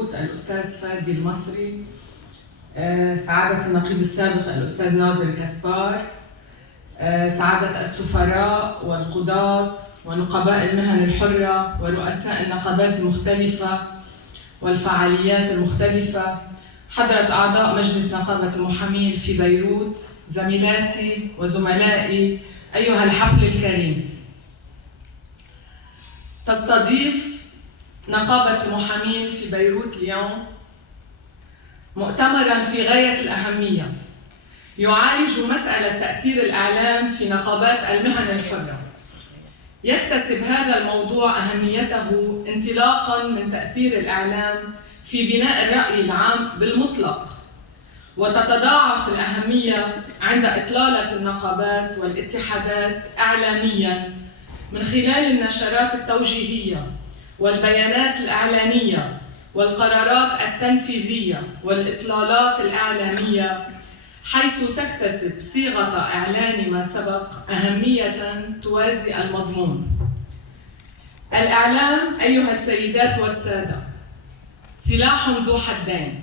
الأستاذ فادي المصري، سعادة النقيب السابق الأستاذ نادر كسبار، سعادة السفراء والقضاة ونقباء المهن الحرة ورؤساء النقابات المختلفة والفعاليات المختلفة، حضرة أعضاء مجلس نقابة المحامين في بيروت، زميلاتي وزملائي، أيها الحفل الكريم. تستضيف نقابة المحامين في بيروت اليوم مؤتمراً في غاية الأهمية يعالج مسألة تأثير الإعلام في نقابات المهن الحرة. يكتسب هذا الموضوع أهميته انطلاقاً من تأثير الإعلام في بناء الرأي العام بالمطلق، وتتضاعف الأهمية عند إطلالة النقابات والاتحادات إعلامياً من خلال النشرات التوجيهية والبيانات الإعلانية والقرارات التنفيذية والإطلالات الإعلامية، حيث تكتسب صيغة إعلان ما سبق أهمية توازي المضمون. الإعلام أيها السيدات والسادة سلاح ذو حدين،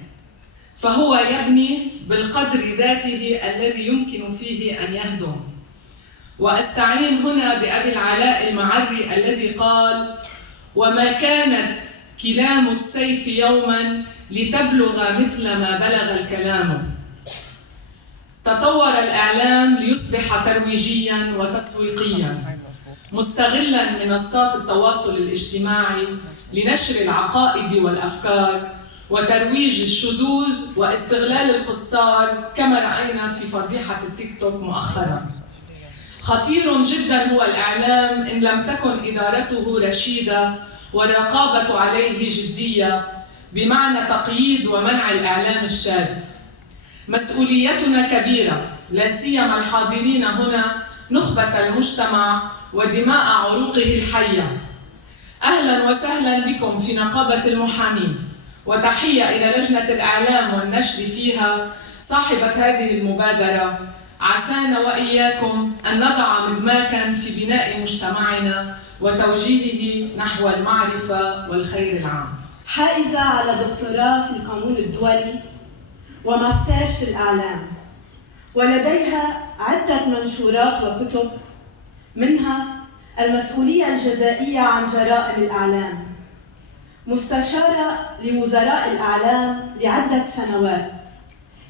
فهو يبني بالقدر ذاته الذي يمكن فيه أن يهدم. وأستعين هنا بأبي العلاء المعري الذي قال: وما كانت كلام السيف يوما لتبلغ مثل ما بلغ الكلام. تطور الإعلام ليصبح ترويجيا وتسويقيا، مستغلا منصات التواصل الاجتماعي لنشر العقائد والأفكار وترويج الشذوذ واستغلال القصار، كما رأينا في فضيحة التيك توك مؤخرا. خطير جدا هو الإعلام إن لم تكن إدارته رشيدة والرقابة عليه جدية، بمعنى تقييد ومنع الإعلام الشاذ. مسؤوليتنا كبيرة، لا سيما الحاضرين هنا نخبة المجتمع ودماء عروقه الحية. أهلا وسهلا بكم في نقابة المحامين، وتحية إلى لجنة الإعلام والنشر فيها صاحبة هذه المبادرة. عسانا وإياكم أن نضع مضماكا في بناء مجتمعنا وتوجيهه نحو المعرفة والخير العام. حائزة على دكتوراه في القانون الدولي وماستر في الإعلام، ولديها عدة منشورات وكتب، منها المسؤولية الجزائية عن جرائم الإعلام. مستشارة لوزراء الإعلام لعدة سنوات،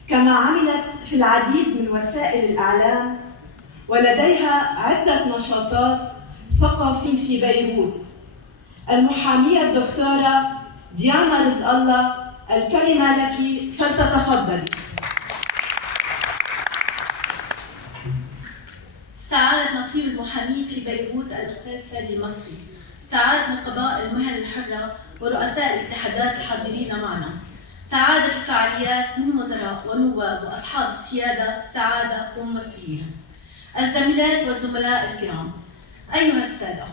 كما عملت في العديد من وسائل الإعلام، ولديها عدة نشاطات ثقافية في بيروت. المحامية الدكتورة ديانا رزق الله، الكلمة لك فلتتفضلي. سعادة نقيب المحامين في بيروت الأستاذ فادي المصري، سعادة نقباء المهن الحرة ورؤساء الاتحادات الحاضرين معنا، سعادة الفعاليات من وزراء ونواب وأصحاب السيادة، السعادة وممثليها، الزميلات والزملاء الكرام، أيها السادة،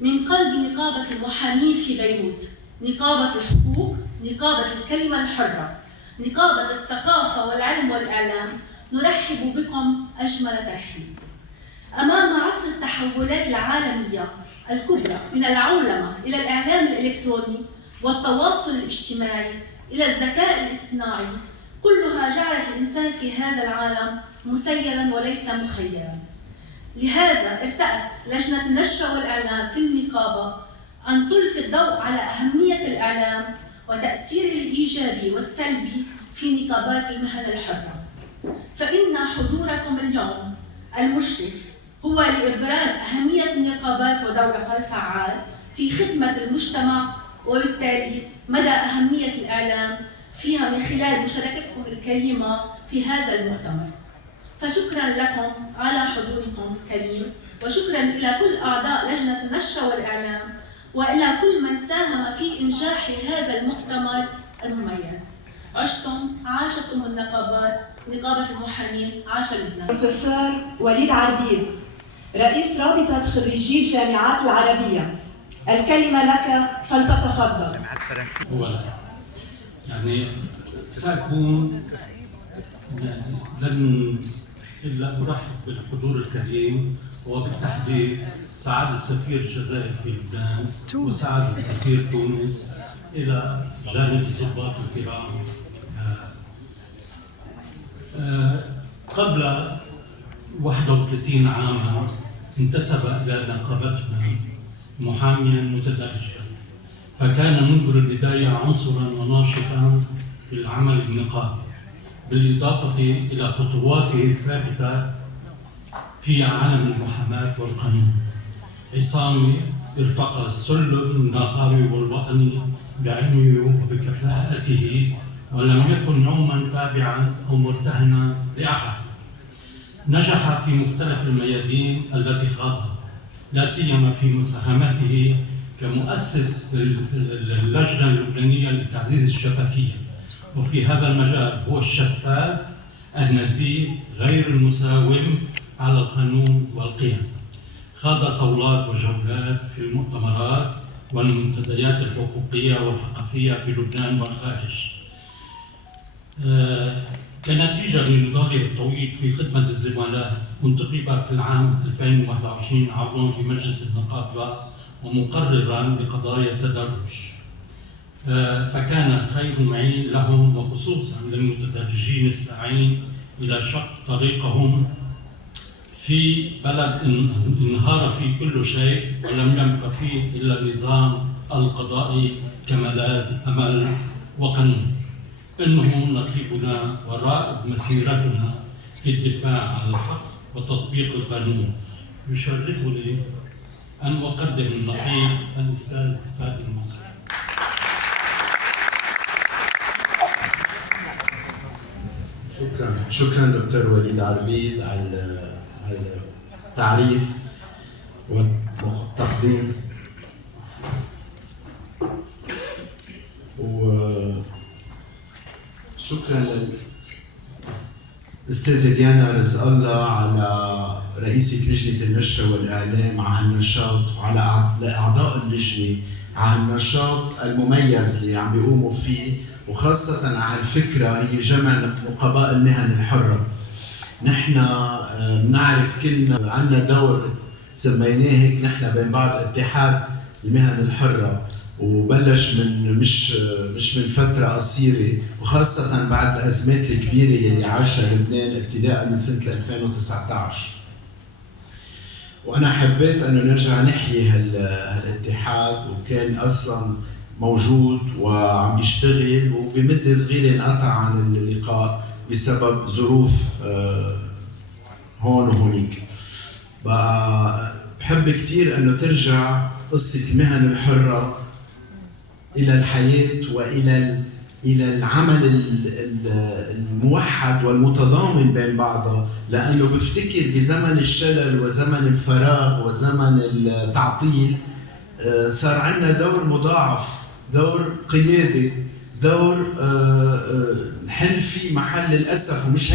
من قلب نقابة المحامين في بيروت، نقابة الحقوق، نقابة الكلمة الحرة، نقابة الثقافة والعلم والإعلام، نرحب بكم أجمل ترحيب. أمام عصر التحولات العالمية الكبرى، من العولمة إلى الإعلام الإلكتروني والتواصل الاجتماعي إلى الذكاء الاصطناعي، كلها جعلت الإنسان في هذا العالم مسيرا وليس مخيرا. لهذا ارتأت لجنة النشر والإعلام في النقابة أن تلقي الضوء على أهمية الإعلام وتأثيره الإيجابي والسلبي في نقابات المهن الحرة. فإن حضوركم اليوم المشرف هو لإبراز أهمية النقابات ودورها الفعال في خدمة المجتمع، وبالتالي مدى أهمية الإعلام فيها من خلال مشاركتكم الكريمة في هذا المؤتمر. فشكرا لكم على حضوركم الكريم، وشكرا إلى كل أعضاء لجنة النشر والإعلام وإلى كل من ساهم في إنجاح هذا المؤتمر المميز. عشتم، عاشتم النقابات، نقابة المحامين، عاش لبنان. بروفيسور وليد عربيد، رئيس رابطة خريجي الجامعات العربية، الكلمة لك فلتتفضل. أولا يعني سأكون لن إلا أرحب بالحضور الكريم، وبالتحديد سعادة سفير الجزائر في لبنان وسعادة سفير تونس إلى جانب الضباط الكرام. قبل 31 عاما انتسب إلى نقابتنا محاميا متدرجا، فكان منذ البداية عنصرا وناشطا في العمل النقابي، بالإضافة إلى خطواته الثابتة في عالم المحاماة والقانون. عصامي ارتقى السلم النقابي والوطني بعلمه وبكفاءته، ولم يكن يوما تابعا أو مرتهنا لأحد. نجح في مختلف الميادين التي خاضها، لا سيما في مساهماته كمؤسس للجنة اللبنانية لتعزيز الشفافية، وفي هذا المجال هو الشفاف النزيه غير المساوم على القانون والقيم. خاض صولات وجولات في المؤتمرات والمنتديات الحقوقية والثقافية في لبنان والخارج. كنتيجة لنضاله الطويل في خدمة الزملاء، انتخب في العام 2021 عضواً في مجلس النقابة ومقرراً بقضايا التدرج، فكان خير معين لهم وخصوصاً للمتدرجين الساعين إلى شق طريقهم في بلد انهار فيه كل شيء ولم يبق فيه إلا النظام القضائي كملاذ أمل وقانون. إنهم نقيبنا ورائد مسيرتنا في الدفاع عن الحق وتطبيق القانون. يشرفني أن أقدم النقيب الأستاذ فادي المصري. شكرا دكتور وليد عربيد على التعريف والتقديم. وشكرا للأستاذة ديانا رزق الله على رئيسة لجنة النشر والإعلام على النشاط، وعلى أعضاء اللجنة على النشاط المميز اللي عم بيقوموا فيه، وخاصة على الفكرة هي جمع نقباء المهن الحرة. نحن بنعرف كلنا عندنا دور سميناه هيك نحن بين بعض اتحاد المهن الحرة، وبلش من مش من فترة قصيرة، وخاصة بعد الأزمات الكبيرة اللي عاشها لبنان ابتداء من سنة 2019. وأنا حبيت أنه نرجع نحيي هالاتحاد، وكان أصلاً موجود وعم يشتغل، وبمدة صغيرة انقطع عن اللقاء بسبب ظروف هون وهونيك. بقى بحب كتير أنه ترجع قصة المهن الحرة إلى الحياة وإلى العمل الموحد والمتضامن بين بعضها، لأنه بفتكر بزمن الشلل وزمن الفراغ وزمن التعطيل صار عندنا دور مضاعف، دور قيادي، دور نحل فيه محل للأسف، ومش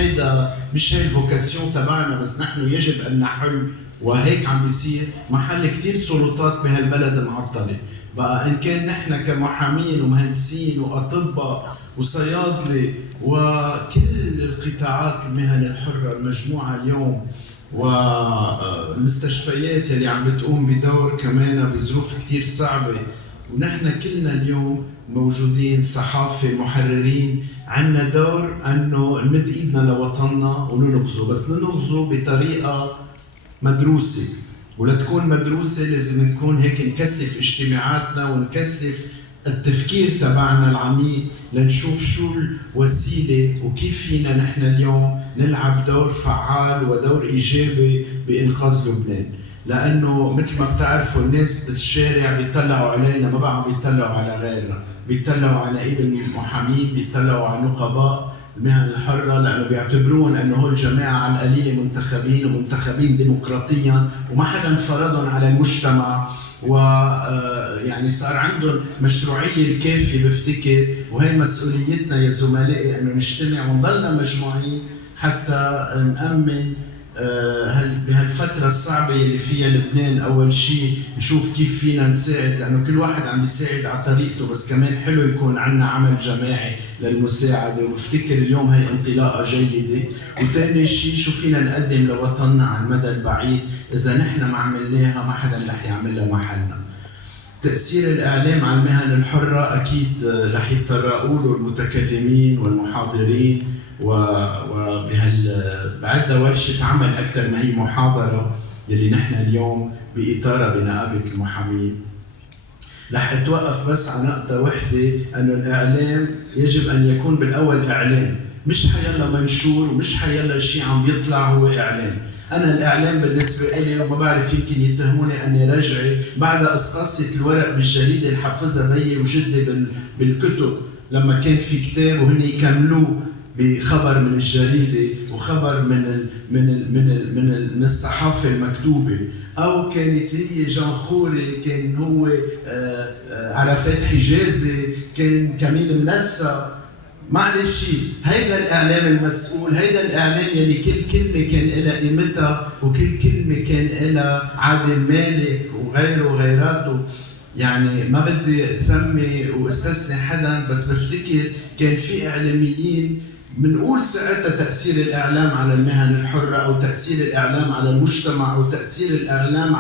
مش هي الفوكاسيون تبعنا، بس نحن يجب أن نحل، وهيك عم بيصير محل كتير سلطات بهالبلد معطلة. بقى إن كان نحن كمحامين ومهندسين وأطباء وصيادلة وكل القطاعات المهن الحرة المجموعة اليوم، والمستشفيات اللي عم بتقوم بدور كمان بظروف كتير صعبة، ونحن كلنا اليوم موجودين، صحافة، محررين، عنا دور أنه نمد إيدنا لوطننا وننقذه، بس ننقذه بطريقة مدروسة. ولتكون مدروسة لازم نكون هيك نكثف اجتماعاتنا ونكثف التفكير تبعنا العميق لنشوف شو الوسيلة وكيف فينا نحن اليوم نلعب دور فعال ودور إيجابي بإنقاذ لبنان. لأنه مثل ما بتعرفوا الناس بالشارع بيطلعوا علينا، ما بقى بيطلعوا على غيرنا، بيطلعوا على نقيب المحامين، بيطلعوا على نقباء المهن الحرة، لأنه بيعتبرون أنه هول الجماعة على القليلة منتخبين ومنتخبين ديمقراطيا وما حدا انفرضهم على المجتمع، ويعني صار عندهم مشروعية الكافية بفتكر. وهي مسؤوليتنا يا زملائي أنه نجتمع ونضلنا مجموعين حتى نأمن بهالفترة الصعبة اللي فيها لبنان. أول شيء نشوف كيف فينا نساعد، لأنه كل واحد عم يساعد على طريقته، بس كمان حلو يكون عنا عمل جماعي للمساعدة، وبفتكر اليوم هي انطلاقة جيدة. وتاني شيء شو فينا نقدم لوطننا على المدى البعيد، إذا نحن ما عملناها ما حدا رح يعملها محلنا. تأثير الإعلام على المهن الحرة أكيد رح يتطرقوا له المتكلمين والمحاضرين، بعدها ورشة عمل أكثر ما هي محاضرة يلي نحن اليوم بإطارة بنقابة المحامين. رح أتوقف بس على نقطة وحدة، أنه الإعلام يجب أن يكون بالأول إعلام، مش حيلا منشور ومش حيلا شيء عم بيطلع هو إعلام. أنا الإعلام بالنسبة إلي، وما بعرف يمكن يتهموني أني رجعي، بعد قصقصة الورق بالجريدة اللي حفظها بيي وجدي بالكتب لما كان في كتاب وهن يكملوه بخبر من الجريدة وخبر من الصحافة المكتوبة، أو كانت هي جان خوري، كان هو عرفات حجازي، كان كميل منسى. معلش هيدا الإعلام المسؤول، هيدا الإعلام يلي كل كلمة كان إلها قيمتها وكل كلمة كان إلها عادل مالك وغيره وغيراته. يعني ما بدي أسمي واستثني حدا، بس بفتكر كان في إعلاميين بنقول ساعتها تأثير الإعلام على المهن الحرة، أو تأثير الإعلام على المجتمع، أو تأثير الإعلام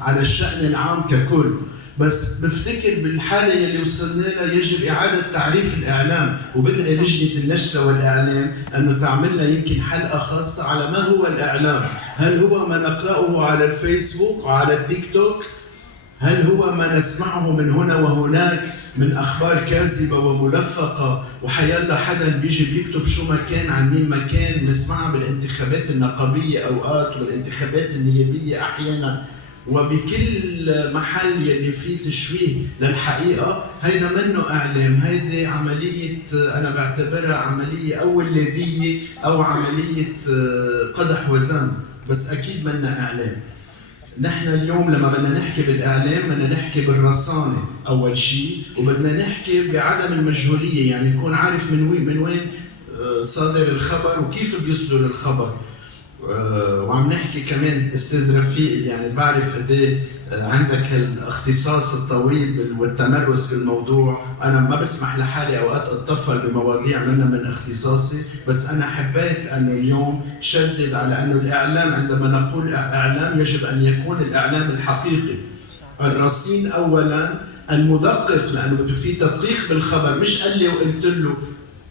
على الشأن العام ككل. بس بفتكر بالحالة يلي وصلنا لها يجب إعادة تعريف الإعلام، وبدأ لجنة النشر والإعلام أنه تعملنا يمكن حلقة خاصة على ما هو الإعلام. هل هو ما نقرأه على الفيسبوك وعلى التيك توك؟ هل هو ما نسمعه من هنا وهناك من أخبار كاذبة وملفقة وحيالله حدا بيجي بيكتب شو ما كان عن مين ما كان، نسمعها بالانتخابات النقابية أوقات وبالانتخابات النيابية أحيانا، وبكل محل يلي فيه تشويه للحقيقة؟ هيدا منه إعلام، هيدا عملية أنا بعتبرها عملية أو ولادية أو عملية قدح وذم، بس أكيد منا إعلام. نحن اليوم لما بدنا نحكي بالإعلام بدنا نحكي بالرصانة أول شيء، وبدنا نحكي بعدم المجهولية، يعني نكون عارف من وين صادر الخبر وكيف بيصدر الخبر. وعم نحكي كمان استاذ رفيق، يعني بعرف قد ايه عندك هالاختصاص الطويل والتمرس بالموضوع. انا ما بسمح لحالي اوقات اتطفل بمواضيع من اختصاصي، بس انا حبيت انه اليوم شدد على انه الاعلام، عندما نقول اعلام يجب ان يكون الاعلام الحقيقي الرصين اولا، المدقق، لانه بده في تدقيق بالخبر، مش قال لي وقلت له،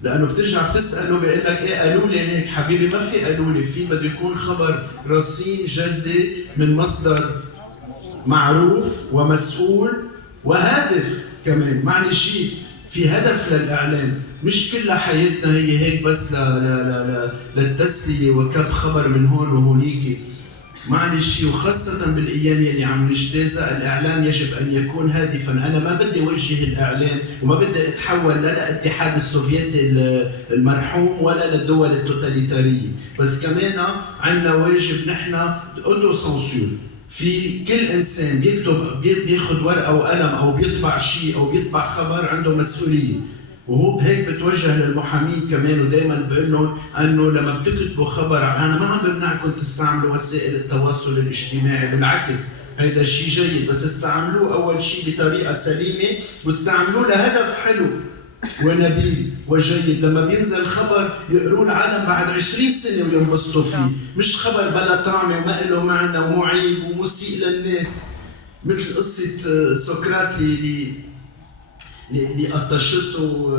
لانه بترجع بتساله بيقول لك ايه قالوا لي هيك. حبيبي ما في قالوا لي، في بده يكون خبر رصين جدي من مصدر معروف ومسؤول وهادف كمان. معني شيء في هدف للاعلام، مش كلها حياتنا هي هيك بس للتسليه وكب خبر من هون وهونيك. معني شيء، وخاصة بالأيام يلي عم نجتازها الإعلام يجب أن يكون هادفاً. أنا ما بدي أوجه الإعلام وما بدي أتحول لا للاتحاد السوفيتي المرحوم ولا للدول التوتاليتارية، بس كمان عندنا واجب نحن أوتو سنسور. في كل إنسان بيكتب بياخد ورقة وقلم أو بيطبع شيء أو بيطبع خبر عنده مسؤولية، وهو هيك بتوجه للمحامين كمان، ودائما بقول لهم انه لما بتكتبوا خبر، انا ما عم بمنعكم تستعملوا وسائل التواصل الاجتماعي، بالعكس هيدا شيء جيد، بس استعملوه اول شيء بطريقه سليمه واستعملوه لهدف حلو ونبيل وجيد. لما بينزل خبر يقروه العالم بعد 20 سنه وينبسطوا فيه، مش خبر بلا طعمه وما له معنى ومعيب ومسيء للناس، مثل قصه سقراط اللي قطشته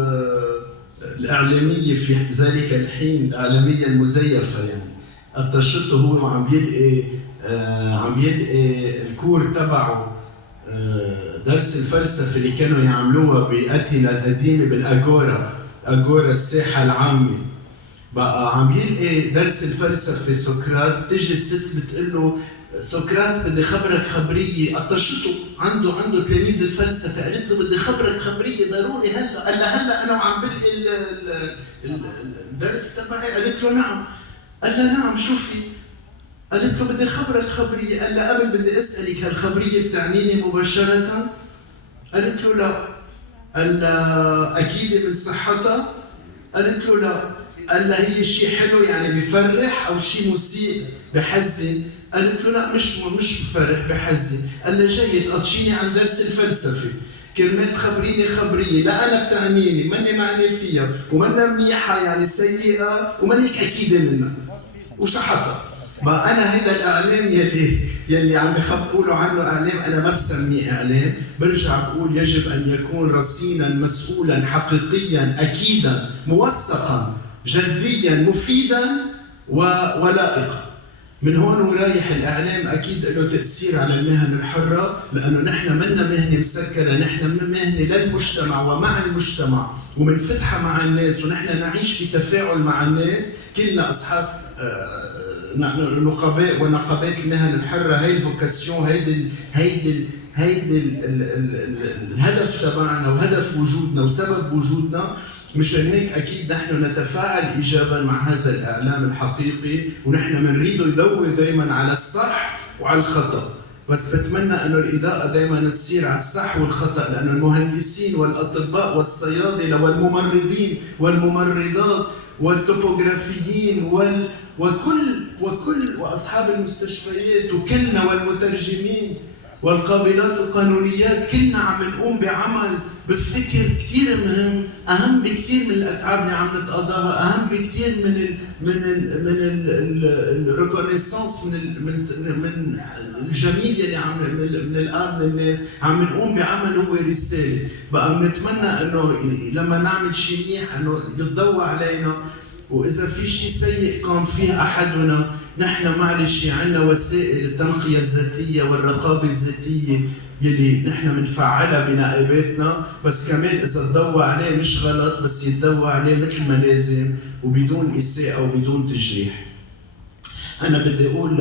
الإعلامية في ذلك الحين، الإعلامية المزيفة، يعني قطشته هو وعم يلقي الكور تبعه درس الفلسفة اللي كانوا يعملوها بأتينا القديمة بالأجورا، أجورا الساحة العامة. بقى عم يلقي درس الفلسفة سقراط، بتيجي الست بتقول له سقراط بدي خبرك خبريه. قطشته عنده تلاميذ الفلسفه، قالت له بدي خبرك خبريه ضروري هلا. قال لها هلا انا وعم بلقي الدرس تبعي. قالت له نعم. قال لها نعم شو في؟ قالت له بدي خبرك خبريه. قال لها قبل بدي اسالك هالخبريه بتعنيني مباشره؟ قالت له لا. قال لها اكيد من صحتها؟ قالت له لا. قال لها هي شيء حلو يعني بفرح او شيء مسيء بحزن؟ قالت له لا مش بفرح بحزن. قال لها جيد، قطشيني عن درس الفلسفه كرمال تخبريني خبريه لا انا بتعنيني ماني معني فيها ومنا منيحه يعني سيئه ومانك اكيده منها وشحطها. ما انا هيدا الاعلام يلي عم بيقولوا عنه اعلام، انا ما بسميه اعلام، برجع بقول يجب ان يكون رصينا مسؤولا حقيقيا اكيدا موثقا جديا مفيدا ولائقا. من هون ورايح الاعلام اكيد له تاثير على المهن الحره، لانه نحن منا مهنه مسكره، نحن من مهنه للمجتمع ومع المجتمع ومنفتحه مع الناس، ونحن نعيش بتفاعل مع الناس كلنا اصحاب نقباء ونقابات المهن الحره. هي الفوكاسيون، هيدي الهدف تبعنا وهدف وجودنا وسبب وجودنا. مشان هيك اكيد نحن نتفاعل ايجابا مع هذا الاعلام الحقيقي، ونحن بنريده يدور دائما على الصح وعلى الخطا، بس بتمنى انه الاضاءه دائما تصير على الصح والخطا، لانه المهندسين والاطباء والصيادله والممرضين والممرضات والتوبوغرافيين وكل واصحاب المستشفيات وكلنا والمترجمين والقابلات القانونيات، كلنا عم نقوم بعمل بفتكر كثير مهم، اهم بكثير من الاتعاب اللي عم نتقاضاها، اهم بكثير من الريكونيسانس، من الجميل يلي عم نلقاه من الناس. عم نقوم بعمل هو رساله، بقى بنتمنى انه لما نعمل شيء منيح انه يتضوى علينا، واذا في شيء سيء قام فيه احدنا نحن معلش عندنا وسائل التنقيه الذاتيه والرقابه الذاتيه يلي نحن بنفعلها بنائباتنا، بس كمان اذا تضوى عليه مش غلط، بس يتضوى عليه مثل ما لازم وبدون اساءه وبدون تجريح. انا بدي اقول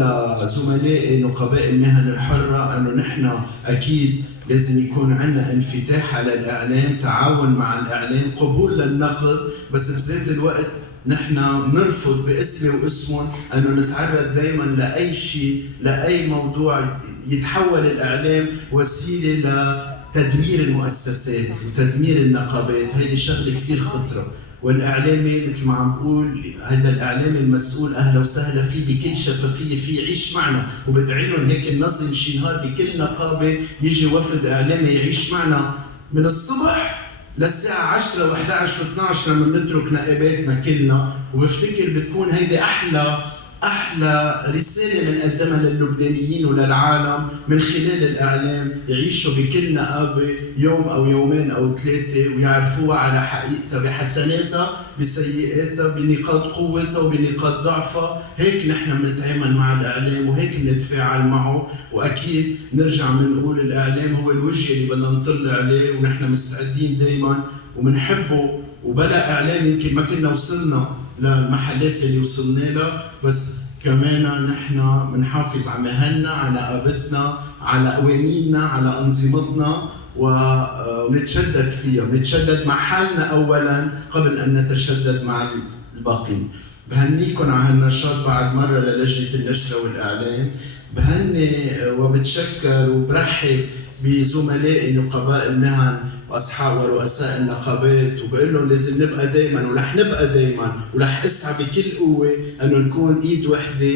لزملائي نقباء المهن الحره انه نحن اكيد لازم يكون عندنا انفتاح على الاعلام، تعاون مع الاعلام، قبول للنقد، بس بذات الوقت نحن نرفض باسمي واسمهم انه نتعرض دائما لاي شيء، لاي موضوع يتحول الاعلام وسيله لتدمير المؤسسات وتدمير النقابات. هيدي شغله كثير خطره، والاعلامي مثل ما عم بقول هذا الاعلامي المسؤول اهلا وسهلا فيه بكل شفافيه، فيه يعيش معنا، وبدعي لهم هيك ننظم شي نهار بكل نقابه يجي وفد اعلامي يعيش معنا من الصبح للساعة 10 و11 و12 لما بنترك نائباتنا كلنا، وبفتكر بتكون هيدي أحلى رسالة بنقدمها للبنانيين وللعالم من خلال الإعلام، يعيشوا بكل نقابة يوم أو يومين أو ثلاثة ويعرفوها على حقيقتها بحسناتها بسيئاتها بنقاط قوتها وبنقاط ضعفها. هيك نحن بنتعامل مع الإعلام وهيك بنتفاعل معه، وأكيد نرجع بنقول الإعلام هو الوجه اللي بدنا نطل عليه، ونحن مستعدين دايما وبنحبه، وبلا إعلام يمكن ما كنا وصلنا للمحلات اللي وصلنا لها، بس كمان نحن بنحافظ على مهننا، على نقابتنا، على قوانيننا، على أنظمتنا، ونتشدد فيها، ونتشدد مع حالنا أولا قبل أن نتشدد مع الباقين. بهنيكم على هالنشاط بعد مرة للجنة النشر والإعلام، بهني وبتشكر وبرحب بزملائي نقباء المهن واصحاب ورؤساء النقابات، وبقول لهم لازم نبقى دائما ورح نبقى دائما ورح اسعى بكل قوه انه نكون ايد وحده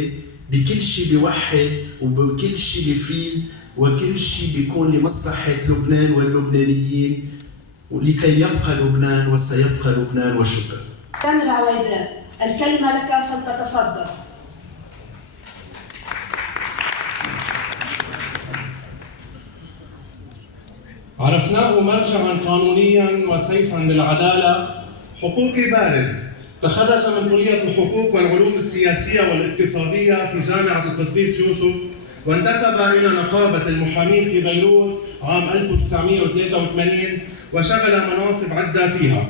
بكل شيء بيوحد وبكل شيء بيفيد وكل شيء بيكون لمصلحه لبنان واللبنانيين، ولكي يبقى لبنان وسيبقى لبنان. وشكرا. تامر عويدان، الكلمه لك فلتتفضل. عرفناه مرجعا قانونيا وسيفا للعداله حقوقي بارز، تخرج من كليه الحقوق والعلوم السياسيه والاقتصاديه في جامعه القديس يوسف، وانتسب الى نقابه المحامين في بيروت عام 1983 وشغل مناصب عده فيها.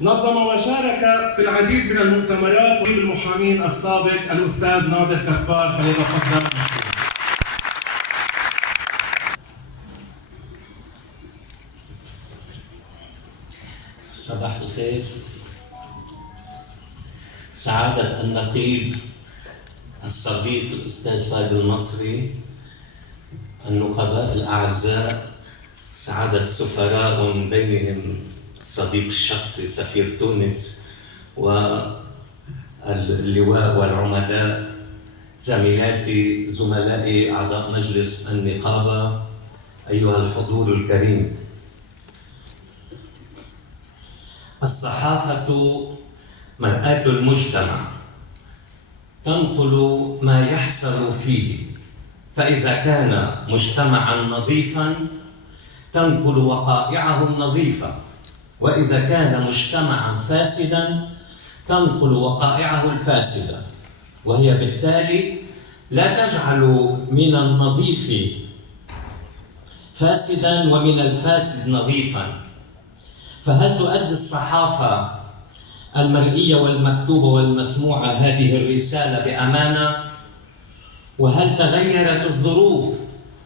نظم وشارك في العديد من المؤتمرات. المحامين السابق الاستاذ ناظر كسبار فليتفضل. صباح الخير. سعادة النقيب الصديق الأستاذ فادي المصري، النقباء الأعزاء، سعادة السفراء ومن بينهم الصديق الشخصي سفير تونس واللواء والعمداء، زميلاتي زملائي أعضاء مجلس النقابة، أيها الحضور الكريم. الصحافة مرآة المجتمع، تنقل ما يحصل فيه، فإذا كان مجتمعا نظيفا تنقل وقائعه النظيفة، وإذا كان مجتمعا فاسدا تنقل وقائعه الفاسدة، وهي بالتالي لا تجعل من النظيف فاسدا ومن الفاسد نظيفا. فهل تؤدي الصحافة المرئية والمكتوبة والمسموعة هذه الرسالة بأمانة؟ وهل تغيرت الظروف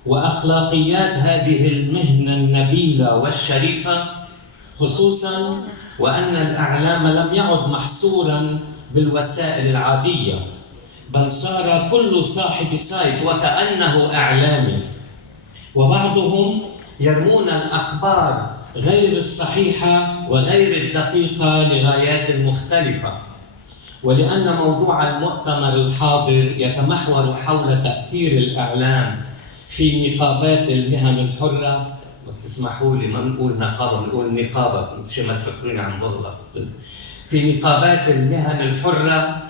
وأخلاقيات هذه المهنة النبيلة والشريفة؟ خصوصاً وأن الإعلام لم يعد محصوراً بالوسائل العادية، بل صار كل صاحب سايت وكأنه إعلامي، وبعضهم يرمون الأخبار غير الصحيحة وغير الدقيقة لغايات مختلفة. ولأن موضوع المؤتمر الحاضر يتمحور حول تأثير الإعلام في نقابات المهن الحرة، تسمحوا لي ما نقول نقابة نقول نقابة مش ما تفكروني عن بغلط، في نقابات المهن الحرة،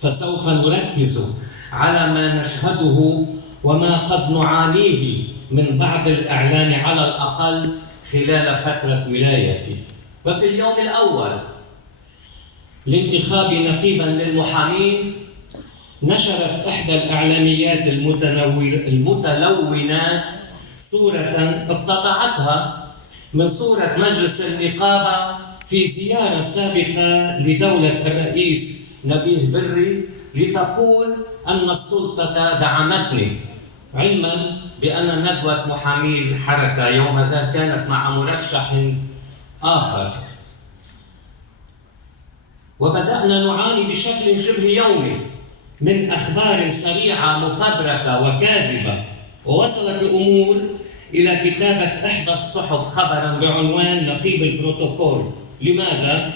فسوف نركز على ما نشهده وما قد نعانيه من بعض الإعلام على الأقل خلال فترة ولايتي. وفي اليوم الأول لانتخاب نقيبا للمحامين نشرت إحدى الإعلاميات المتلونات صورة اقتطعتها من صورة مجلس النقابة في زيارة سابقة لدولة الرئيس نبيه بري لتقول أن السلطة دعمتني، علما بأن ندوة محامي الحركة يوم ذا كانت مع مرشح آخر. وبدأنا نعاني بشكل شبه يومي من أخبار سريعة مفبركة وكاذبة، ووصلت الأمور إلى كتابة إحدى الصحف خبراً بعنوان نقيب البروتوكول. لماذا؟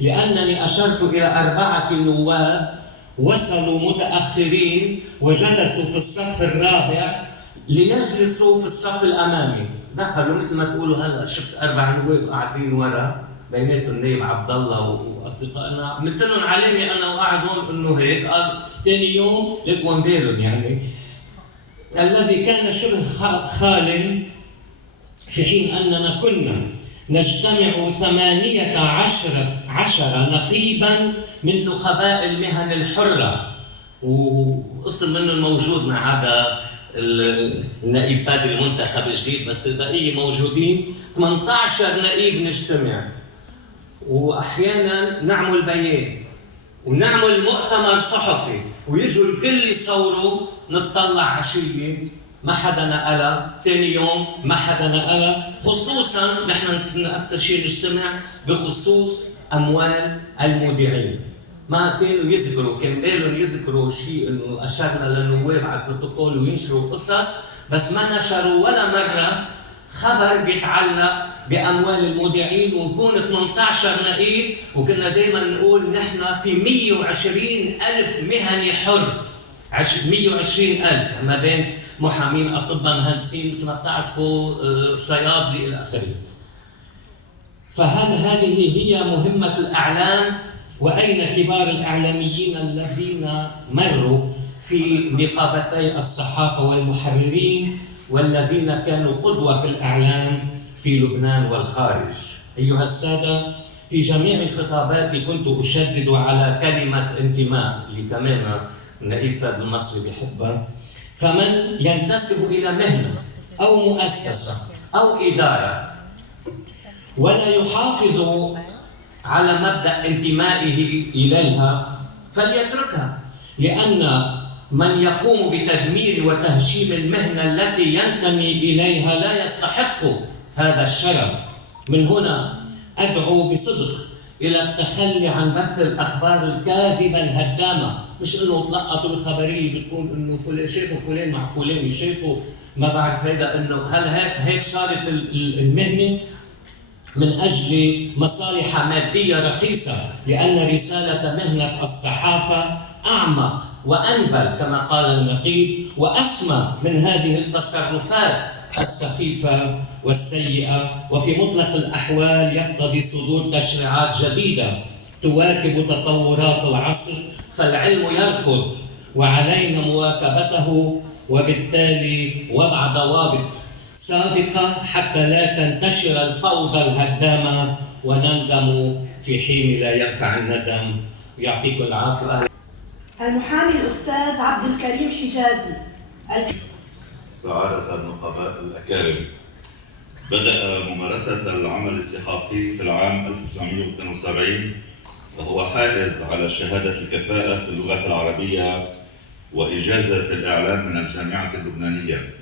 لأنني أشرت إلى 4 نواب وصلوا متأخرين وجلسوا في الصف الرابع ليجلسوا في الصف الأمامي. دخلوا مثل ما تقولوا هلا شفت 4 نواب قاعدين ورا بيناتهم النائب عبد الله واصدقائنا، مثلهم علامه انا وقاعد هون انه هيك. قال ثاني يوم لك وين بالهم يعني الذي كان شبه خال، في حين اننا كنا نجتمع 18 نقيبا من نقباء المهن الحره، وقسم منهم موجود ما عدا النائب فادي المنتخب الجديد، بس البقيه موجودين 18 نائب نجتمع، واحيانا نعمل بيان ونعمل مؤتمر صحفي ويجوا الكل يصوروا، نطلع عشيه ما حدا نقلها، ثاني يوم ما حدا نقلها. خصوصا نحن كنا اكثر شيء نجتمع بخصوص اموال المودعين، ما كانوا يذكروا، كان بالهم يذكروا شيء انه اشرنا للنواب على البروتوكول وينشروا قصص، بس ما نشروا ولا مره خبر بيتعلق باموال المودعين. ونكون 18 نقيب، وكنا دائما نقول نحن في 120,000 مهني حر، 120,000 ما بين محامين، اطباء، مهندسين، مثل ما بتعرفوا، صيادله الى اخره. فهل هذه هي مهمه الاعلام؟ واين كبار الاعلاميين الذين مروا في نقابتي الصحافه والمحررين والذين كانوا قدوه في الاعلام في لبنان والخارج؟ ايها الساده، في جميع الخطابات كنت اشدد على كلمه انتماء، اللي كمان النائب فادي المصري بحبها. فمن ينتسب الى مهنه او مؤسسه او اداره ولا يحافظ على مبدأ انتمائه إليها فليتركها، لأن من يقوم بتدمير وتهشيم المهنة التي ينتمي إليها لا يستحق هذا الشرف. من هنا أدعو بصدق إلى التخلي عن بث الأخبار الكاذبة الهدامة، مش إنه تلقطوا الخبرية بتكون إنه فلان شافوا فلان مع فلان يشافوا ما بعرف هيدا، إنه هل هيك صارت المهنة من أجل مصالح مادية رخيصة، لأن رسالة مهنة الصحافة أعمق وأنبل كما قال النقيب وأسمى من هذه التصرفات السخيفة والسيئة، وفي مطلق الأحوال يقتضي صدور تشريعات جديدة تواكب تطورات العصر فالعلم يركض وعلينا مواكبته، وبالتالي وضع ضوابط صادقة حتى لا تنتشر الفوضى الهدامة ونندم في حين لا ينفع الندم. يعطيكم العافية. المحامي الأستاذ عبد الكريم حجازي. سعادة النقباء الأكارم، بدأ ممارسة العمل الصحافي في العام 1972 وهو حائز على شهادة الكفاءة في اللغة العربية وإجازة في الإعلام من الجامعة اللبنانية.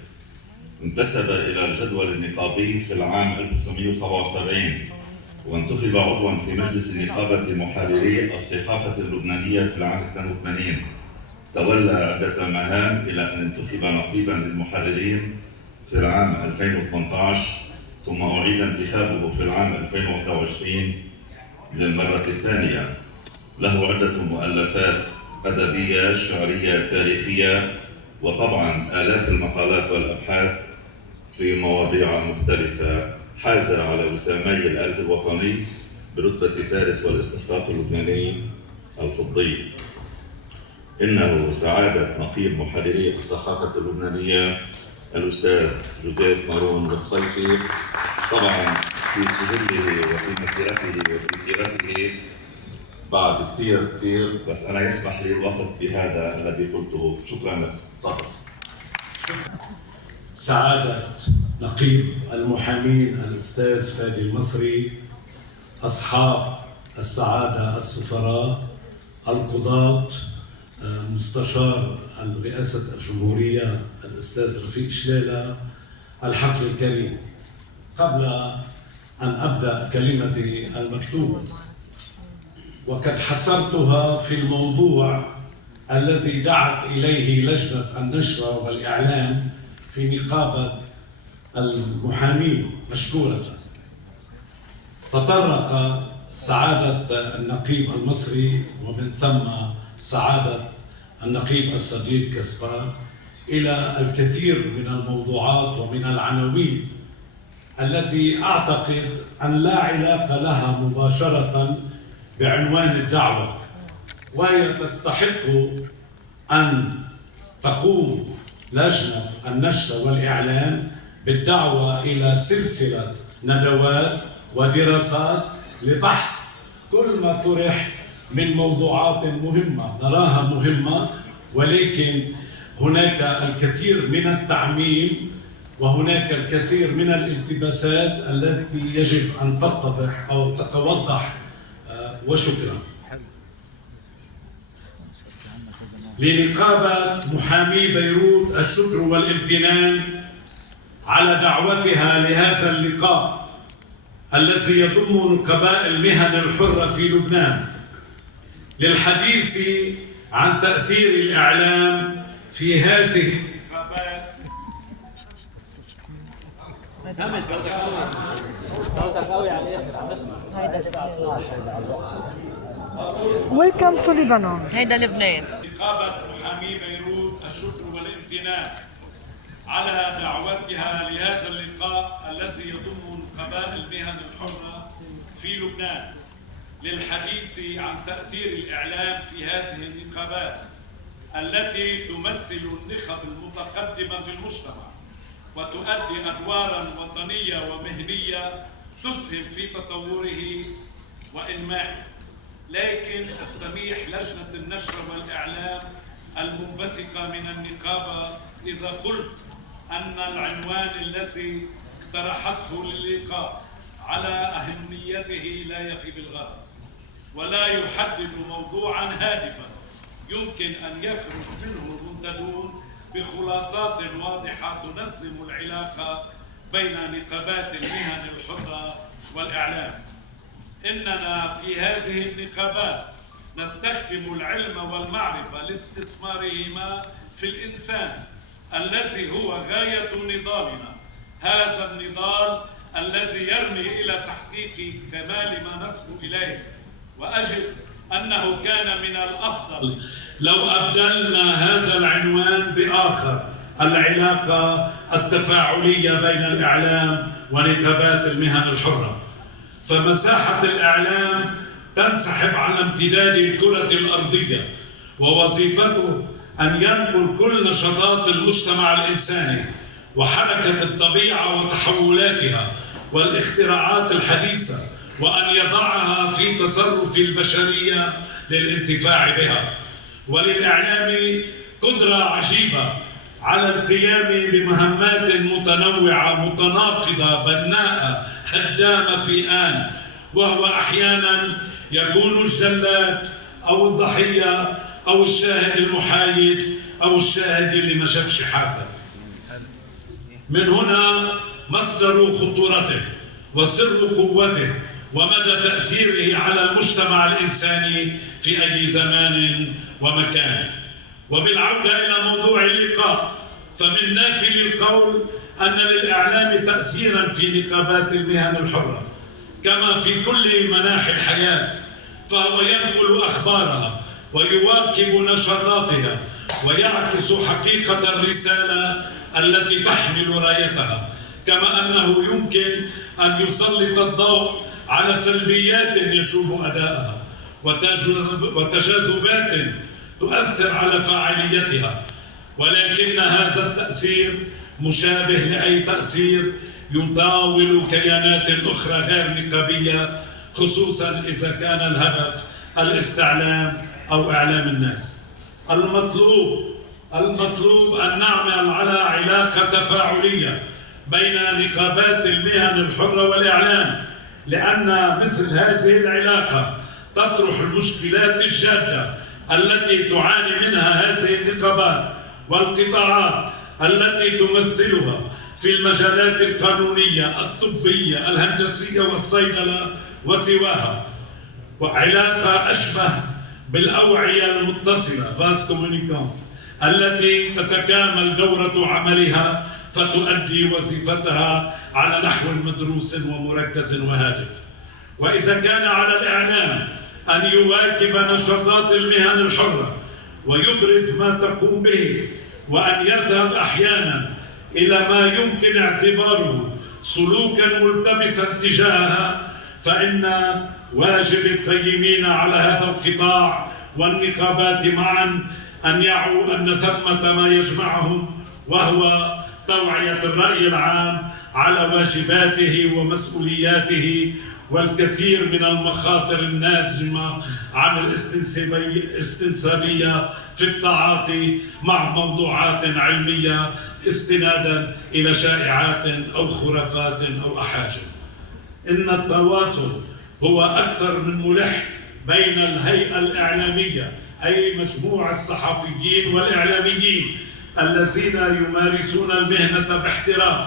انتسب إلى الجدول النقابي في العام 1977 وانتخب عضواً في مجلس نقابة محرري الصحافة اللبنانية في العام 82. تولى عدة مهام إلى أن انتخب نقيباً للمحررين في العام 2018، ثم أعيد انتخابه في العام 2021 للمرة الثانية. له عدة مؤلفات أدبية، شعرية، تاريخية، وطبعاً آلاف المقالات والأبحاث في مواضيع مختلفة. حاز على وسامي الأرز الوطني برتبة فارس والاستخفاف اللبناني الفضي. إنه سعادة نقيب محرري الصحافة اللبنانية الأستاذ جوزيف مارون القصيفي، طبعاً في سجله وفي مسيرته وفي سيرته بعد كثير، بس أنا يسمح لي الوقت بهذا الذي قلته. شكراً لك. تفضل. سعادة نقيب المحامين الأستاذ فادي المصري، أصحاب السعادة السفراء، القضاة، مستشار رئاسة الجمهورية الأستاذ رفيق شلالة، الحفل الكريم. قبل أن أبدأ كلمتي المكتوبة وقد حصرتها في الموضوع الذي دعت إليه لجنة النشر والإعلام في نقابة المحامين مشكورة، تطرق سعادة النقيب المصري ومن ثم سعادة النقيب الصديق كسبان إلى الكثير من الموضوعات ومن العناوين التي أعتقد أن لا علاقة لها مباشرة بعنوان الدعوة، وهي تستحق أن تقوم لجنة النشر والإعلام بالدعوة إلى سلسلة ندوات ودراسات لبحث كل ما طرح من موضوعات مهمة نراها مهمة، ولكن هناك الكثير من التعميم وهناك الكثير من الالتباسات التي يجب أن تتضح أو تتوضح. وشكرا. لنقابة محامي بيروت الشكر والامتنان على دعوتها لهذا اللقاء الذي يضم نقباء المهن الحرة في لبنان للحديث عن تأثير الإعلام في هذه النقابات. Welcome to Lebanon. هيدا لبنان. نقابة محامي بيروت الشكر والامتنان على دعوتها لهذا اللقاء الذي يضم نقباء المهن الحرة في لبنان للحديث عن تأثير الإعلام في هذه النقابات التي تمثل النخب المتقدمة في المجتمع وتؤدي أدوارا وطنية ومهنية تسهم في تطوره وإنمائه. لكن استميح لجنة النشر والإعلام المنبثقة من النقابة إذا قلت أن العنوان الذي اقترحته للقاء على أهميته لا يفي بالغرض ولا يحدد موضوعا هادفا يمكن أن يخرج منه المنتدون بخلاصات واضحة تنظم العلاقة بين نقابات المهن الحرة والإعلام. إننا في هذه النقابات نستخدم العلم والمعرفة لاستثمارهما في الإنسان الذي هو غاية نضالنا، هذا النضال الذي يرمي إلى تحقيق كمال ما نصبو إليه. وأجد أنه كان من الأفضل لو أبدلنا هذا العنوان بآخر: العلاقة التفاعلية بين الإعلام ونقابات المهن الحرة. فمساحة الإعلام تنسحب على امتداد الكرة الأرضية، ووظيفته أن ينقل كل نشاطات المجتمع الإنساني وحركة الطبيعة وتحولاتها والاختراعات الحديثة، وأن يضعها في تصرف البشرية للانتفاع بها. وللإعلام قدرة عجيبة على القيام بمهمات متنوعة متناقضة بناءة هدامة في آن، وهو أحيانا يكون الجلاد أو الضحية أو الشاهد المحايد أو الشاهد اللي ما شافش حاجة. من هنا مصدر خطورته وسر قوته ومدى تأثيره على المجتمع الإنساني في أي زمان ومكان. وبالعودة إلى موضوع اللقاء، فمن نافل القول أن للإعلام تأثيرا في نقابات المهن الحرة كما في كل مناحي الحياة، فهو ينقل أخبارها ويواكب نشاطاتها ويعكس حقيقة الرسالة التي تحمل رايتها، كما أنه يمكن أن يسلط الضوء على سلبيات يشوب أداءها وتجاذبات تؤثر على فاعليتها، ولكن هذا التأثير مشابه لأي تأثير يطاول كيانات أخرى غير نقابية، خصوصا إذا كان الهدف الاستعلام أو إعلام الناس. المطلوب أن نعمل على علاقة تفاعلية بين نقابات المهن الحرة والإعلام، لأن مثل هذه العلاقة تطرح المشكلات الجادة التي تعاني منها هذه النقابات والقطاعات التي تمثلها في المجالات القانونية، الطبية، الهندسية والصيدلة وسواها، وعلاقة أشبه بالأوعية المتصلة فاز كومونيكانت التي تتكامل دورة عملها فتؤدي وظيفتها على نحو مدروس ومركز وهادف. وإذا كان على الإعلام أن يواكب نشاطات المهن الحرة ويبرز ما تقوم به، وأن يذهب أحيانا إلى ما يمكن اعتباره سلوكا ملتبسا تجاهها، فإن واجب القيمين على هذا القطاع والنقابات معا أن يعوا أن ثمة ما يجمعهم، وهو توعية الرأي العام على واجباته ومسؤولياته والكثير من المخاطر الناجمة عن الاستنسابية في التعاطي مع موضوعات علمية استنادا إلى شائعات أو خرافات أو أحاجم. إن التواصل هو أكثر من ملح بين الهيئة الإعلامية أي مجموعة الصحفيين والإعلاميين الذين يمارسون المهنة باحتراف،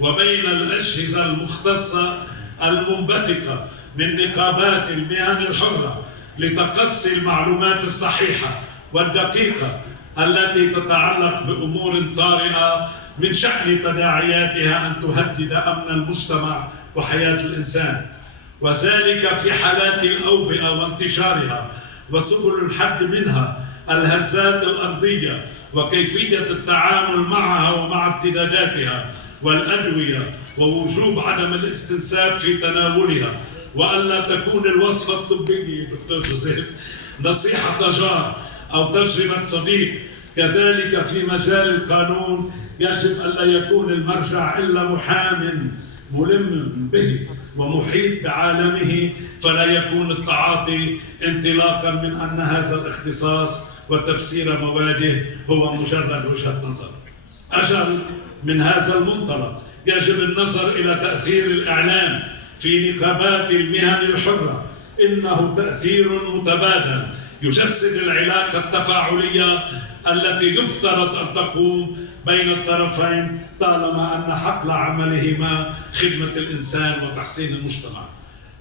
وبين الأجهزة المختصة المنبثقة من نقابات المهن الحرة لتقصي المعلومات الصحيحة والدقيقة التي تتعلق بأمور طارئة من شأن تداعياتها أن تهدد أمن المجتمع وحياة الإنسان، وذلك في حالات الأوبئة وانتشارها وسبل الحد منها، الهزات الأرضية وكيفية التعامل معها ومع امتداداتها، والأدوية ووجوب عدم الاستنساب في تناولها، وألا تكون الوصفة الطبية دكتور جوزيف نصيحة جار أو تجربة صديق. كذلك في مجال القانون يجب ألا يكون المرجع إلا محام ملم به ومحيط بعالمه، فلا يكون التعاطي انطلاقا من أن هذا الاختصاص وتفسير مواده هو مجرد وجهة نظر. أجل من هذا المنطلق يجب النظر إلى تأثير الإعلام في نقابات المهن الحرة، إنه تأثير متبادل يجسد العلاقة التفاعلية التي يفترض أن تقوم بين الطرفين طالما أن حقل عملهما خدمة الإنسان وتحسين المجتمع.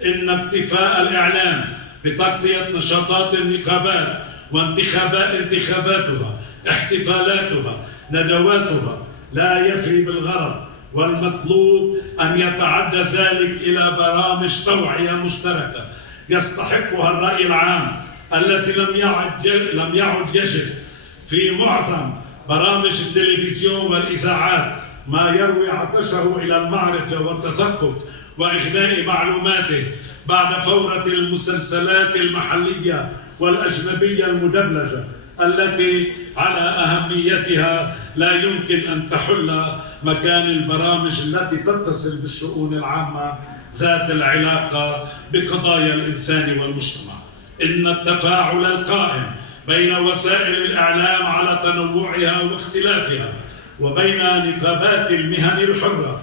إن اكتفاء الإعلام بتغطية نشاطات النقابات وانتخاباتها، احتفالاتها، ندواتها لا يفي بالغرض، والمطلوب أن يتعدى ذلك إلى برامج توعية مشتركة يستحقها الرأي العام الذي لم يعد يجب في معظم برامج التلفزيون والإذاعات ما يروي عطشه إلى المعرفة والتثقف وإغناء معلوماته بعد فورة المسلسلات المحلية والأجنبية المدبلجة التي على أهميتها لا يمكن أن تحل مكان البرامج التي تتصل بالشؤون العامة ذات العلاقة بقضايا الإنسان والمجتمع. إن التفاعل القائم بين وسائل الإعلام على تنوعها واختلافها وبين نقابات المهن الحرة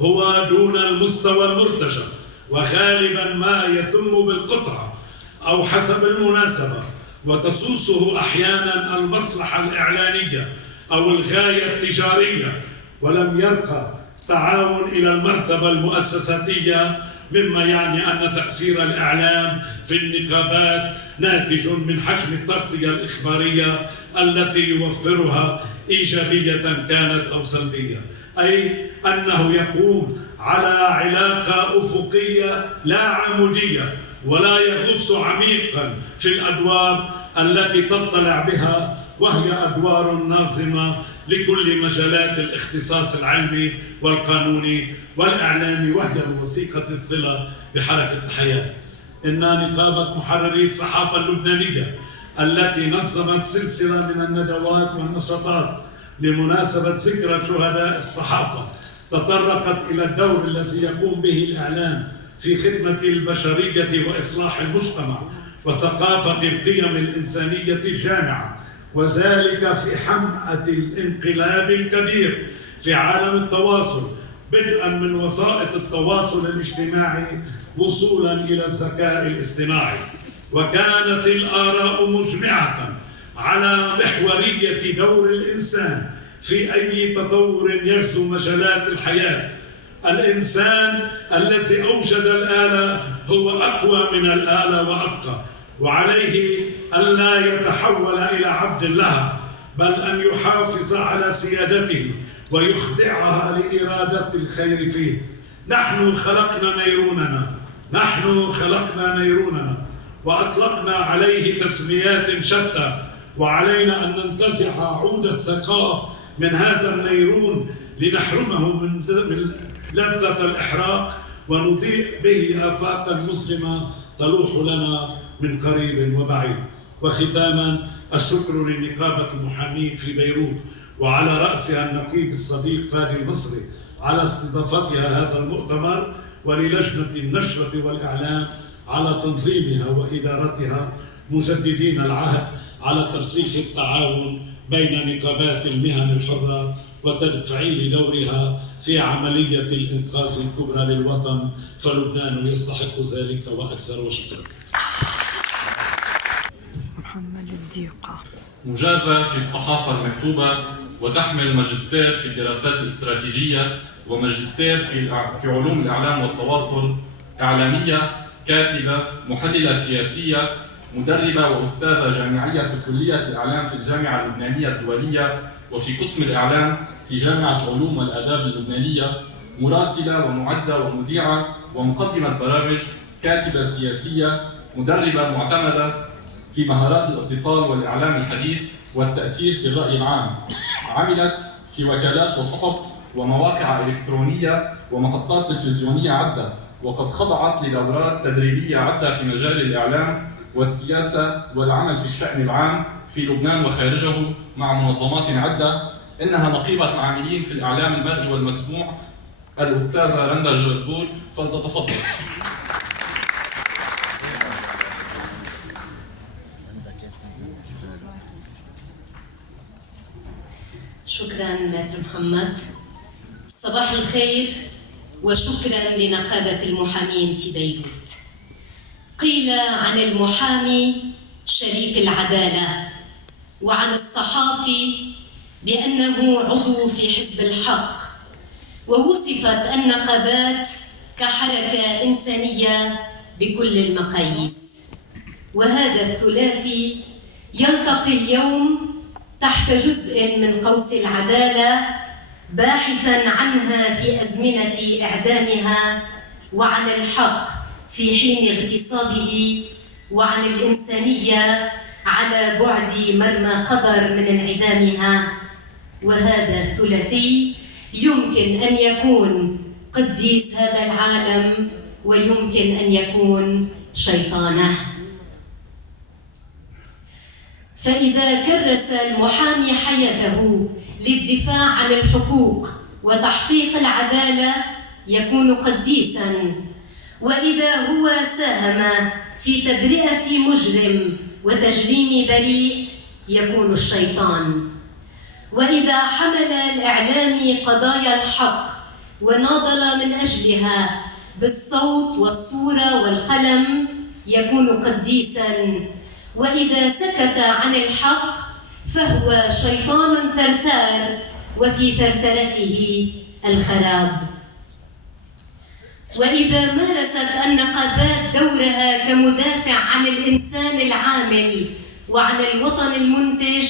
هو دون المستوى المرتجى، وغالبا ما يتم بالقطعة أو حسب المناسبة، وتسوسه أحيانا المصلحة الإعلانية أو الغاية التجارية، ولم يرقى التعاون إلى المرتبة المؤسساتية، مما يعني أن تأثير الإعلام في النقابات ناتج من حجم التغطية الإخبارية التي يوفرها إيجابية كانت أو سلبية، أي أنه يقوم على علاقة أفقية لا عمودية، ولا يغوص عميقا في الأدوار التي تطلع بها، وهي أدوار ناظمة لكل مجالات الاختصاص العلمي والقانوني والإعلامي، وهي الوثيقة الصلة بحركة الحياة. إن نقابة محرري الصحافة اللبنانية التي نظمت سلسلة من الندوات والنشاطات لمناسبة ذكرى شهداء الصحافة تطرقت إلى الدور الذي يقوم به الإعلام في خدمة البشرية وإصلاح المجتمع وثقافة القيم الإنسانية الجامعة، وذلك في حمأة الانقلاب الكبير في عالم التواصل، بدءا من وسائط التواصل الاجتماعي وصولا إلى الذكاء الاصطناعي. وكانت الآراء مجمعة على محورية دور الإنسان في أي تطور يغزو مجالات الحياة. الإنسان الذي أوجد الآلة هو أقوى من الآلة وأبقى، وعليه أن لا يتحول إلى عبد لها، بل أن يحافظ على سيادته ويخضعها لإرادة الخير فيه. نحن خلقنا نيروننا وأطلقنا عليه تسميات شتى، وعلينا أن ننتزع عود الثقاب من هذا النيرون لنحرمه من لذة الإحراق ونضيء به آفاقا مسلمة تلوح لنا من قريب وبعيد. وختاما الشكر لنقابة المحامين في بيروت وعلى رأسها النقيب الصديق فادي المصري على استضافتها هذا المؤتمر، وللجنة النشرة والإعلام على تنظيمها وإدارتها، مجددين العهد على ترسيخ التعاون بين نقابات المهن الحرة وتفعيل دورها في عملية الإنقاذ الكبرى للوطن، فلبنان يستحق ذلك وأكثر. وشكرا. محمد الديقة مجازة في الصحافة المكتوبة، وتحمل ماجستير في الدراسات الاستراتيجية وماجستير في علوم الإعلام والتواصل، إعلامية، كاتبة، محللة سياسية، مدربة وأستاذة جامعية في كلية الإعلام في الجامعة اللبنانية الدولية وفي قسم الإعلام في جامعة علوم والآداب اللبنانية، مراسلة ومعدة ومذيعة ومقدمة برامج، كاتبة سياسية، مدربة معتمدة في مهارات الاتصال والإعلام الحديث والتأثير في الرأي العام. عملت في وكالات وصحف ومواقع إلكترونية ومحطات تلفزيونية عدة، وقد خضعت لدورات تدريبية عدة في مجال الإعلام والسياسة والعمل في الشأن العام في لبنان وخارجه مع منظمات عدة. إنها نقيبة العاملين في الإعلام المرئي والمسموع الأستاذة رندا جربور، فلتتفضل. شكرا ماتر محمد. صباح الخير وشكرا لنقابة المحامين في بيروت. قيل عن المحامي شريك العدالة، وعن الصحافي بأنه عضو في حزب الحق، ووصفت النقابات كحركة إنسانية بكل المقاييس. وهذا الثلاثي يلتقي اليوم تحت جزء من قوس العدالة، باحثاً عنها في أزمنة إعدامها، وعن الحق في حين اغتصابه، وعن الإنسانية على بعد مرمى قدر من انعدامها. وهذا الثلاثي يمكن أن يكون قديس هذا العالم، ويمكن أن يكون شيطانه. فإذا كرس المحامي حياته للدفاع عن الحقوق وتحقيق العدالة يكون قديساً، وإذا هو ساهم في تبرئة مجرم وتجريم بريء يكون الشيطان، وإذا حمل الإعلام قضايا الحق وناضل من أجلها بالصوت والصورة والقلم يكون قديساً، وإذا سكت عن الحق فهو شيطان ثرثار وفي ثرثرته الخراب. وإذا مارست النقابات دورها كمدافع عن الإنسان العامل وعن الوطن المنتج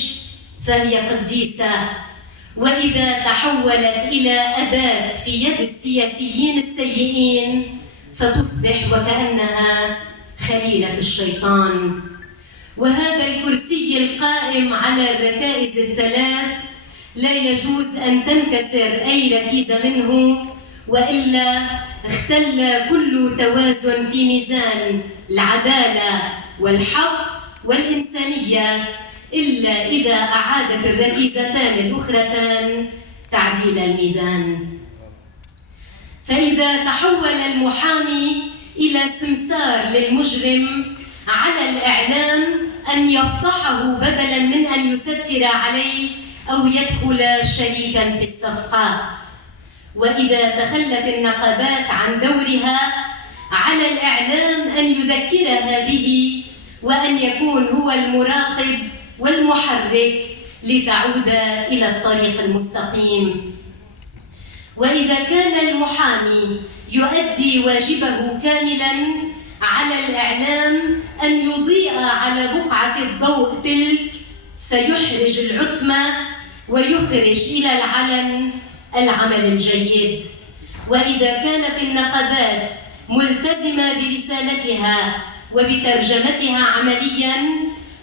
فهي قديسة، وإذا تحولت إلى أداة في يد السياسيين السيئين فتصبح وكأنها خليلة الشيطان. وهذا الكرسي القائم على الركائز الثلاث لا يجوز أن تنكسر أي ركيزة منه، وإلا اختل كل توازن في ميزان العدالة والحق والإنسانية، إلا إذا أعادت الركيزتان الأخرتان تعديل الميزان. فإذا تحول المحامي إلى سمسار للمجرم على الإعلام أن يفضحه بدلاً من أن يستر عليه أو يدخل شريكاً في الصفقة. وإذا تخلت النقابات عن دورها على الإعلام أن يذكرها به وأن يكون هو المراقب والمحرك لتعود إلى الطريق المستقيم. وإذا كان المحامي يؤدي واجبه كاملاً على الإعلام أن يضيء على بقعة الضوء تلك فيحرج العتمة ويخرج إلى العلن العمل الجيد. وإذا كانت النقابات ملتزمة برسالتها وبترجمتها عملياً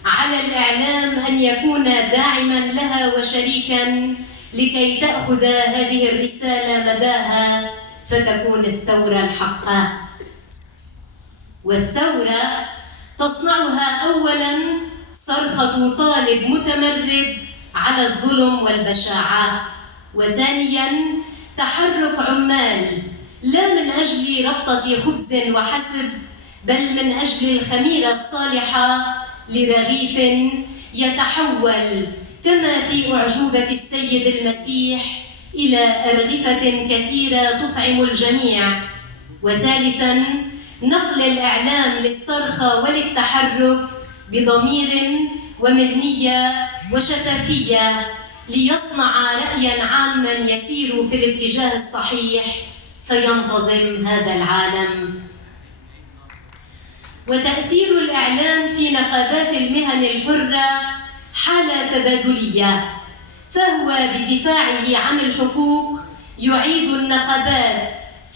على الإعلام أن يكون داعماً لها وشريكاً لكي تأخذ هذه الرسالة مداها فتكون الثورة الحقة. والثورة تصنعها أولاً صرخة طالب متمرد على الظلم والبشاعة، وثانياً تحرك عمال لا من أجل ربطة خبز وحسب بل من أجل الخميرة الصالحة لرغيف يتحول كما في أعجوبة السيد المسيح إلى أرغفة كثيرة تطعم الجميع. وثالثاً نقل الإعلام للصرخة وللتحرك بضمير ومهنية وشفافية ليصنع رأياً عاماً يسير في الاتجاه الصحيح فينتظم هذا العالم. وتأثير الإعلام في نقابات المهن الحرة حالة تبادلية، فهو بدفاعه عن الحقوق يعيد النقابات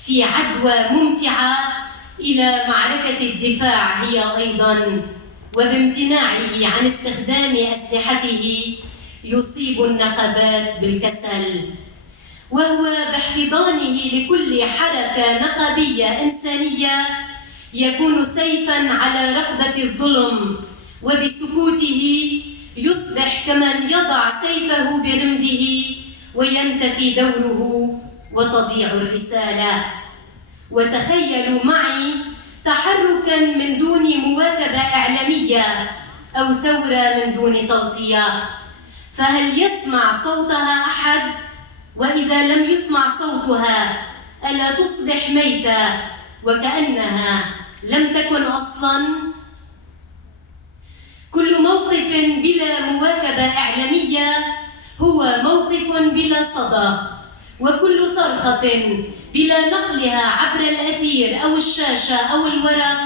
في عدوى ممتعة إلى معركة الدفاع هي أيضاً، وبامتناعه عن استخدام أسلحته يصيب النقابات بالكسل، وهو باحتضانه لكل حركة نقابية إنسانية يكون سيفاً على رقبة الظلم، وبسكوته يصبح كمن يضع سيفه بغمده وينتفي دوره وتضيع الرسالة. وتخيلوا معي تحركاً من دون مواكبة إعلامية أو ثورة من دون تغطية، فهل يسمع صوتها أحد؟ وإذا لم يسمع صوتها ألا تصبح ميتة وكأنها لم تكن أصلاً؟ كل موقف بلا مواكبة إعلامية هو موقف بلا صدى، وكل صرخة بلا نقلها عبر الأثير أو الشاشة أو الورق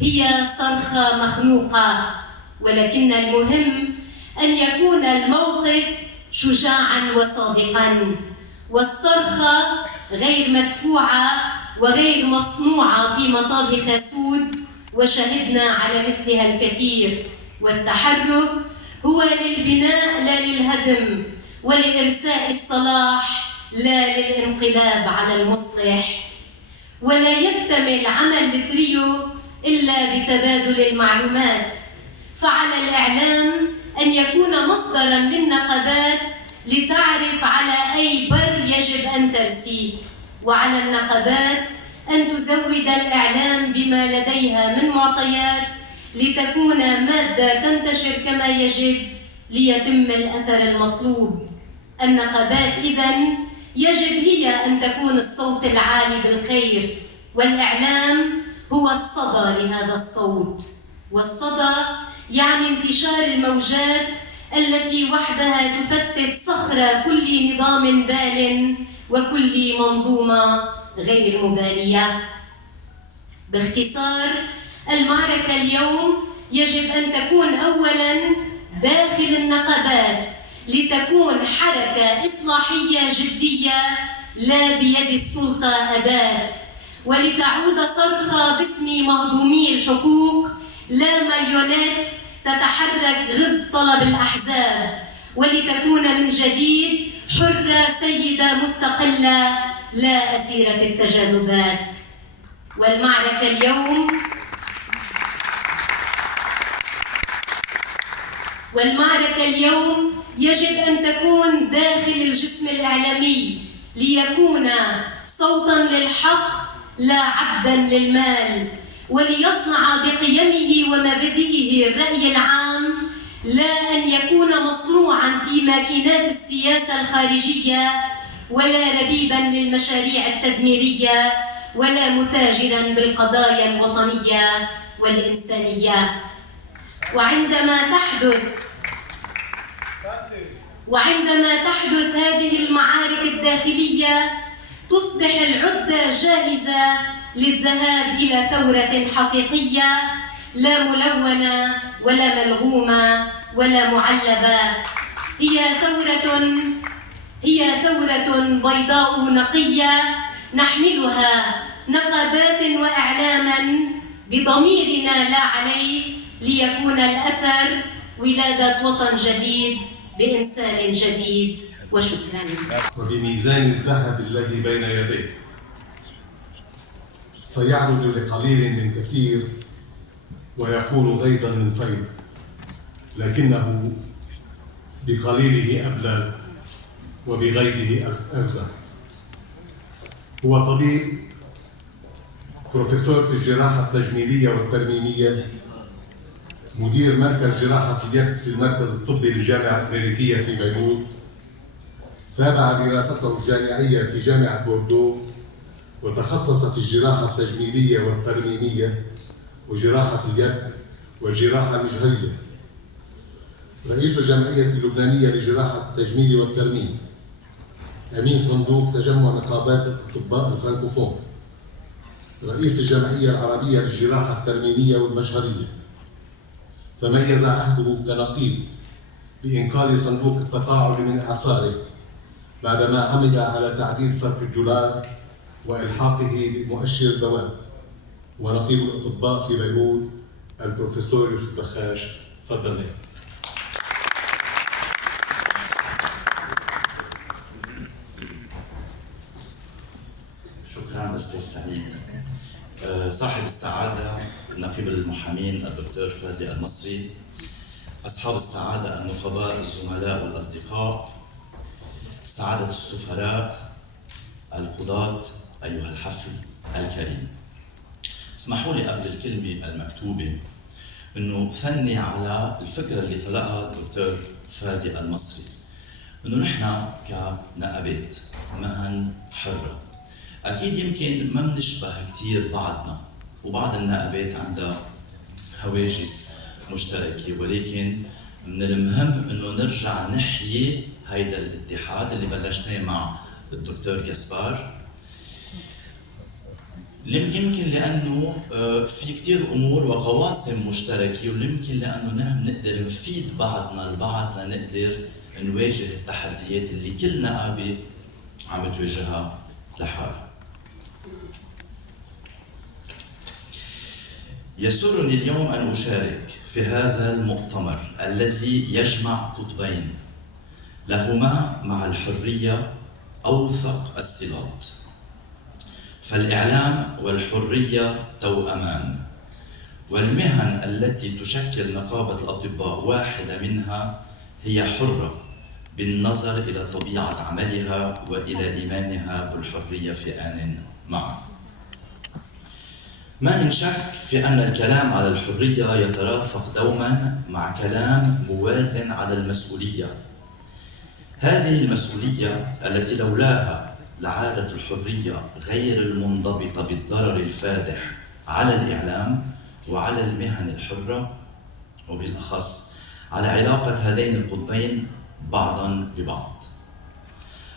هي صرخة مخنوقة. ولكن المهم أن يكون الموقف شجاعاً وصادقاً، والصرخة غير مدفوعة وغير مصنوعة في مطابخ سود وشهدنا على مثلها الكثير. والتحرك هو للبناء لا للهدم، ولإرساء الصلاح لا للانقلاب على المصلح. ولا يكتمل عمل التريو إلا بتبادل المعلومات، فعلى الإعلام أن يكون مصدراً للنقابات لتعرف على أي بر يجب أن ترسي، وعلى النقابات أن تزود الإعلام بما لديها من معطيات لتكون مادة تنتشر كما يجب ليتم الأثر المطلوب. النقابات إذن يجب هي أن تكون الصوت العالي بالخير، والإعلام هو الصدى لهذا الصوت، والصدى يعني انتشار الموجات التي وحدها تفتت صخر كل نظام بال وكل منظومة غير مبالية. باختصار، المعركة اليوم يجب أن تكون أولاً داخل النقابات لتكون حركة إصلاحية جدية لا بيد السلطة أداة، ولتعود صرخة باسم مهضومي الحقوق لا ماريونيت تتحرك غض طلب الأحزاب، ولتكون من جديد حرة سيدة مستقلة لا أسيرة التجاذبات. والمعركة اليوم يجب أن تكون داخل الجسم الإعلامي ليكون صوتاً للحق لا عبداً للمال، وليصنع بقيمه ومبادئه الرأي العام لا أن يكون مصنوعاً في ماكينات السياسة الخارجية، ولا ربيباً للمشاريع التدميرية، ولا متاجراً بالقضايا الوطنية والإنسانية. وعندما تحدث هذه المعارك الداخلية تصبح العدة جاهزة للذهاب إلى ثورة حقيقية لا ملونة ولا ملغومة ولا معلبة. هي ثورة بيضاء نقية نحملها نقابات وإعلاما بضميرنا لا عليه، ليكون الأثر ولادة وطن جديد بإنسان جديد. وشكرا. وبميزان الذهب الذي بين يديه سيعرض لقليل من كثير ويكون غيظا من فيض، لكنه بقليله أبلغ وبغيره أفزع. هو طبيب، بروفيسور في الجراحة التجميلية والترميمية، مدير مركز جراحة اليد في المركز الطبي للجامعة الأمريكية في بيروت. تابع دراسته الجامعية في جامعة بوردو، وتخصص في الجراحة التجميلية والترميمية وجراحة اليد والجراحة المجهرية. رئيس الجمعية اللبنانية لجراحة التجميل والترميم، أمين صندوق تجمع نقابات الأطباء الفرنكوفون، رئيس الجمعية العربية للجراحة الترميمية والمجهرية. تميز عهده كنقيب بإنقاذ صندوق التقاعد من إعصاره بعدما عمل على تعديل صرف الدولار وإلحاقه بمؤشر الدوام. ونقيب الأطباء في بيروت البروفيسور يوسف بخاش. تفضل لي. شكرا أستاذ سعيد. صاحب السعادة نقيب المحامين الدكتور فادي المصري، أصحاب السعادة النقباء الزملاء والأصدقاء، سعادة السفراء، القضاة، أيها الحفل الكريم. اسمحوا لي قبل الكلمة المكتوبة أنه ثني على الفكرة اللي طلقها الدكتور فادي المصري، أنه نحن كنقابات مهن حرة أكيد يمكن ما بنشبه كتير بعضنا، وبعض النقابات عندها هواجس مشتركة، ولكن من المهم أنه نرجع نحيي هيدا الاتحاد اللي بلشناه مع الدكتور جاسبار. يمكن لأنه في كتير أمور وقواسم مشتركة، ويمكن لأنه نحن نقدر نفيد بعضنا البعض لنقدر نواجه التحديات اللي كل نقابة عم تواجهها لحالها. يسرني اليوم أن أشارك في هذا المؤتمر الذي يجمع قطبين لهما مع الحرية أوثق الصلات، فالإعلام والحرية توأمان، والمهن التي تشكل نقابة الأطباء واحدة منها هي حرة بالنظر إلى طبيعة عملها وإلى إيمانها بالحرية في آن معا. ما من شك في أن الكلام على الحرية يترافق دوما مع كلام موازن على المسؤولية. هذه المسؤولية التي لولاها لعادة الحرية غير المنضبطة بالضرر الفادح على الإعلام وعلى المهن الحرة، وبالأخص على علاقة هذين القطبين بعضا ببعض.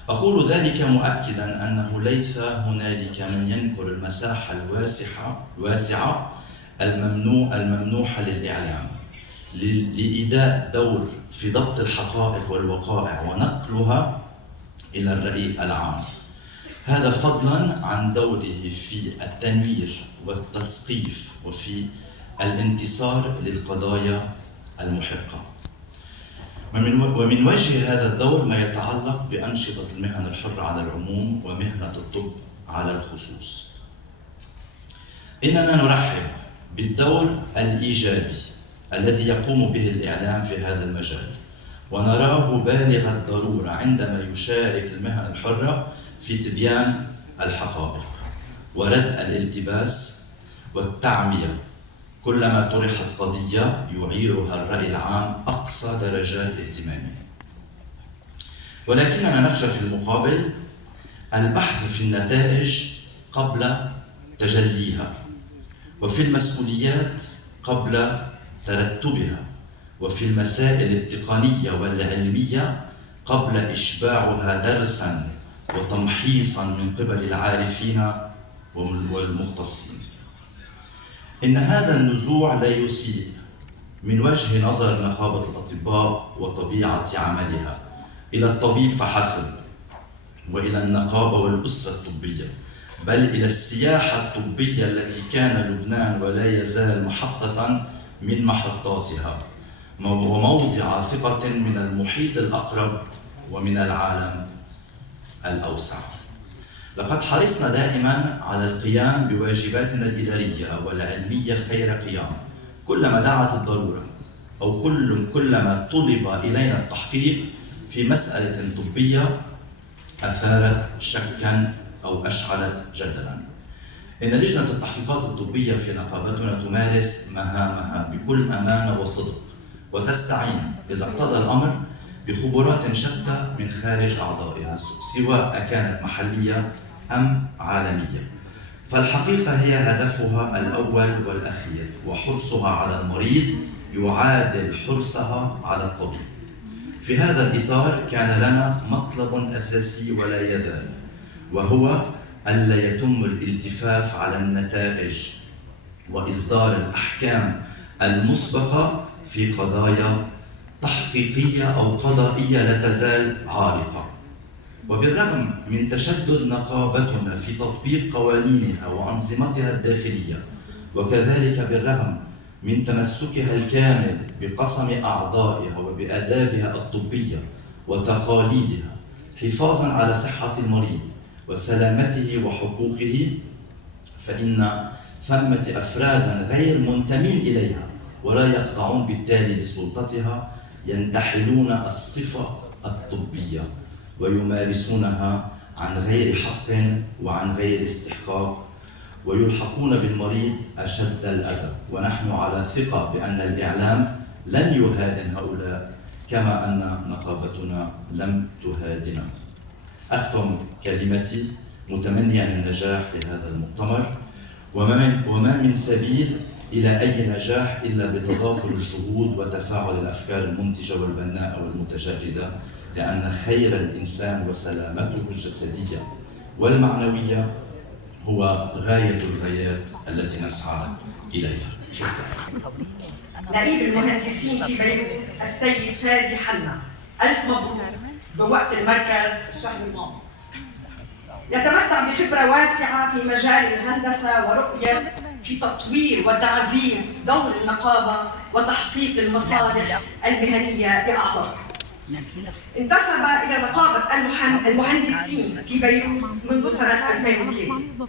أقول ذلك مؤكدا أنه ليس هنالك من ينكر المساحة الواسعة الممنوحة للإعلام لإيداء دور في ضبط الحقائق والوقائع ونقلها إلى الرأي العام، هذا فضلا عن دوره في التنوير والتثقيف وفي الانتصار للقضايا المحقة. ومن وجه هذا الدور ما يتعلق بأنشطة المهن الحرة على العموم ومهنة الطب على الخصوص. إننا نرحب بالدور الإيجابي الذي يقوم به الإعلام في هذا المجال، ونراه بالغ الضرورة عندما يشارك المهن الحرة في تبيان الحقائق ورد الالتباس والتعمية كلما طرحت قضية يعيرها الرأي العام أقصى درجات اهتمامه. ولكننا نخشى في المقابل البحث في النتائج قبل تجليها، وفي المسؤوليات قبل ترتبها، وفي المسائل التقنية والعلمية قبل إشباعها درسا وتمحيصا من قبل العارفين والمختصين. إن هذا النزوع لا يسيء من وجه نظر نقابة الأطباء وطبيعة عملها إلى الطبيب فحسب، وإلى النقابة والأسرة الطبية، بل إلى السياحة الطبية التي كان لبنان ولا يزال محطة من محطاتها وموضع ثقة من المحيط الأقرب ومن العالم الأوسع. لقد حرصنا دائما على القيام بواجباتنا الإدارية والعلمية خير قيام كلما دعت الضرورة، أو كلما طلب إلينا التحقيق في مسألة طبية أثارت شكا أو أشعلت جدلا. إن لجنة التحقيقات الطبية في نقابتنا تمارس مهامها بكل أمانة وصدق، وتستعين إذا اقتضى الأمر بخبرات شتى من خارج أعضائها سواء كانت محلية أم عالمية. فالحقيقة هي هدفها الأول والأخير، وحرصها على المريض يعادل حرصها على الطبيب. في هذا الإطار كان لنا مطلب أساسي ولا يزال، وهو ألا يتم الالتفاف على النتائج وإصدار الأحكام المسبقة في قضايا تحقيقية أو قضائية لا تزال عالقة. وبالرغم من تشدد نقابتنا في تطبيق قوانينها وأنظمتها الداخلية، وكذلك بالرغم من تمسكها الكامل بقسم أعضائها وبآدابها الطبية وتقاليدها حفاظاً على صحة المريض وسلامته وحقوقه، فإن ثمة أفراداً غير منتمين إليها ولا يخضعون بالتالي لسلطتها ينتحلون الصفة الطبية ويمارسونها عن غير حق وعن غير استحقاق، ويلحقون بالمريض أشد الأذى. ونحن على ثقة بأن الإعلام لن يهادن هؤلاء كما أن نقابتنا لم تهادنا. أختم كلمتي متمنيا النجاح لهذا المؤتمر، وما من سبيل إلى أي نجاح إلا بتضافر الجهود وتفاعل الأفكار المنتجة والبناءة والمتجردة، لأن خير الإنسان وسلامته الجسدية والمعنوية هو غاية الغايات التي نسعى إليها. شكرا. نقيب المهندسين في بيروت السيد فادي حنا، ألف مبروك بوقت المركز الشهر الماضي. يتمتع بخبرة واسعة في مجال الهندسة ورؤية في تطوير وتعزيز دور النقابة وتحقيق المصالح المهنية لأعضائها. انتسب إلى نقابة المهندسين في بيروت منذ سنة 2003،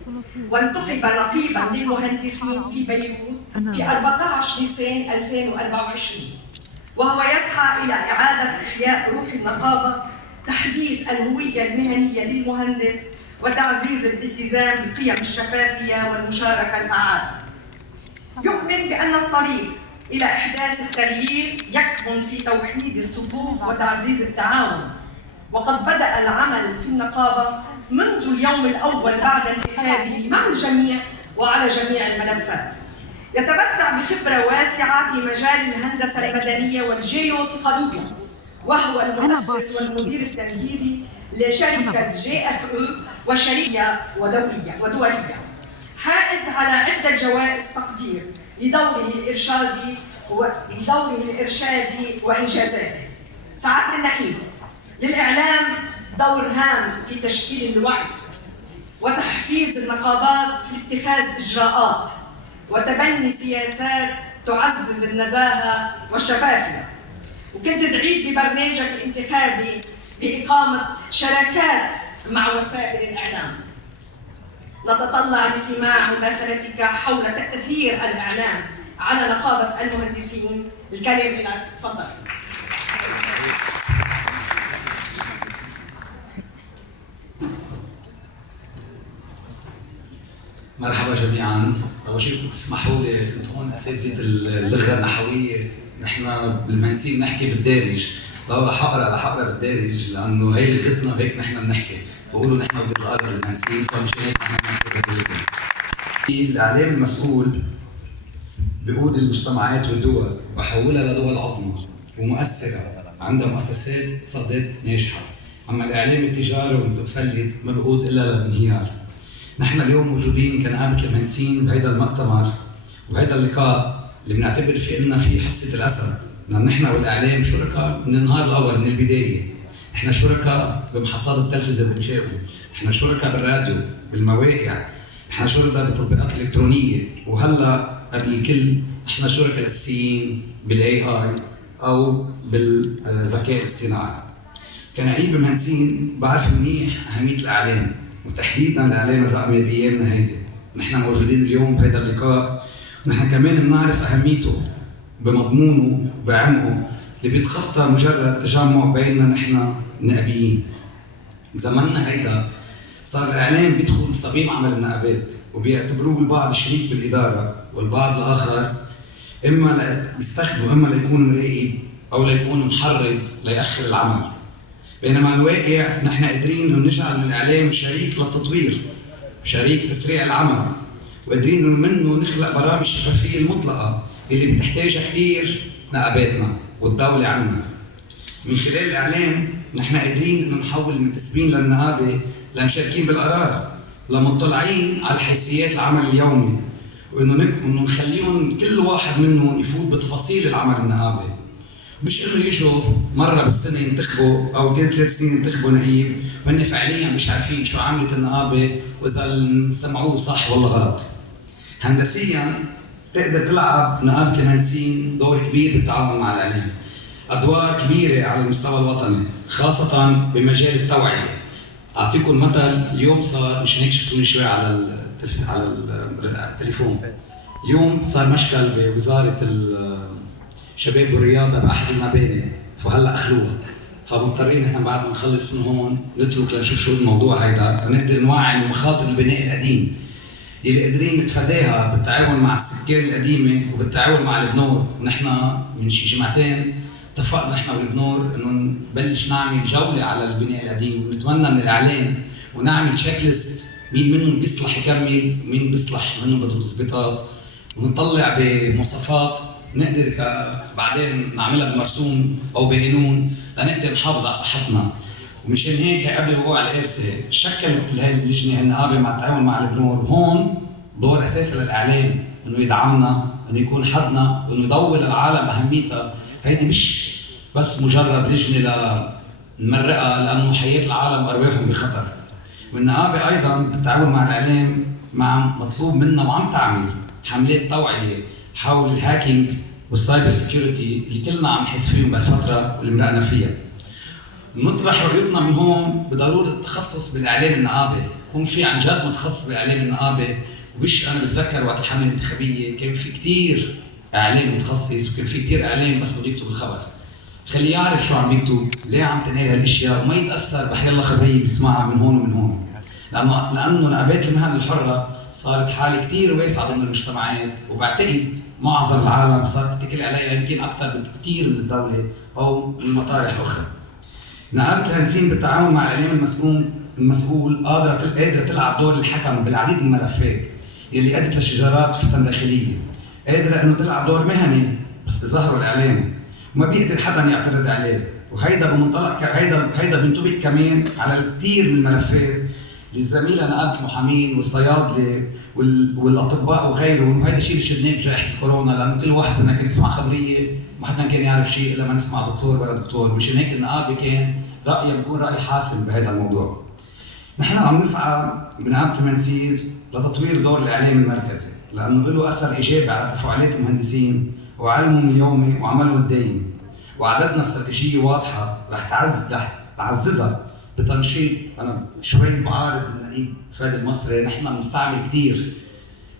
وانتخب نقيبا للمهندسين في بيروت في 14 نيسان 2024، وهو يسعى إلى إعادة إحياء روح النقابة، تحديث الهوية المهنية للمهندس، وتعزيز الالتزام بقيم الشفافية والمشاركة الفعالة. يؤمن بأن الطريق إلى إحداث التغيير يكمن في توحيد الصفوف وتعزيز التعاون، وقد بدأ العمل في النقابة منذ اليوم الأول بعد انتخابه مع الجميع وعلى جميع الملفات. يتمتع بخبرة واسعة في مجال الهندسة المدنية والجيوتقنية، وهو المؤسس والمدير التنفيذي لشركة GFE وشركة ودولية، حائز على عدة جوائز تقدير لدوره الإرشادي وإنجازاته. سعادة النقيب، للإعلام دور هام في تشكيل الوعي وتحفيز النقابات لاتخاذ إجراءات وتبني سياسات تعزز النزاهة والشفافية. وكنت دعيت ببرنامجك الانتخابي بإقامة شراكات مع وسائل الإعلام. نتطلع لسماع مداخلتك حول تأثير الإعلام على نقابة المهندسين. الكلام إلى تفضل. مرحبا جميعا. اول شيء بدكم تسمحوا لي، انتم هون اساتذه اللغه النحويه، نحن بالمهندسين بنحكي بالدارج، لو رح اقرا بالدارج لانه هي لغتنا وهيك نحن بنحكي، بقولوا نحن ولاد الارض بالمهندسين، فمشان هيك نحن بنحكي بالدارج. الاعلام المسؤول بقود المجتمعات والدول وبحولها لدول عظمى ومؤثره عندها مؤسسات اقتصادات ناجحه، اما الاعلام التجاري والمتفلت ما بقود الا للانهيار. نحن اليوم موجودين كنقابة المهندسين بهيدا المؤتمر وبهيدا اللقاء اللي بنعتبر في لنا فيه حصة الأسد، لأن نحن والإعلام شركاء من النهار الأول من البداية. نحن شركاء بمحطات التلفزة بالإنشاء، نحن شركاء بالراديو، بالمواقع، نحن شركاء بالتطبيقات الإلكترونية، وهلا قبل الكل نحن شركاء الأساسيين بالAI أو بالذكاء الاصطناعي. كنقيب مهندسين بعرف منيح أهمية الإعلام، وتحديدا الاعلام الرقمي بايامنا هيدي. نحن موجودين اليوم بهذا اللقاء، ونحن كمان بنعرف اهميته بمضمونه وبعمقه اللي بيتخطى مجرد تجمع بيننا نحن نقابيين. بزمننا هيدا صار الاعلام بيدخل بصميم عمل النقابات، وبيعتبروه البعض شريك بالاداره والبعض الاخر اما بيستخدمه اما ليكون مراقب او ليكون محرض ليأخر العمل. بينما الواقع نحن قادرين انه نجعل من الاعلام شريك للتطوير، شريك تسريع العمل، وقادرين انه منه نخلق برامج الشفافيه المطلقه اللي بتحتاجها كثير نقاباتنا والدوله عنا. من خلال الاعلام نحن قادرين انه نحول من تسبين للنقابه لمشاركين بالقرار، لمطلعين على حيثيات العمل اليومي، وانه نخليهم كل واحد منهم يفوت بتفاصيل العمل النقابي. مش انه يجوا مره بالسنه ينتخبوا او كل 3 سنين ينتخبوا نقيب وهن فعليا مش عارفين شو عملت النقابه واذا سمعوه صح ولا غلط. هندسيا تقدر تلعب نقابه المهندسين دور كبير بالتعاون مع الاعلام، ادوار كبيره على المستوى الوطني خاصه بمجال التوعيه. اعطيكم مثل، اليوم صار مش هيك شفتوني شوي على التليفون، اليوم صار مشكل بوزاره الشباب والرياضه باحد المباني، فهلا اخلوها، فمضطرين احنا بعد ما نخلص من هون نترك لنشوف شو الموضوع هيدا، لنقدر نوعي من مخاطر البناء القديم اللي قادرين نتفاداها بالتعاون مع السكان القديمه وبالتعاون مع البنور. ونحن من شي جمعتين اتفقنا نحن والبنور انه نبلش نعمل جوله على البناء القديم، ونتمنى من الاعلام ونعمل تشيك ليست مين منهم بيصلح يكمل ومين بيصلح منهم بده تظبيطات، ونطلع بمواصفات نقدر بعدين نعملها بمرسوم او بقانون لنقدر نحافظ على صحتنا. ومشان هيك قبل وقوع القرصه شكلت هاي اللجنه النقابه مع التعاون مع البنور، وهون دور اساسي للاعلام انه يدعمنا، انه يكون حدنا، وانه يضوي للعالم اهميتها. هيدي مش بس مجرد لجنه لنمرقها لانه حياه العالم وارواحهم بخطر. والنقابه ايضا بالتعاون مع الاعلام مطلوب منا وعم تعمل حملات توعيه حول الهاكينج والسايبر سيكيورتي اللي كلنا عم نحس فيهم بالفتره واللي مرقنا فيها. نطرح رؤيتنا من هون بضروره التخصص بالاعلام النقابي، يكون في عن جد متخصص باعلام النقابه ومش انا بتذكر وقت الحمله الانتخابيه كان في كثير اعلام متخصص وكان في كثير اعلام بس بده يكتب الخبر. خليه يعرف شو عم يكتب، ليه عم تنقل هالاشياء، وما يتاثر بحيالله خبريه بيسمعها من هون ومن هون. لانه نقابات المهن الحره صارت حاله كثير واسعه ضمن المجتمعات، وبعتقد معظم العالم صارت تتكل عليها يمكن اكثر بكثير من الدوله او من المطارح الاخرى. نقابه الهندسين بالتعاون مع الاعلام المسؤول قادره تلعب دور الحكم بالعديد من الملفات يلي ادت لشجارات وفتن داخليه. قادره انه تلعب دور مهني بس بظهره الاعلام، وما بيقدر حدا يعترض عليه، وهيدا بمنطلق هيدا بينطبق كمان على الكثير من الملفات اللي زميلنا نقابه المحامين والصيادله والاطباء وغيرهم. وهيدا الشيء اللي شفناه بجائحه الكورونا، لانه كل واحد بدنا كان يسمع خبريه، ما حدا كان يعرف شيء الا ما نسمع دكتور ولا دكتور. مشان هيك النقابه كان رايها بيكون راي حاسم بهذا الموضوع. نحن عم نسعى بنقابه المنسير لتطوير دور الاعلام المركزي، لانه له اثر ايجابي على تفاعلات المهندسين وعلمهم اليومي وعملهم الدائم. وعددنا استراتيجيه واضحه رح تعززها بتنشيط. انا شوي بعارض النقيب فادي المصري، نحن بنستعمل كثير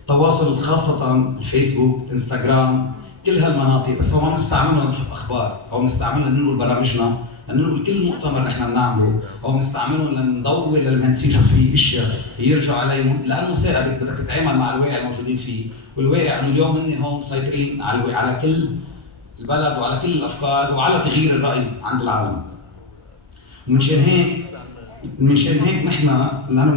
تواصل خاصه الفيسبوك، الانستغرام، كل هالمناطق، بس هو ما بنستعملهم لنحط اخبار او بنستعملهم لننقل برامجنا، لننقل كل مؤتمر نحن بنعمله، او بنستعملهم لنضوي للمهندسين شو في اشياء يرجعوا عليهم، لانه ثابت بدك تتعامل مع الواقع الموجودين فيه، والواقع انه اليوم هن هون مسيطرين على كل البلد وعلى كل الافكار وعلى تغيير الراي عند العالم. ومنشان هيك نحن لانه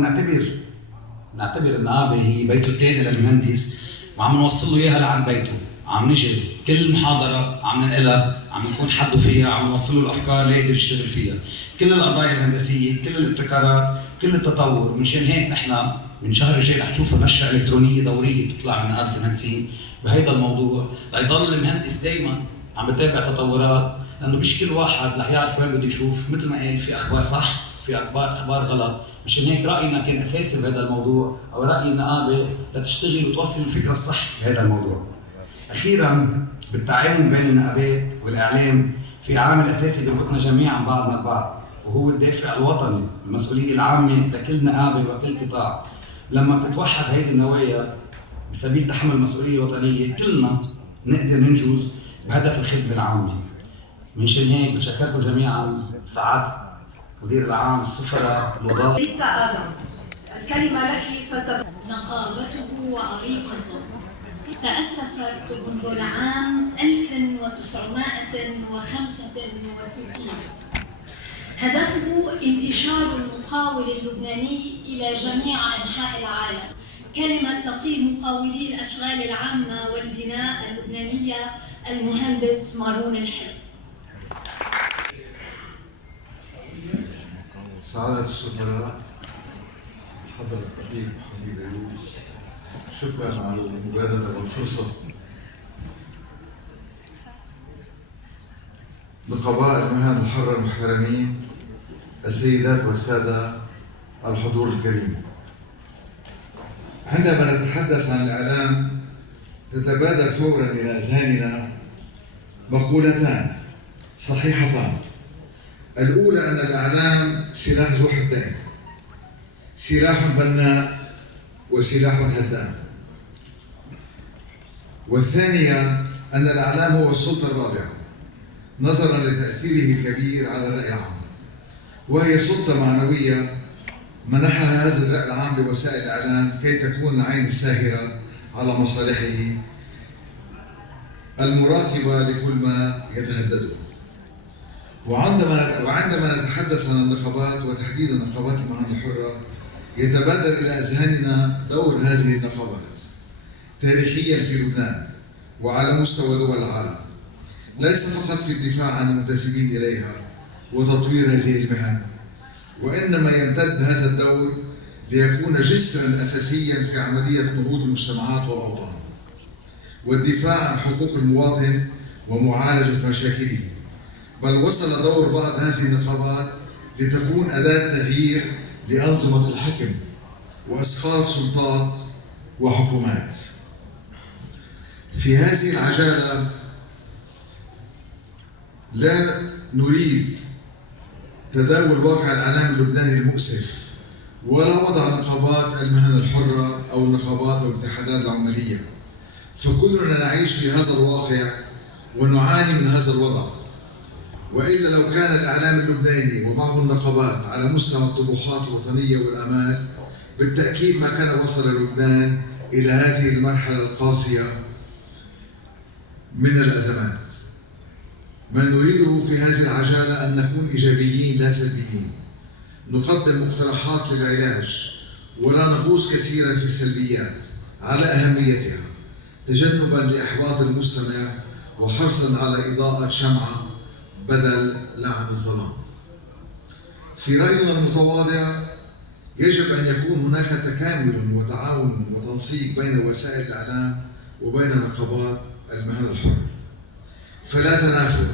بنعتبر النقابه هي بيته الثاني للمهندس، وعم نوصل له اياها لعند بيته. عم نجي كل محاضره عم ننقلها، عم نكون حده فيها، عم نوصل له الافكار اللي يقدر يشتغل فيها، كل القضايا الهندسيه، كل الابتكارات، كل التطور. منشان هيك نحن من شهر الجاي رح تشوفوا نشره الكترونيه دوريه بتطلع من نقابه المهندسين بهيدا الموضوع، ليضل المهندس دائما عم بتابع تطورات، لانه مش كل واحد رح يعرف وين بده يشوف. مثل ما قال في اخبار صح، في اخبار غلط. مشان هيك راينا كان اساسي بهذا الموضوع، او راي النقابه لتشتغل وتوصل الفكره الصح بهذا الموضوع. اخيرا بالتعاون بين النقابات والاعلام في عامل اساسي بيربطنا جميعا بعضنا البعض، وهو الدافع الوطني، المسؤوليه العامه لكل نقابه وكل قطاع. لما بتتوحد هيدي النوايا بسبيل تحمل مسؤوليه وطنيه، كلنا نقدر ننجز بهدف الخدمه العامه. منشان هيك بتشكركم جميعا، سعادة مدير العام، السفراء، الوزراء. الكلمه لك نقابته وعريقته تأسست منذ العام 1965. هدفه انتشار المقاول اللبناني إلى جميع أنحاء العالم. كلمة نقيب مقاولي الأشغال العامة والبناء اللبنانية المهندس مارون الحب. سعادة السفراء، حضرة الطبيب حبيب عيوب، شكرا على المبادرة والفرصة. نقباء المهن الحرة المحترمين، السيدات والسادة، الحضور الكريم، عندما نتحدث عن الإعلام تتبادر فورا إلى أذهاننا مقولتان صحيحتان. الأولى أن الإعلام سلاح ذو حدين، سلاح بناء وسلاح هدام. والثانية أن الإعلام هو السلطة الرابعة نظرا لتأثيره الكبير على الرأي العام، وهي سلطة معنوية منحها هذا الرأي العام بوسائل الإعلام كي تكون العين الساهرة على مصالحه المراقبة لكل ما يتهدده. وعندما نتحدث عن النقابات وتحديدا نقابات المهن الحرة، يتبادر إلى أذهاننا دور هذه النقابات تاريخيا في لبنان وعلى مستوى دول العالم، ليس فقط في الدفاع عن المنتسبين إليها وتطوير هذه المهن، وإنما يمتد هذا الدور ليكون جسرا أساسيا في عملية نهوض المجتمعات والأوطان والدفاع عن حقوق المواطن ومعالجة مشاكله. بل وصل دور بعض هذه النقابات لتكون أداة تغيير لأنظمة الحكم وإسقاط سلطات وحكومات. في هذه العجالة لا نريد تداول واقع الإعلام اللبناني المؤسف ولا وضع نقابات المهن الحرة أو النقابات أو الاتحادات العمالية، فكلنا نعيش في هذا الواقع ونعاني من هذا الوضع. وإلا لو كان الإعلام اللبناني ومعه النقابات على مستوى الطموحات الوطنية والآمال، بالتأكيد ما كان وصل لبنان إلى هذه المرحلة القاسية من الأزمات. ما نريده في هذه العجالة أن نكون إيجابيين لا سلبيين، نقدم مقترحات للعلاج ولا نغوص كثيرا في السلبيات على أهميتها، تجنبا لإحباط المستمع وحرصا على إضاءة شمعة بدل لعن الظلام. في رأينا المتواضع يجب أن يكون هناك تكامل وتعاون وتنسيق بين وسائل الإعلام وبين نقابات المهن الحرة، فلا تنافر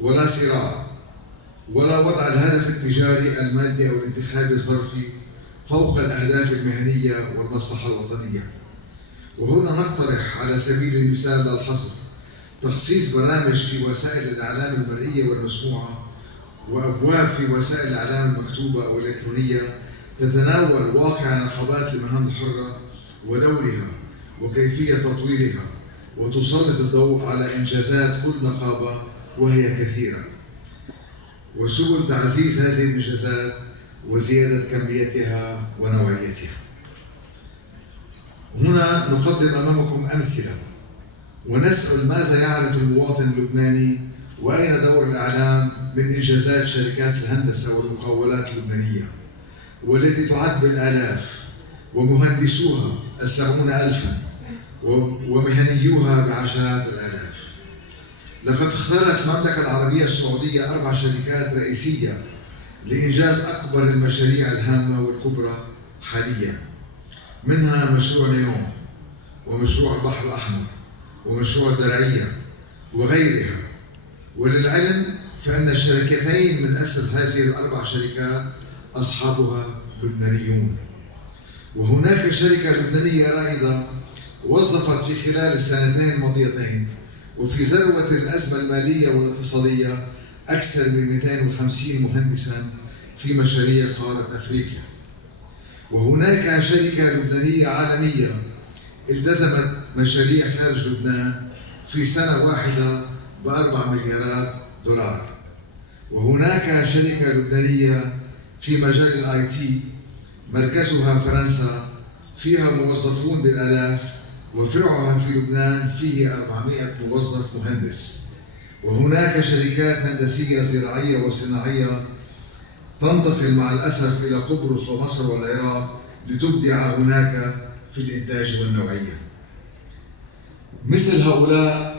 ولا صراع ولا وضع الهدف التجاري المادي أو الانتخابي الظرفي فوق الأهداف المهنية والمصلحة الوطنية. وهنا نقترح على سبيل المثال لا الحصر تخصيص برامج في وسائل الإعلام المرئية والمسموعة وأبواب في وسائل الإعلام المكتوبة أو الإلكترونية تتناول واقع نقابات المهن الحرة ودورها وكيفية تطويرها، وتسلط الضوء على إنجازات كل نقابة وهي كثيرة، وسبل تعزيز هذه الإنجازات وزيادة كميتها ونوعيتها. هنا نقدم أمامكم أمثلة ونسأل ماذا يعرف المواطن اللبناني وأين دور الإعلام من إنجازات شركات الهندسة والمقاولات اللبنانية والتي تعد بالآلاف ومهندسوها 70,000 ومهنيوها بعشرات الآلاف. لقد اختارت المملكة العربية السعودية 4 شركات رئيسية لإنجاز أكبر المشاريع الهامة والكبرى حاليا، منها مشروع نيوم ومشروع البحر الأحمر ومشروع الدرعية وغيرها. وللعلم فإن الشركتين من أسر هذه ال4 شركات أصحابها لبنانيون. وهناك شركة لبنانية رائدة وظفت في خلال السنتين الماضيتين وفي ذروة الأزمة المالية والاقتصادية أكثر من 250 مهندساً في مشاريع قارة أفريقيا. وهناك شركة لبنانية عالمية التزمت مشاريع خارج لبنان في سنة واحدة ب4 مليارات دولار. وهناك شركة لبنانية في مجال الIT مركزها فرنسا فيها موظفون بالآلاف وفرعها في لبنان فيه 400 موظف مهندس. وهناك شركات هندسية زراعية وصناعية تنتقل مع الأسف إلى قبرص ومصر والعراق لتبدع هناك في الإنتاج والنوعية. مثل هؤلاء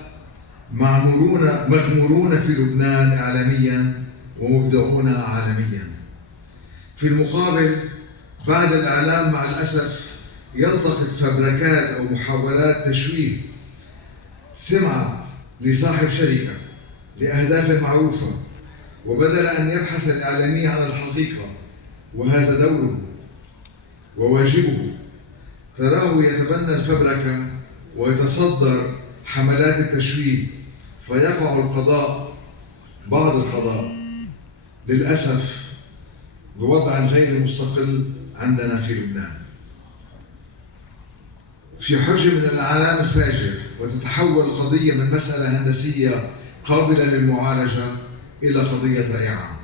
مغمورون في لبنان إعلاميا ومبدعون عالميا. في المقابل بعد الإعلام مع الأسف يلتقط فبركات أو محاولات تشويه سمعة لصاحب شركة لأهداف معروفة، وبدل أن يبحث الإعلامي عن الحقيقة وهذا دوره وواجبه، تراه يتبنى الفبركة ويتصدر حملات التشويه، فيقع بعض القضاء للأسف بوضع غير مستقل عندنا في لبنان في حجم من الإعلام الفاجر، وتتحول القضية من مسألة هندسية قابلة للمعالجة إلى قضية رأي عام.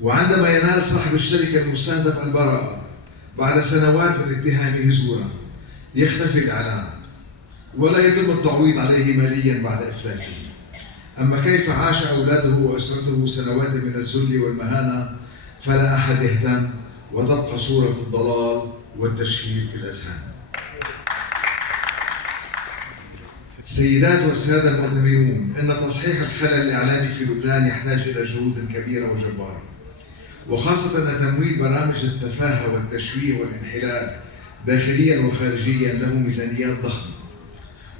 وعندما ينال صاحب الشركة المستهدف البراءة بعد سنوات من اتهامه زورا يختفي الإعلام ولا يتم التعويض عليه ماليا بعد إفلاسه. أما كيف عاش أولاده وأسرته سنوات من الذل والمهانة فلا أحد يهتم، وتبقى صورة الضلال والتشهير في الأذهان. سيدات والسادة المؤتمرون، إن تصحيح الخلل الإعلامي في لبنان يحتاج إلى جهود كبيرة وجبارة، وخاصة أن تمويل برامج التفاهة والتشويه والانحلال داخليا وخارجيا له ميزانيات ضخمة،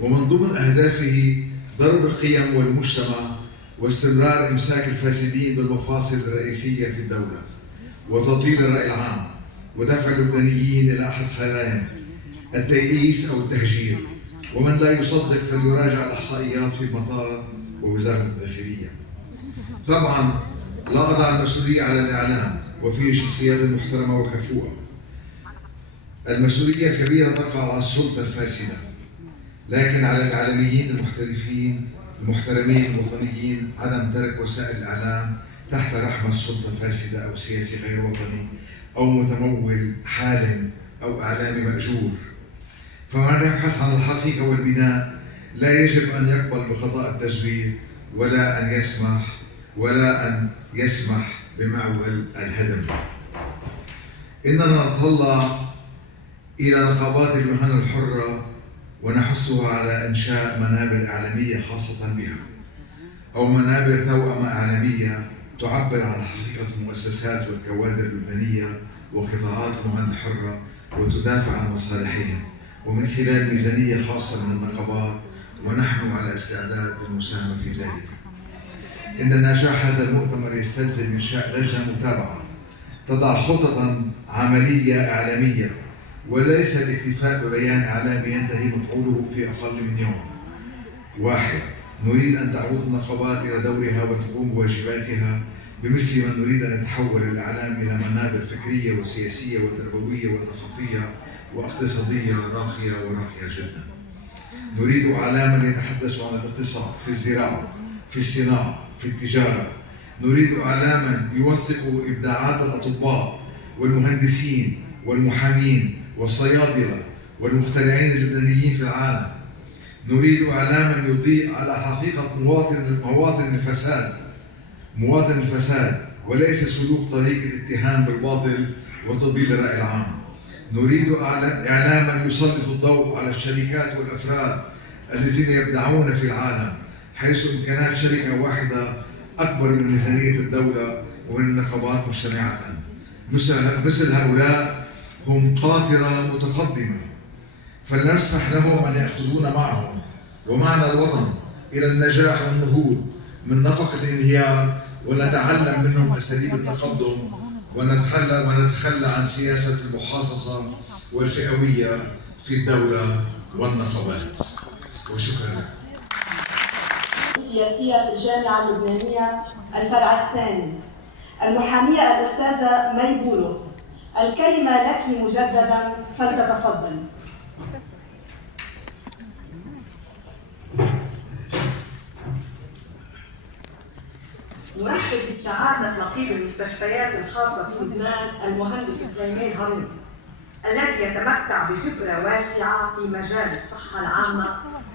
ومن ضمن أهدافه ضرب القيم والمجتمع واستمرار إمساك الفاسدين بالمفاصل الرئيسية في الدولة وتضليل الرأي العام ودفع اللبنانيين إلى أحد خيارين: التيئيس أو التهجير. ومن لا يصدق فليراجع الإحصائيات في المطار ووزارة الداخلية. طبعا لا أضع المسؤولية على الإعلام وفيه شخصيات محترمة وكفؤة. المسؤولية الكبيرة تقع على السلطة الفاسدة، لكن على الإعلاميين المحترفين المحترمين الوطنيين عدم ترك وسائل الإعلام تحت رحمة سلطة فاسدة أو سياسي غير وطني أو متمول حالم أو إعلامي مأجور. فمن يبحث عن الحقيقة والبناء لا يجب أن يقبل بخطأ التزوير ولا أن يسمح بمعول الهدم. إننا نتطلع إلى نقابات المهن الحرة ونحثها على إنشاء منابر إعلامية خاصة بها، أو منابر توأمة إعلامية تعبر عن حقيقة المؤسسات والكوادر اللبنانية وقطاعات المهن الحرة وتدافع عن مصالحهم، ومن خلال ميزانية خاصة من النقابات، ونحن على استعداد للمساهمة في ذلك. إن نجاح هذا المؤتمر يستلزم إنشاء لجنة متابعة تضع خططا عملية إعلامية، وليس الاكتفاء ببيان إعلامي ينتهي مفعوله في أقل من يوم. 1. نريد أن تعود النقابات إلى دورها وتقوم بواجباتها بمثل ما نريد أن يتحول الإعلام إلى منابر فكرية وسياسية وتربوية وثقافية واقتصادية راقية جدا. نريد إعلاما يتحدث عن الاقتصاد في الزراعة، في الصناعة، في التجارة. نريد إعلاما يوثق إبداعات الأطباء والمهندسين والمحامين والصيادلة والمخترعين اللبنانيين في العالم. نريد إعلاما يضيء على حقيقة مواطن الفساد وليس سلوك طريق الاتهام بالباطل وتضليل الرأي العام. نريد إعلاما يسلط الضوء على الشركات والأفراد الذين يبدعون في العالم، حيث إمكانات شركة واحدة أكبر من ميزانية الدولة ومن النقابات مجتمعة. مثل هؤلاء هم قاطرة متقدمة، فلنسمح لهم أن يأخذون معهم ومعنى الوطن إلى النجاح والنهوض من نفق الانهيار، ونتعلم منهم أساليب التقدم، ونتخلى عن سياسة المحاصصة والفئوية في الدولة والنقابات. وشكرا لك. السياسية في الجامعة اللبنانية الفرع الثاني، المحامية الأستاذة مي بولس، الكلمة لك مجددا فلتتفضلي. نرحب بسعادة نقيب المستشفيات الخاصة في لبنان المهندس سليمان هارون، الذي يتمتع بخبرة واسعة في مجال الصحة العامة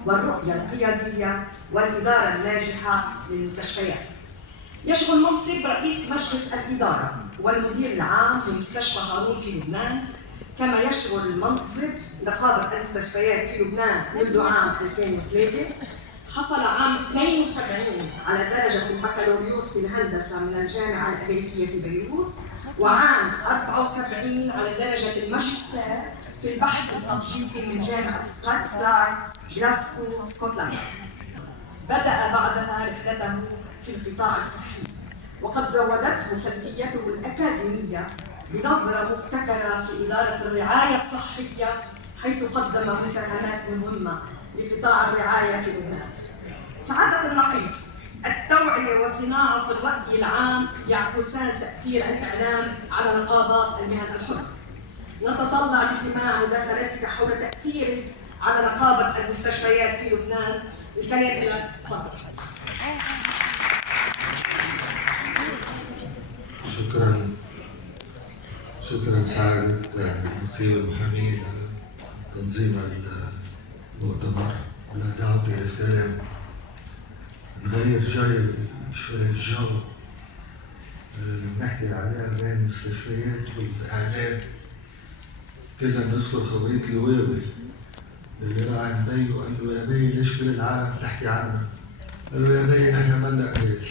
والرؤية القيادية والإدارة الناجحة للمستشفيات. يشغل منصب رئيس مجلس الإدارة والمدير العام لمستشفى هارون في لبنان، كما يشغل منصب نقابة المستشفيات في لبنان منذ عام 2003. حصل عام 72 على درجة البكالوريوس في الهندسة من الجامعة الأمريكية في بيروت، وعام 74 على درجة الماجستير في البحث التطبيقي من جامعة ستراسبراي غلاسكو سكوتلندا. بدأ بعدها رحلته في القطاع الصحي، وقد زودته خلفيته الأكاديمية بنظرة مبتكرة في إدارة الرعاية الصحية، حيث قدم مساهمات مهمة لقطاع الرعاية في لبنان. سعادة النقيب، التوعية وصناعة الرأي العام يعكسان تأثير الإعلام على نقابات المهن الحرة. نتطلع لسماع مداخلتك حول تأثيره على نقابة المستشفيات في لبنان. الكلام إلى تفضل. شكرا سعادة نقيب المحامين تنظيم المؤتمر ولا دعوتي للكلام. نغير شوي الجو، نحكي عليها بين المستشفيات والإعلام. كلنا بنذكر خبرية الواوي اللي راح عند بي وقال له يا بي ليش كل العالم تحكي عنا؟ قال له يا بي نحن مالنا قليل.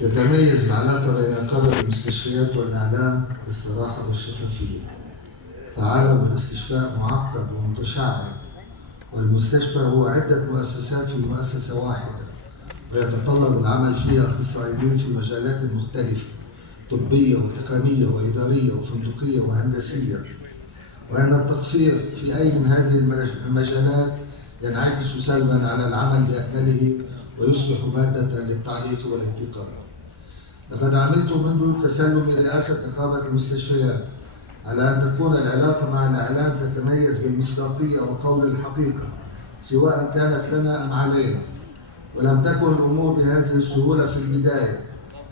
تتميز العلاقة بين نقابة المستشفيات والإعلام بالصراحة والشفافية. فعالم الاستشفاء معقد ومتشعب، والمستشفى هو عدة مؤسسات في مؤسسة واحدة، ويتطلب العمل فيها أخصائيين في مجالات مختلفة، طبية وتقنية وإدارية وفندقية وهندسية، وأن التقصير في أي من هذه المجالات ينعكس سلبا على العمل بأكمله ويصبح مادة للتعليق والانتقاد. لقد عملت منذ تسلم رئاسة نقابة المستشفيات على أن تكون العلاقة مع الإعلام تتميز بالمصداقية وقول الحقيقة سواء كانت لنا أم علينا، ولم تكن الأمور بهذه السهولة في البداية،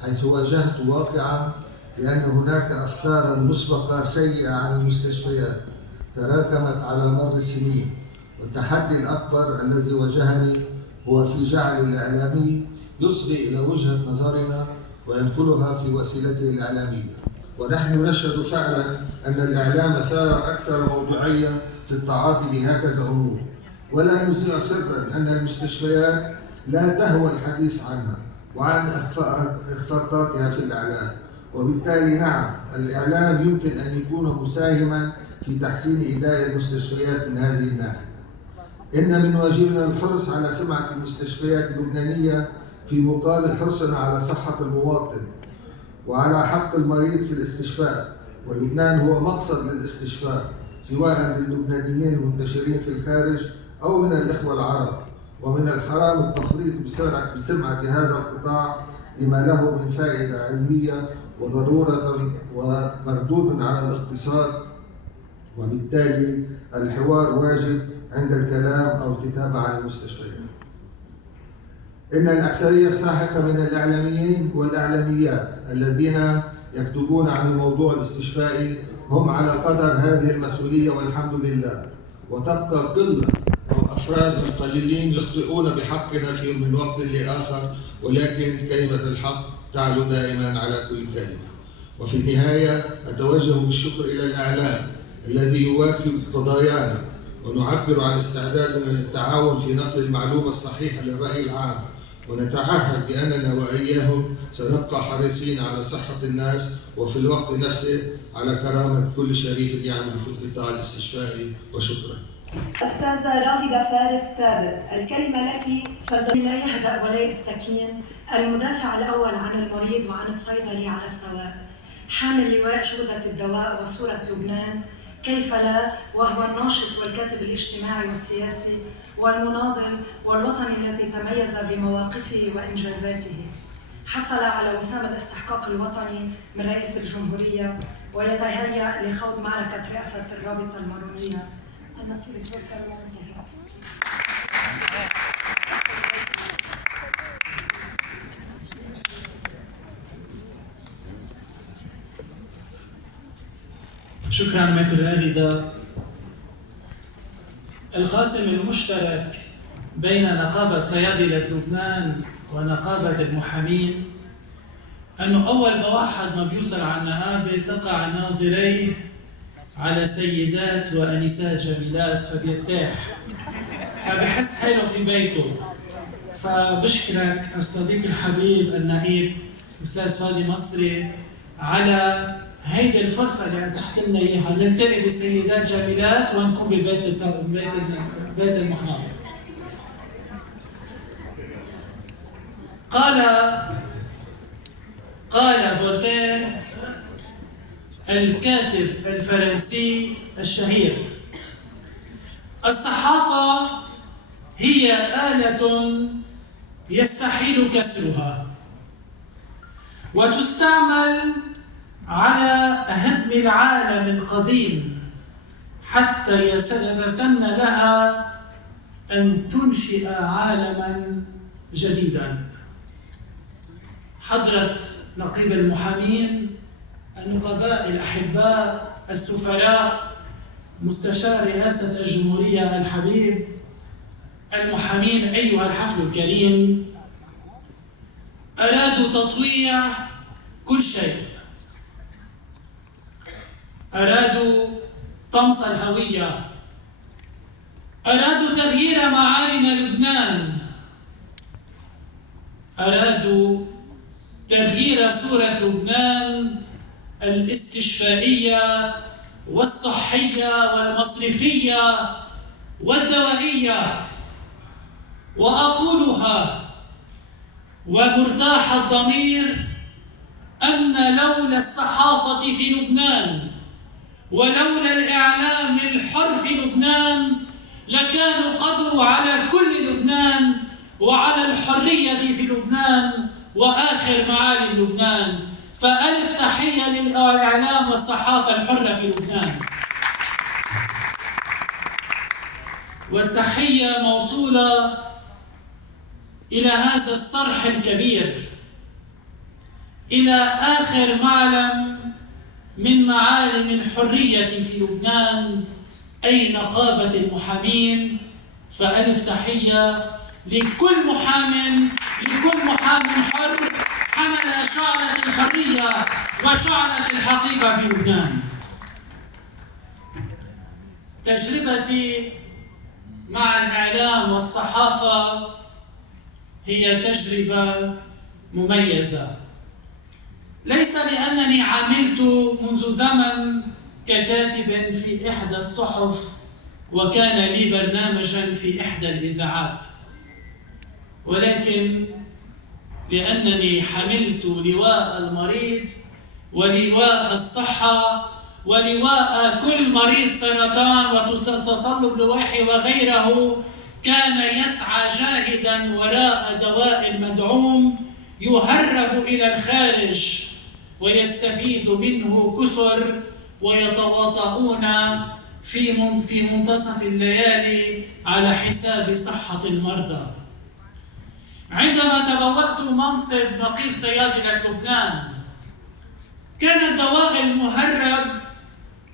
حيث واجهت واقعا لأن هناك أفكارا مسبقة سيئة عن المستشفيات تراكمت على مر السنين، والتحدي الأكبر الذي واجهني هو في جعل الإعلامي يصغي إلى وجهة نظرنا وينقلها في وسيلته الإعلامية. ونحن نشهد فعلا أن الإعلام ثار أكثر موضوعية في التعاطي بهكذا أمور، ولا نزيع سرا أن المستشفيات لا تهوى الحديث عنها وعن إخفاقاتها في الإعلام، وبالتالي نعم الإعلام يمكن أن يكون مساهما في تحسين أداء المستشفيات من هذه الناحية. إن من واجبنا الحرص على سمعة المستشفيات اللبنانية في مقابل حرصنا على صحة المواطن وعلى حق المريض في الاستشفاء، ولبنان هو مقصد للاستشفاء سواء للبنانيين المنتشرين في الخارج أو من الإخوة العرب، ومن الحرام التفريط بسمعة هذا القطاع لما له من فائدة علمية وضرورة ومردود على الاقتصاد، وبالتالي الحوار واجب عند الكلام أو الكتابة عن المستشفيات. إن الأكثرية الساحقة من الإعلاميين والإعلاميات الذين يكتبون عن الموضوع الاستشفائي هم على قدر هذه المسؤولية والحمد لله، وتبقى قلة أو أفراد قليلين يخطئون بحقنا في من وقت لآخر، ولكن كلمة الحق تعلو دائما على كل كلمة. وفي النهاية أتوجه بالشكر إلى الإعلام الذي يواكب قضايانا، ونعبر عن استعدادنا للتعاون في نقل المعلومة الصحيحة للرأي العام، ونتعهد بأننا وإياهم سنبقى حريصين على صحة الناس وفي الوقت نفسه على كرامة كل شريف يعمل في القطاع الاستشفائي. وشكرا. أستاذة راغدة فارس ثابت، الكلمة لك فلتكن. لا يهدأ ولا يستكين المدافع الأول عن المريض وعن الصيدلي على السواء، حامل لواء شهدة الدواء وصورة لبنان كيف لا، وهو الناشط والكاتب الاجتماعي والسياسي والمناضل والوطني الذي تميز بمواقفه وإنجازاته. حصل على وسام الاستحقاق الوطني من رئيس الجمهورية ويتهيأ لخوض معركة رئاسة الرابطة المارونية. شكرا متر راغدة. القاسم المشترك بين نقابة صيادلة لبنان ونقابة المحامين أنه أول ما واحد ما بيوصل على النقابة تقع ناظريه على سيدات وأنسات جميلات فبيرتاح، فبحس حاله في بيته. فبشكرك الصديق الحبيب النائب أستاذ فادي مصري على هيدي الفرصة اللي أتحت لنا إياها، نلتقي بسيدات جميلات ونكون ببيت المحامي. قال فولتير الكاتب الفرنسي الشهير: الصحافة هي آلة يستحيل كسرها، وتستعمل على هدم العالم القديم حتى يتسنى لها أن تنشئ عالما جديدا. حضرة نقيب المحامين، النقباء الأحباء، السفراء، مستشار رئاسة الجمهورية الحبيب، المحامين، أيها الحفل الكريم، أرادوا تطويع كل شيء، أرادوا طمس الهوية، أرادوا تغيير معالم لبنان، أرادوا تغيير صورة لبنان الاستشفائية والصحية والمصرفية والدوائية. وأقولها ومرتاح الضمير أن لولا الصحافة في لبنان ولولا الإعلام الحر في لبنان لكانوا قضوا على كل لبنان وعلى الحرية في لبنان وآخر معالم لبنان. فألف تحية للإعلام والصحافة الحرة في لبنان. والتحية موصولة إلى هذا الصرح الكبير، إلى آخر معلم من معالم الحرية في لبنان، أي نقابة المحامين. فألف تحية لكل محام حر حمل شعلة الحرية وشعلة الحقيقة في لبنان. تجربتي مع الإعلام والصحافة هي تجربة مميزة، ليس لأنني عملت منذ زمن ككاتب في إحدى الصحف وكان لي برنامجا في إحدى الإذاعات، ولكن لأنني حملت لواء المريض ولواء الصحة ولواء كل مريض سرطان وتصلب لوحي وغيره كان يسعى جاهدا وراء دواء المدعوم يهرب إلى الخارج ويستفيد منه كثر ويتواطؤون في منتصف الليالي على حساب صحة المرضى. عندما تبوأت منصب نقيب صيادلة لبنان كان الدواء المهرب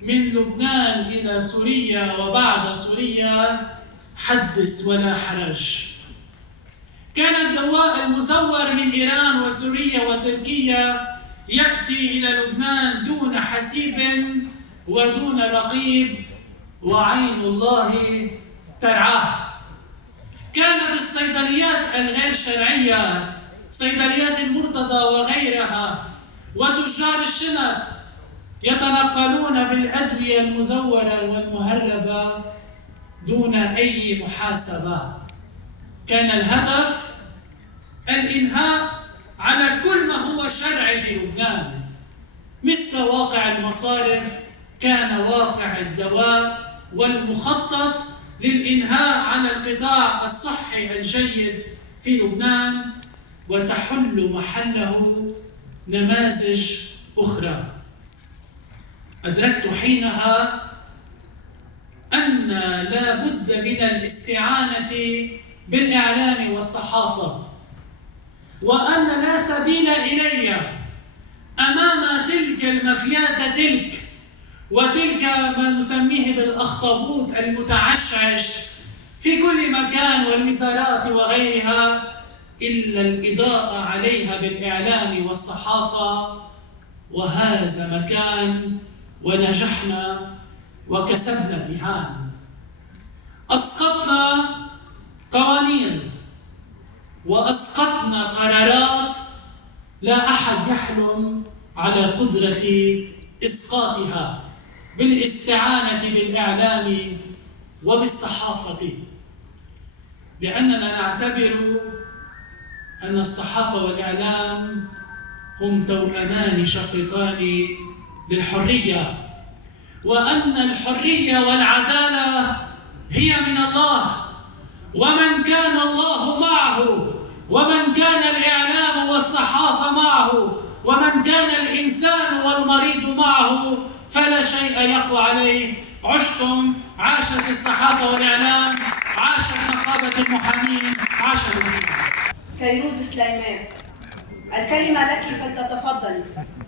من لبنان إلى سوريا وبعد سوريا حدث ولا حرج. كان الدواء المزور من إيران وسوريا وتركيا يأتي إلى لبنان دون حسيب ودون رقيب وعين الله ترعاه. كانت الصيدليات الغير شرعية، صيدليات المرتضى وغيرها، وتجار الشنط يتنقلون بالأدوية المزورة والمهربة دون أي محاسبة. كان الهدف الإنهاء على كل ما هو شرعي في لبنان، مثل واقع المصارف كان واقع الدواء والمخطط للإنهاء عن القطاع الصحي الجيد في لبنان وتحل محله نماذج أخرى. أدركت حينها أن لا بد من الاستعانة بالإعلام والصحافة، وأن لا سبيل إلي أمام تلك المفيات وتلك ما نسميه بالأخطبوط المتعشعش في كل مكان والوزارات وغيرها إلا الإضاءة عليها بالإعلام والصحافة. وهذا مكان ونجحنا وكسبنا المهام. أسقطنا قوانين وأسقطنا قرارات لا أحد يحلم على قدرة إسقاطها بالاستعانة بالإعلام وبالصحافة، لأننا نعتبر أن الصحافة والإعلام هم توأمان شقيقان للحرية، وأن الحرية والعدالة هي من الله، ومن كان الله معه، ومن كان الإعلام والصحافة معه، ومن كان الإنسان والمريض معه فلا شيء يقوى عليه. عشتم، عاشت الصحافة والإعلام، عاشت نقابة المحامين، عاش المحامين. كيروز سليمان، الكلمة لك فلتتفضلي.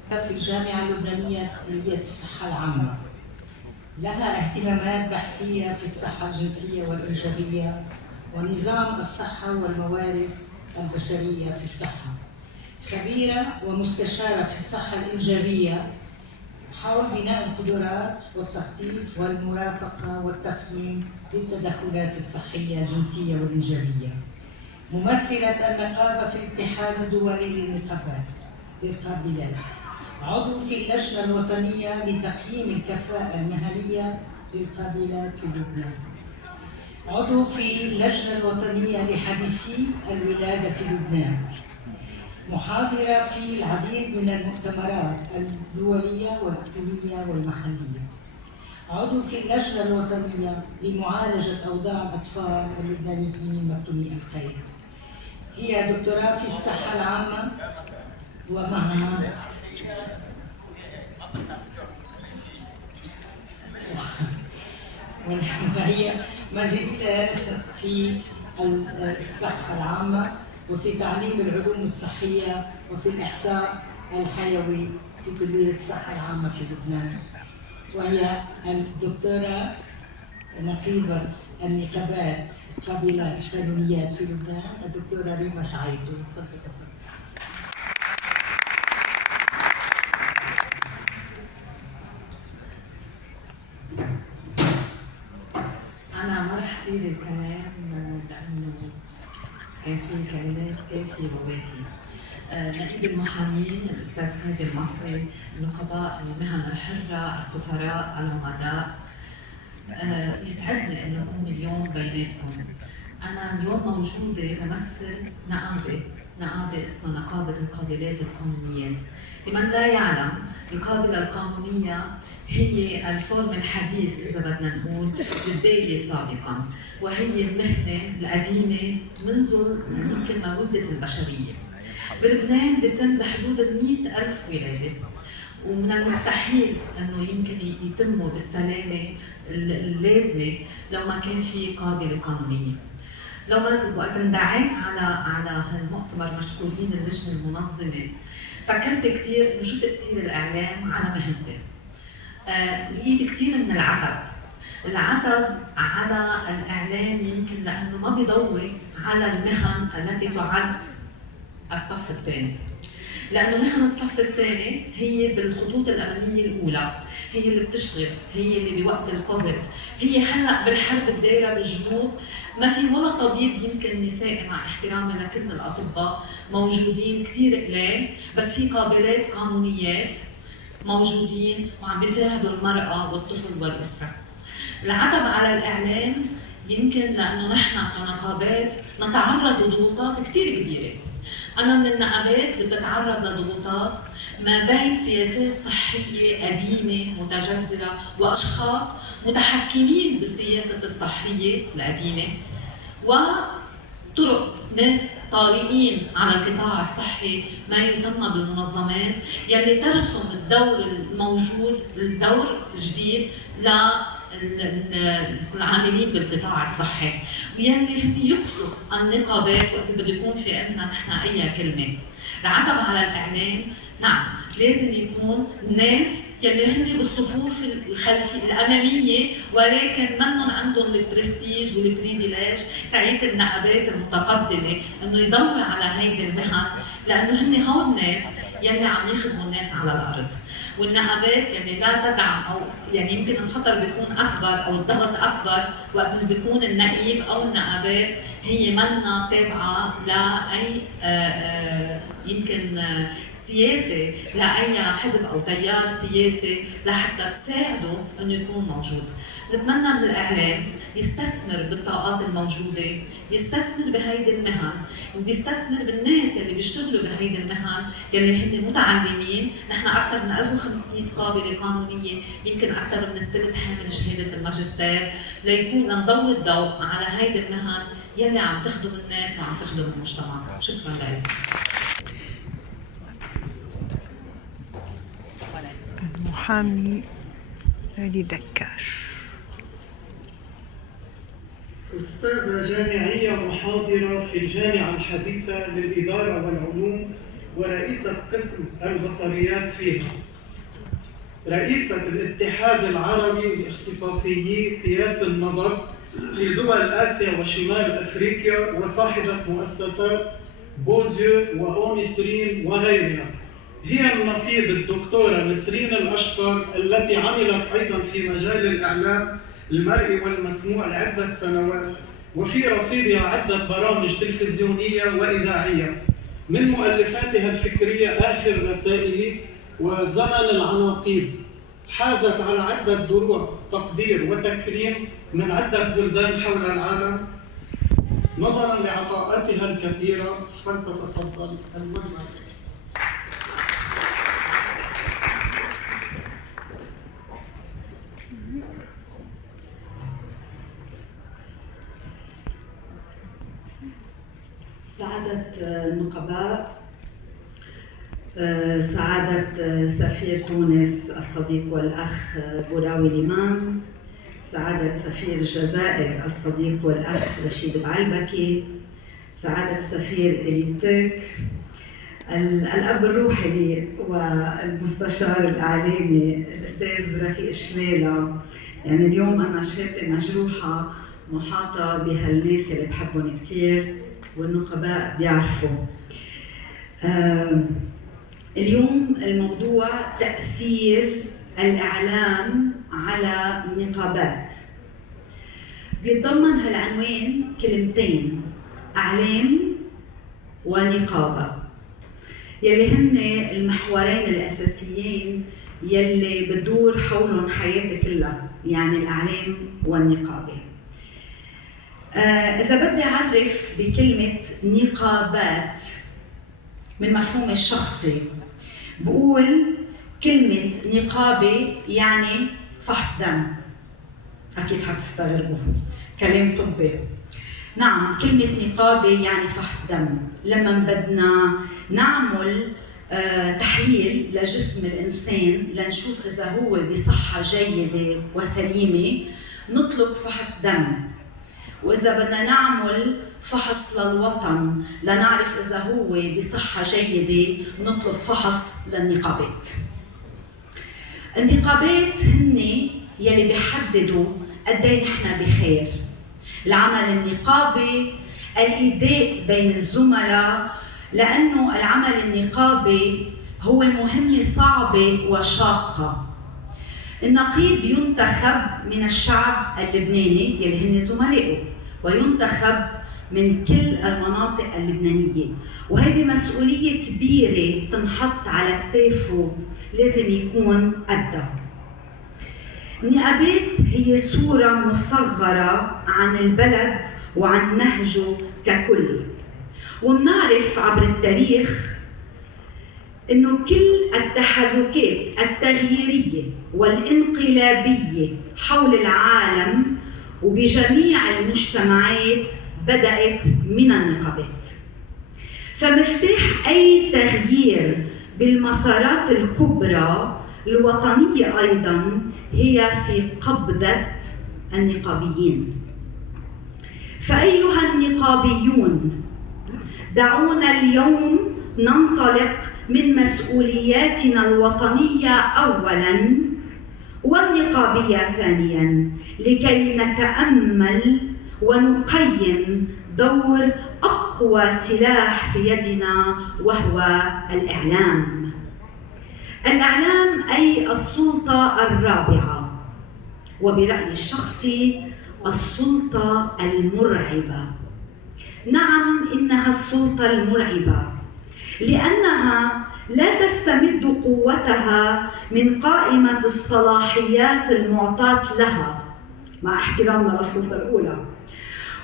في الجامعة اللبنانية كلية الصحة العامة، لها اهتمامات بحثية في الصحة الجنسية والإنجابية ونظام الصحة والموارد البشرية في الصحة. خبيرة ومستشارة في الصحة الإنجابية حول بناء القدرات والتخطيط والمرافقة والتقييم للتدخلات الصحية الجنسية والإنجابية. ممثلة النقابة في الاتحاد الدولي للنقابات للقابلات. عضو في اللجنة الوطنية لتقييم الكفاءة المهنية للقابلات في لبنان. عضو في اللجنة الوطنية لحديثي الولادة في لبنان. محاضرة في العديد من المؤتمرات الدولية والإقليمية والمحلية. عضو في اللجنة الوطنية لمعالجة أوضاع الأطفال اللبنانيين مكتومي القيد. هي دكتوراه في الصحة العامة ومعها وهي ماجستير في الصحة العامة وفي تعليم العلوم الصحية وفي الإحصاء الحيوي في كلية الصحة العامة في لبنان، وهي الدكتورة نقيبة النقابات قبيلة القانونيات في لبنان الدكتورة ريما سعيد. أنا ما رح أطيل الكلام لأنه كان في كلمات كافية ووافية. نقيب المحامين الأستاذ فادي المصري، نقباء المهن الحرة، السفراء، العمداء، يسعدني أن أكون اليوم بيناتكم. أنا اليوم موجودة بمثل نقابة اسمها نقابة القابلات القانونيات. لمن لا يعلم، القابلة القانونية هي الفورم الحديث إذا بدنا نقول للدولة سابقا، وهي المهنة القديمة منذ يمكن ما ولدت البشرية. بلبنان بتم بحدود 100,000 ولادة، ومن المستحيل انه يمكن يتموا بالسلامه اللازمه لو ما كان في قابله قانونيه. لو ما وقت اندعيت على هالمؤتمر مشكورين اللجنه المنظمه، فكرت كثير انه شو تاثير الاعلام على مهنتي. لقيت كثير من العتب على الاعلام، يمكن لانه ما بيضوي على المهن التي تعد الصف الثاني، لأنه نحن الصف الثاني هي بالخطوط الأمامية الأولى، هي اللي بتشتغل، هي اللي بوقت الكوفيد، هي هلأ بالحرب الدايرة بالجنوب ما في ولا طبيب، يمكن نسائي مع احترامي لكل الأطباء موجودين كثير قليل، بس في قابلات قانونيات موجودين وعم بيساعدوا المرأة والطفل والأسرة. العتب على الإعلام يمكن لأنه نحن كنقابات نتعرض لضغوطات كثير كبيرة. أنا من النقابات اللي بتتعرض لضغوطات ما بين سياسات صحية قديمة متجذرة وأشخاص متحكمين بالسياسة الصحية القديمة، وطرق ناس طارئين على القطاع الصحي ما يسمى بالمنظمات يلي ترسم الدور الموجود، الدور الجديد العاملين بالقطاع الصحي، ويلي هن يقصوا النقابات وقت بده يكون في عندنا نحن اي كلمه. العتب على الاعلام، نعم لازم يكون ناس يلي هن بالصفوف الخلفيه الاماميه، ولكن منهم عندهم البرستيج والبريفيليج تاعيت النقابات المتقدمه انه يدوروا على هيدي المهن، لانه هن هول الناس يلي عم يخدموا الناس على الارض. والنقابات يعني لا تدعم، او يعني يمكن الخطر بيكون اكبر او الضغط اكبر وقت اللي بيكون النقيب او النقابات هي منا تابعه لاي يمكن سياسه، لاي حزب او تيار سياسي لحتى تساعده انه يكون موجود. نتمنى من الاعلام يستثمر بالطاقات الموجوده، يستثمر بهيدي المهن، وبيستثمر بالناس اللي بيشتغلوا بهيدي المهن يلي هن متعلمين. نحن اكثر من 1500 قابله قانونيه، يمكن اكثر من الثلث حامل شهاده الماجستير، لنضوي الضوء على هيدي المهن يلي عم تخدم الناس وعم تخدم المجتمع. شكرا لك. المحامي علي دكار، أستاذة جامعية محاضرة في الجامعة الحديثة للإدارة والعلوم ورئيسة قسم البصريات فيها، رئيسة الاتحاد العربي لاختصاصيي قياس النظر في دول آسيا وشمال أفريقيا، وصاحبة مؤسسات بوزيو وأونيسرين وغيرها. هي النقيب الدكتورة نسرين الأشقر التي عملت أيضا في مجال الإعلام المرئي والمسموع لعدة سنوات، وفي رصيدها عدة برامج تلفزيونية وإذاعية. من مؤلفاتها الفكرية آخر رسائلي وزمن العناقيد. حازت على عدة دروع تقدير وتكريم من عدة بلدان حول العالم. نظرا لعطاءاتها الكثيرة فلتتفضل المجمع. سعادة النقباء، سعادة سفير تونس الصديق والأخ بوراوي الإمام، سعادة سفير الجزائر الصديق والأخ رشيد بعلبكي، سعادة سفير إليتك، الأب الروحي لي والمستشار الإعلامي الأستاذ رفيق الشلالة. يعني اليوم أنا شهادتي مجروحة محاطة بهالناس اللي بحبهم كتير والنقباء بيعرفوا. اليوم الموضوع تأثير الإعلام على النقابات. بيتضمن هالعنوان كلمتين: إعلام ونقابة، يلي هن المحورين الأساسيين يلي بتدور حولهم حياتي كلها، يعني الإعلام والنقابة. إذا بدي أعرف بكلمة نقابات من مفهومي الشخصي، بقول كلمة نقابة يعني فحص دم. أكيد حتستغربوا، كلام طبي. نعم، كلمة نقابة يعني فحص دم. لما بدنا نعمل تحليل لجسم الإنسان لنشوف إذا هو بصحة جيدة وسليمة نطلب فحص دم، وإذا بدنا نعمل فحص للوطن لنعرف إذا هو بصحة جيدة نطلب فحص للنقابات. النقابات هن يلي بيحددوا قدي نحن بخير. العمل النقابي، الإيداء بين الزملاء، لأنه العمل النقابي هو مهمة صعبة وشاقة. النقيب ينتخب من الشعب اللبناني يلي هن زملائه، وينتخب من كل المناطق اللبنانية، وهذه مسؤولية كبيرة تنحط على كتافه لازم يكون قدها. النقابات هي صورة مصغرة عن البلد وعن نهجه ككل، ومنعرف عبر التاريخ إنه كل التحركات التغييرية والانقلابية حول العالم وبجميع المجتمعات بدأت من النقابات. فمفتاح أي تغيير بالمسارات الكبرى الوطنية أيضاً هي في قبضة النقابيين. فأيها النقابيون، دعونا اليوم ننطلق من مسؤولياتنا الوطنية أولاً والنقابية ثانياً، لكي نتأمل ونقيم دور أقوى سلاح في يدنا وهو الإعلام. الإعلام أي السلطة الرابعة، وبرأيي الشخصي السلطة المرعبة. نعم، إنها السلطة المرعبة لأنها لا تستمد قوتها من قائمة الصلاحيات المعطاة لها، مع احترامنا للسلطة الأولى،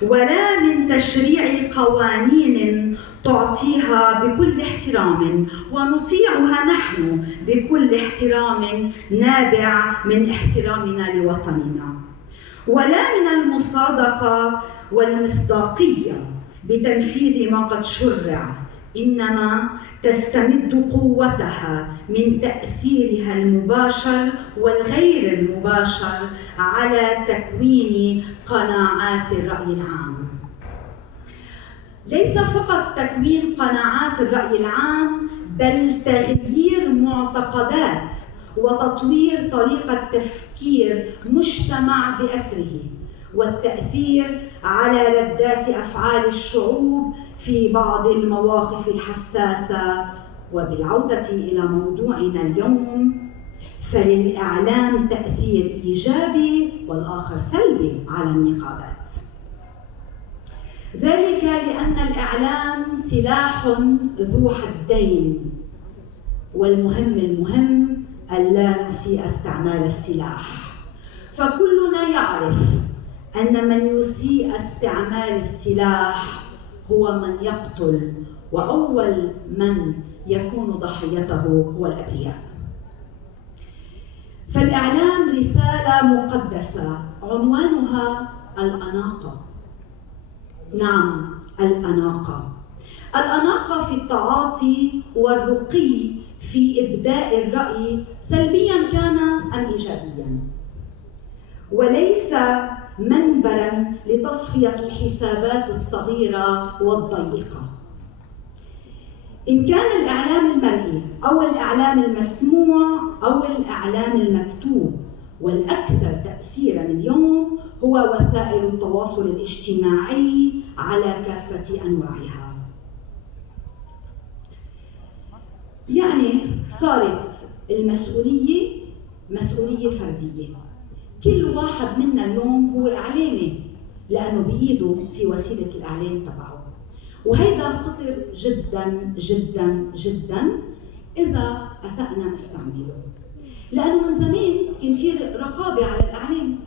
ولا من تشريع قوانين تعطيها بكل احترام ونطيعها نحن بكل احترام نابع من احترامنا لوطننا، ولا من المصادقة والمصداقية بتنفيذ ما قد شرع، إنما تستمد قوتها من تأثيرها المباشر والغير المباشر على تكوين قناعات الرأي العام. ليس فقط تكوين قناعات الرأي العام، بل تغيير معتقدات وتطوير طريقة تفكير مجتمع بأثره، والتأثير على ردات أفعال الشعوب في بعض المواقف الحساسة. وبالعودة إلى موضوعنا اليوم، فللإعلام تأثير إيجابي والآخر سلبي على النقابات. ذلك لأن الإعلام سلاح ذو حدين، والمهم ألا نسيء استعمال السلاح. فكلنا يعرف أن من يسيء استعمال السلاح هو من يقتل، وأول من يكون ضحيته هو الأبرياء. فالإعلام رسالة مقدسة عنوانها الأناقة. نعم، الأناقة. الأناقة في التعاطي والرقي في إبداء الرأي سلبياً كان أم إيجابياً، وليس منبراً لتصفية الحسابات الصغيرة والضيقة. إن كان الإعلام المرئي أو الإعلام المسموع أو الإعلام المكتوب والأكثر تأثيراً اليوم هو وسائل التواصل الاجتماعي على كافة أنواعها. يعني صارت المسؤولية مسؤولية فردية، كل واحد منا اليوم هو إعلامي لأنه بإيده في وسيلة الإعلام تبعه، وهيدا خطر جدا جدا جدا إذا أسأنا استعمله، لأنه من زمان كان في رقابة على الإعلام،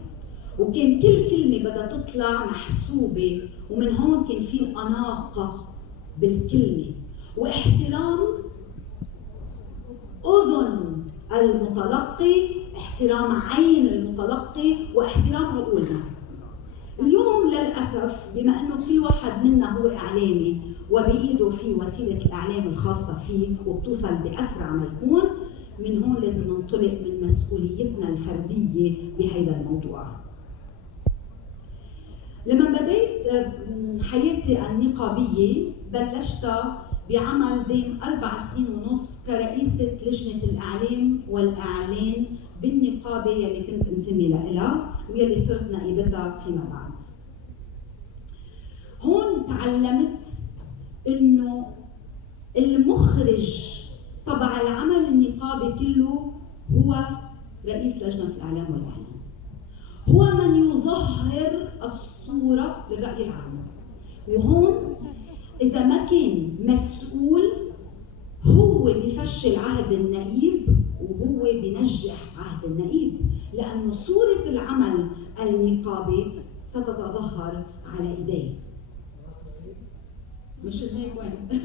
وكان كل كلمة بدها تطلع محسوبة، ومن هون كان في الأناقة بالكلمة واحترام أذن المتلقي، احترام عين المتلقي، واحترام عقولنا. اليوم للأسف بما أنه كل واحد منا هو إعلامي وبإيده في وسيلة الإعلام الخاصة فيه وبتوصل بأسرع ما يكون، من هون لازم ننطلق من مسؤوليتنا الفردية بهذا الموضوع. لما بديت حياتي النقابية بلشت بعمل دام 4 سنين ونص كرئيسة لجنة الإعلام والإعلان بالنقابة يلي كنت انتمي لها ويلي صرت نائبتها فيما بعد. هون تعلمت إنه المخرج تبع العمل النقابي كله هو رئيس لجنة الإعلام والإعلان، هو من يظهر الصورة للرأي العام. وهون إذا ما كان مسؤول هو بفشل عهد النائب وهو بنجح عهد النائب، لأنه صورة العمل النقابي ستتظهر على إيديه. مش هيك وين؟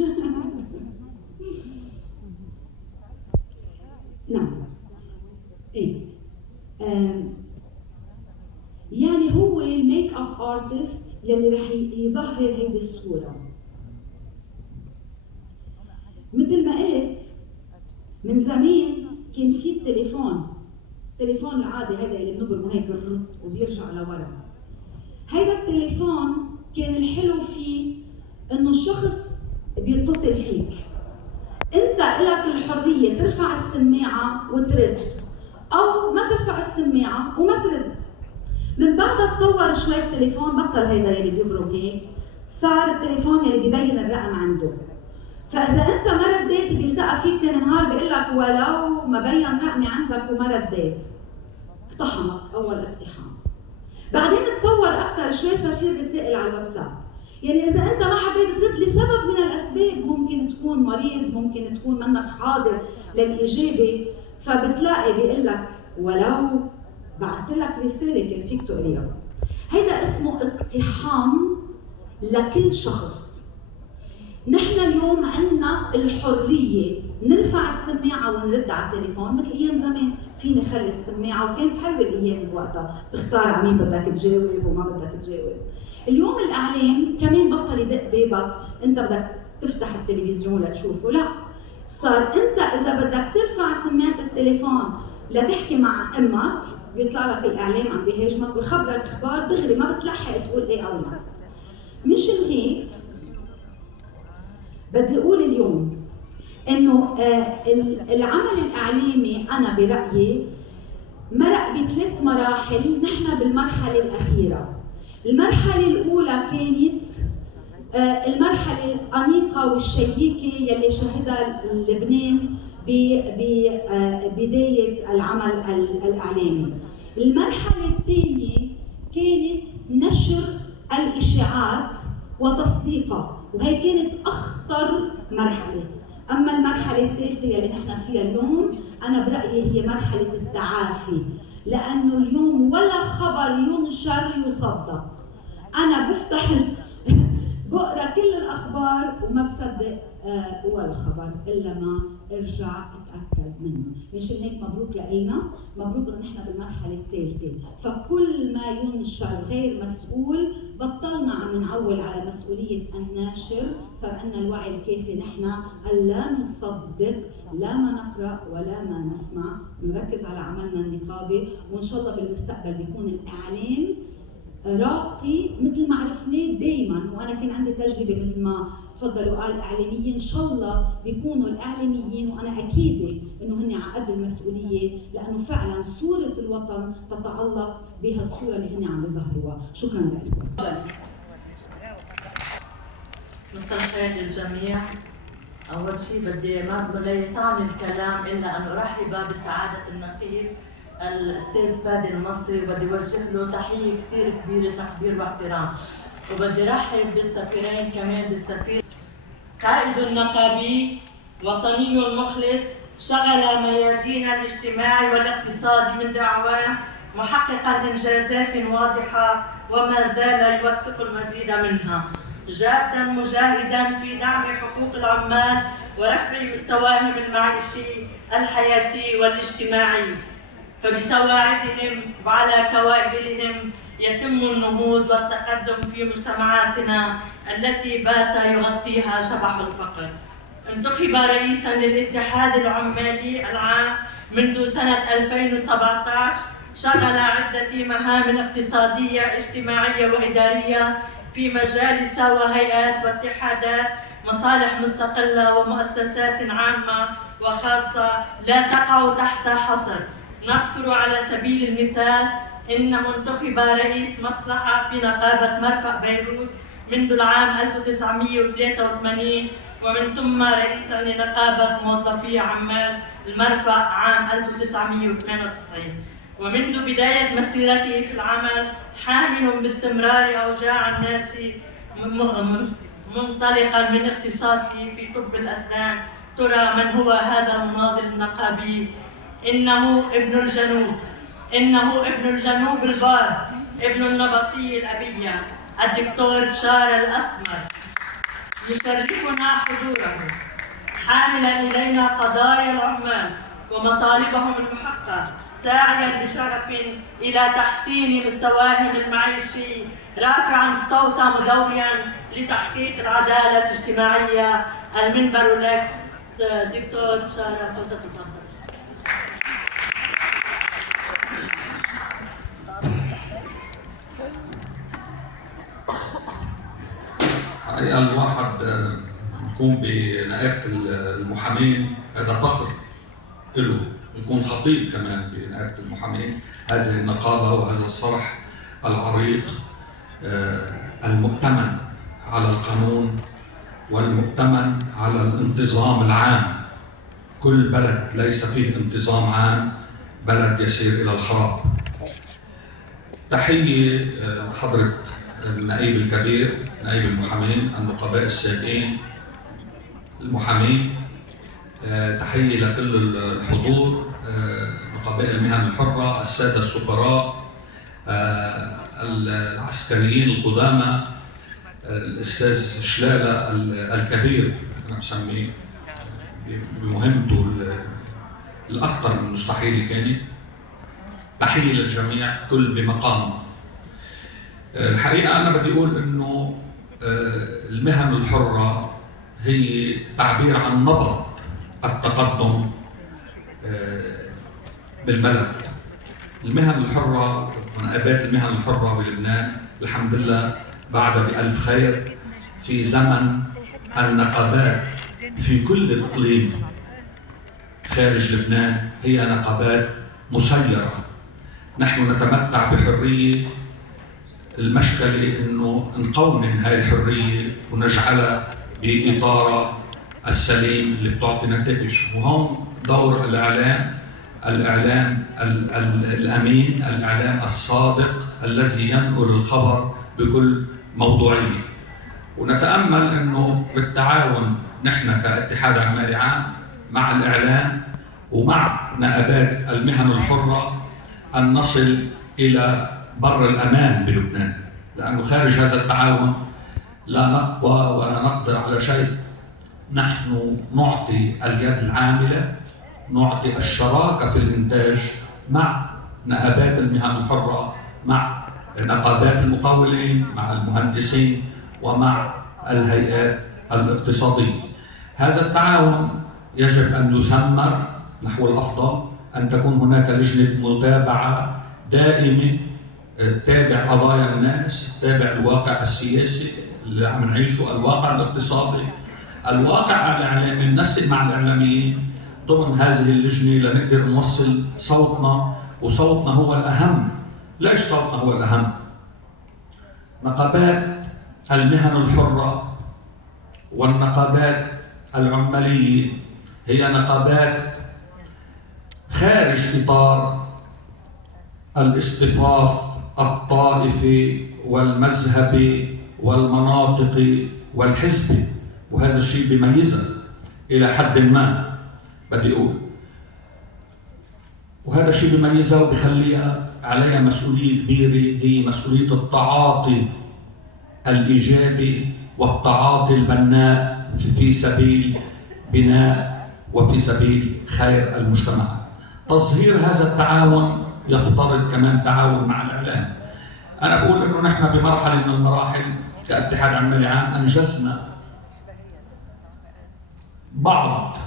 نعم. إيه. يعني هو الميك اب ارتست يلي رح يظهر هيدي الصورة. مثل ما قلت من زمان كان في التليفون العادي هذا اللي بنبرمه هيك وبيرجع لورا. هيدا التليفون كان الحلو فيه انه الشخص بيتصل فيك، انت لك الحرية ترفع السماعة وترد او ما ترفع السماعة وما ترد. من بعدها تطور شوي التليفون، بطل هيدا يلي بيبرم هيك، صار التليفون يلي بيبين الرقم عنده. فاذا انت ما رديت بيلتقى فيك ثاني نهار بيقول لك ولو ما بين رقمي عندك وما رديت، اقتحمك اول اقتحام. بعدين تطور اكثر شوي، صار في رسائل على الواتساب. يعني اذا انت ما حبيت ترد لسبب من الاسباب، ممكن تكون مريض، ممكن تكون منك حاضر للاجابه، فبتلاقي بيقول لك ولو بعثت لك رساله كان فيك تقريها. هيدا اسمه اقتحام لكل شخص. نحن اليوم عندنا الحريه نرفع السماعه ونرد على التليفون مثل ايام زمان، فيني خلي السماعه، وكانت حلوه الايام بوقتها، تختار على مين بدك تجاوب وما بدك تجاوب. اليوم الاعلام كمان بطل يدق بيبك انت بدك تفتح التلفزيون لتشوفه، لا، صار انت اذا بدك ترفع سماعه التليفون لتحكي مع امك بيطلع لك الاعلام عم بيهاجمك ويخبرك اخبار دغري، ما بتلحق تقول ايه او لا. مشان هيك بدي اقول اليوم انه العمل الاعلامي انا برايي مرق ب3 مراحل. نحن بالمرحله الاخيره. المرحله الاولى كانت المرحله الانيقه والشيقه يلي شهدها لبنان ببدايه العمل الاعلامي. المرحله الثانيه كانت نشر الاشاعات وتصديقها، وهي كانت اخطر مرحله. اما المرحله الثالثه يلي نحن فيها اليوم انا برايي هي مرحله التعافي، لانه اليوم ولا خبر ينشر يصدق. انا بفتح بقرا كل الاخبار خبر وما بصدق ولا خبر الا ما ارجع اتاكد منه. مشان هيك مبروك لنا، مبروك انه نحن بالمرحله الثالثه، فكل ما ينشر غير مسؤول بطلنا عم نعول على مسؤوليه الناشر، صار عندنا الوعي الكافي نحن الا نصدق لا ما نقرا ولا ما نسمع، نركز على عملنا النقابي، وان شاء الله بالمستقبل بيكون الاعلام راقي مثل ما عرفناه دائما. وانا كان عندي تجربه مثل ما تفضل وقال اعلاميين، ان شاء الله بيكونوا الاعلاميين، وانا اكيده انه هن على قد المسؤوليه، لانه فعلا صوره الوطن تتعلق بهالصوره اللي هن عم يظهروها. شكرا لكم. مساء الخير للجميع. أول شيء بدي ما لا يسعني الكلام إلا أن أرحب بسعادة النقيب الأستاذ فادي المصري، وبدي أوجه له تحية كثير كبيرة تقدير واحترام، وبدي أرحب بالسفيرين كمان، بالسفير قائد النقابي وطني مخلص شغل ميادين الاجتماعي والاقتصادي منذ أعوام، محققا إنجازات واضحة وما زال يوثق المزيد منها، جادا مجاهدا في دعم حقوق العمال ورفع مستواهم المعيشي الحياتي والاجتماعي، فبسواعدهم وعلى كوائلهم يتم النهوض والتقدم في مجتمعاتنا التي بات يغطيها شبح الفقر. انتخب رئيسا للاتحاد العمالي العام منذ سنة 2017، شغل عدة مهام اقتصادية اجتماعية وإدارية في مجالس وهيئات واتحادات، مصالح مستقلة ومؤسسات عامة وخاصة لا تقع تحت حصر. نذكر على سبيل المثال إن منتخب رئيس مصلحة في نقابة مرفأ بيروت منذ العام 1983، ومن ثم رئيسا لنقابة موظفي عمال المرفأ عام 1998. ومنذ بداية مسيرته في العمل حامل باستمرار أوجاع الناس منطلقا من اختصاصه في طب الأسنان. ترى من هو هذا المناضل النقابي؟ إنه ابن الجنوب، إنه ابن الجنوب البار، ابن النبطية الأبية، الدكتور بشار الأسمر. يشرفنا حضوره حاملا إلينا قضايا العمال ومطالبهم المحققة، ساعيا بشرف إلى تحسين مستواهم المعيشي، رافعا الصوت مدويا لتحقيق العدالة الاجتماعية. المنبر لك دكتور بشارة، تفضل. حقيقة الواحد يكون بنقابة المحامين هذا فخر له، يكون خطيب كمان بنقابة المحامين، هذه النقابة وهذا الصرح العريق المؤتمن على القانون والمؤتمن على الانتظام العام. كل بلد ليس فيه انتظام عام بلد يسير إلى الخراب. تحية حضرة النائب الكبير، نائب المحامين، النقباء السابقين المحامين، تحية لكل الحضور، نقباء المهن الحرة، السادة السفراء، العسكريين القدامى، الأستاذ شلالة الكبير، أنا بسميه بمهمته الأكثر من مستحيل كانت. تحية للجميع كل بمقامه. الحقيقة أنا بدي أقول إنه المهن الحرة هي تعبير عن نبض التقدم بالبلد. المهن الحرة ونقابات المهن الحرة بلبنان الحمد لله بعد بألف خير. في زمن النقابات في كل الإقليم خارج لبنان هي نقابات مسيرة. نحن نتمتع بحرية، المشكلة إنه نقونن هاي الحرية ونجعلها بإطارها السليم اللي بتعطي نتائج. وهون دور الإعلام الأمين، الإعلام الصادق الذي ينقل الخبر بكل موضوعية. ونتأمل إنه بالتعاون نحن كاتحاد عمالي عام مع الإعلام ومع نقابات المهن الحرة أن نصل إلى بر الأمان بلبنان، لأنه خارج هذا التعاون لا نقوى ولا نقدر على شيء. نحن نعطي اليد العاملة، نعطي الشراكة في الإنتاج مع نقابات المهن الحرة، مع نقابات المقاولين، مع المهندسين، ومع الهيئات الاقتصادية. هذا التعاون يجب أن يثمر نحو الأفضل، أن تكون هناك لجنة متابعة دائمة تتابع قضايا الناس، تتابع الواقع السياسي اللي عم نعيشه، الواقع الاقتصادي، الواقع الإعلامي، ننسق مع الإعلاميين ضمن هذه اللجنة لنقدر نوصل صوتنا، وصوتنا هو الأهم. ليش صوتنا هو الأهم؟ نقابات المهن الحرة والنقابات العمالية هي نقابات خارج إطار الاصطفاف الطائفي والمذهبي والمناطقي والحزبي، وهذا الشيء بيميزها إلى حد ما بدي أقول، وهذا الشيء بيميزها وبيخليها عليها مسؤولية كبيرة، هي مسؤولية التعاطي الإيجابي والتعاطي البناء في سبيل بناء وفي سبيل خير المجتمعات. تظهير هذا التعاون يفترض كمان تعاون مع الإعلام. أنا بقول إنه نحن بمرحلة من المراحل كاتحاد عمالي عام أنجزنا بعض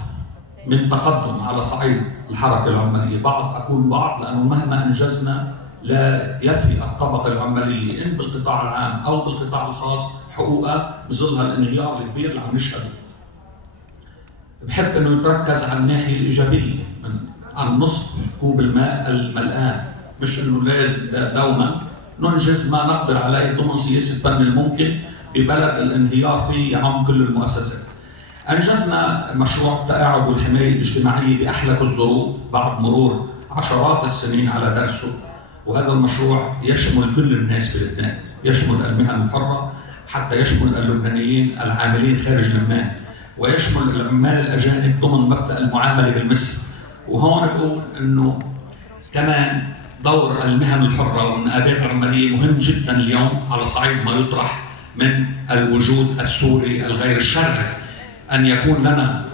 من تقدم على صعيد الحركة العمالية، أقول بعض لأنه مهما أنجزنا لا يفي الطبقة العمالية إن بالقطاع العام أو بالقطاع الخاص حقوقها بظل هالانهيار الكبير اللي عم نشهده. بحب إنه يتركز على الناحية الإيجابية، عن نصف كوب الماء الملآن، مش إنه لازم دوما ننجز ما نقدر عليه ضمن سياسة فن الممكن ببلد الانهيار فيه عم كل المؤسسات. أنجزنا مشروع التقاعد والحماية الاجتماعية بأحلك الظروف بعد مرور عشرات السنين على درسه، وهذا المشروع يشمل كل الناس في لبنان، يشمل المهن الحرة حتى يشمل اللبنانيين العاملين خارج لبنان، ويشمل العمال الأجانب ضمن مبدأ المعاملة بالمثل. وهون بقول إنه كمان دور المهن الحرة والنقابات العمالية مهم جدا اليوم على صعيد ما يطرح من الوجود السوري الغير الشرعي، أن يكون لنا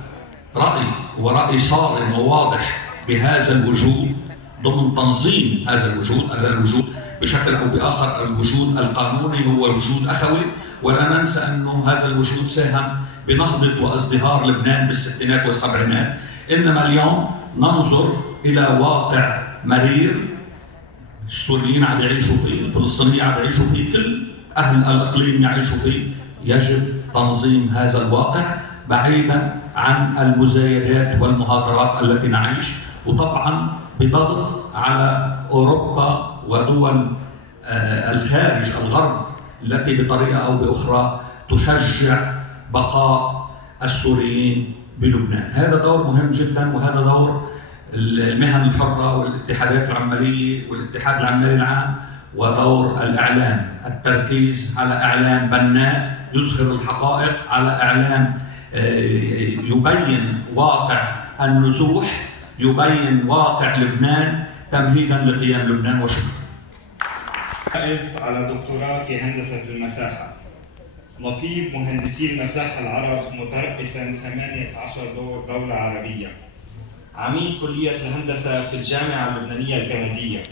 رأي ورأي صارم وواضح بهذا الوجود ضمن تنظيم هذا الوجود بشكل أو بآخر. الوجود القانوني هو وجود أخوي، ولا ننسى أنه هذا الوجود ساهم بنهضة وازدهار لبنان بالستينات والسبعينات. إنما اليوم ننظر إلى واقع مرير السوريين عم يعيشوا فيه، الفلسطينيين عم يعيشوا فيه، كل أهل الإقليم يعيشوا فيه. يجب تنظيم هذا الواقع بعيدا عن المزايدات والمهاترات التي نعيش، وطبعا بضغط على أوروبا ودول الخارج الغرب التي بطريقة أو بأخرى تشجع بقاء السوريين بلبنان. هذا دور مهم جدا، وهذا دور المهن الحرة والاتحادات العمالية والاتحاد العمالي العام، ودور الإعلام، التركيز على إعلام بناء يظهر الحقائق، على إعلام يبين واقع النزوح، يبين واقع لبنان تمهيدا لقيام لبنان. وشكرا. فائز على دكتوراه في هندسة المساحة، نقيب مهندسي المساحة العرب مترأسا 18 دولة عربية، عميد كلية الهندسة في الجامعة اللبنانية الكندية،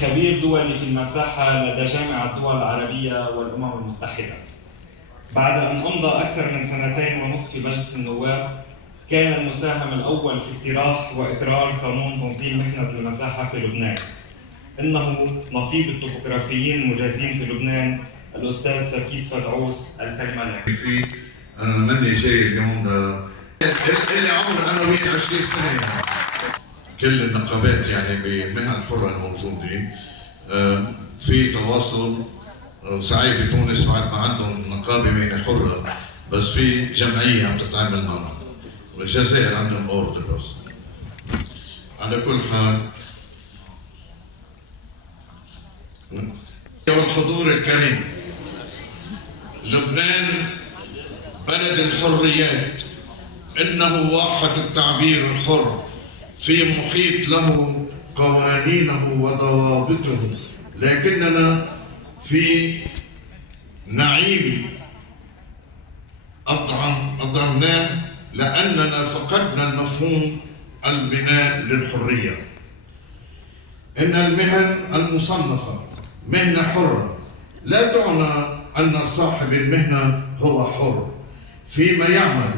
خبير دولي في المساحة لدى جامعة الدول العربية والأمم المتحدة. بعد أن أمضى أكثر من 2.5 سنين في مجلس النواب، كان المساهم الأول في اقتراح وإقرار قانون تنظيم مهنة المساحة في لبنان. إنه نقيب الطبوغرافيين المجازين في لبنان الأستاذ سركيس فدعوس. الكلمة لك. أنا مني جاي اليوم اللي عمر أنا وياه 20 سنة. كل النقابات يعني بمهن الحرة الموجودين في تواصل. سعيد بتونس بعد ما عندهم نقابة مهنة حرة، بس في جمعية عم تتعامل معنا. والجزائر عندهم أوردر بس. على كل حال والحضور الكريم، لبنان بلد الحريات، إنه واحة التعبير الحر في محيط له قوانينه وضوابطه، لكننا في نعيم أضعناه لأننا فقدنا المفهوم البناء للحرية. إن المهن المصنفة مهنة حرة لا تعنى أن صاحب المهنة هو حر فيما يعمل،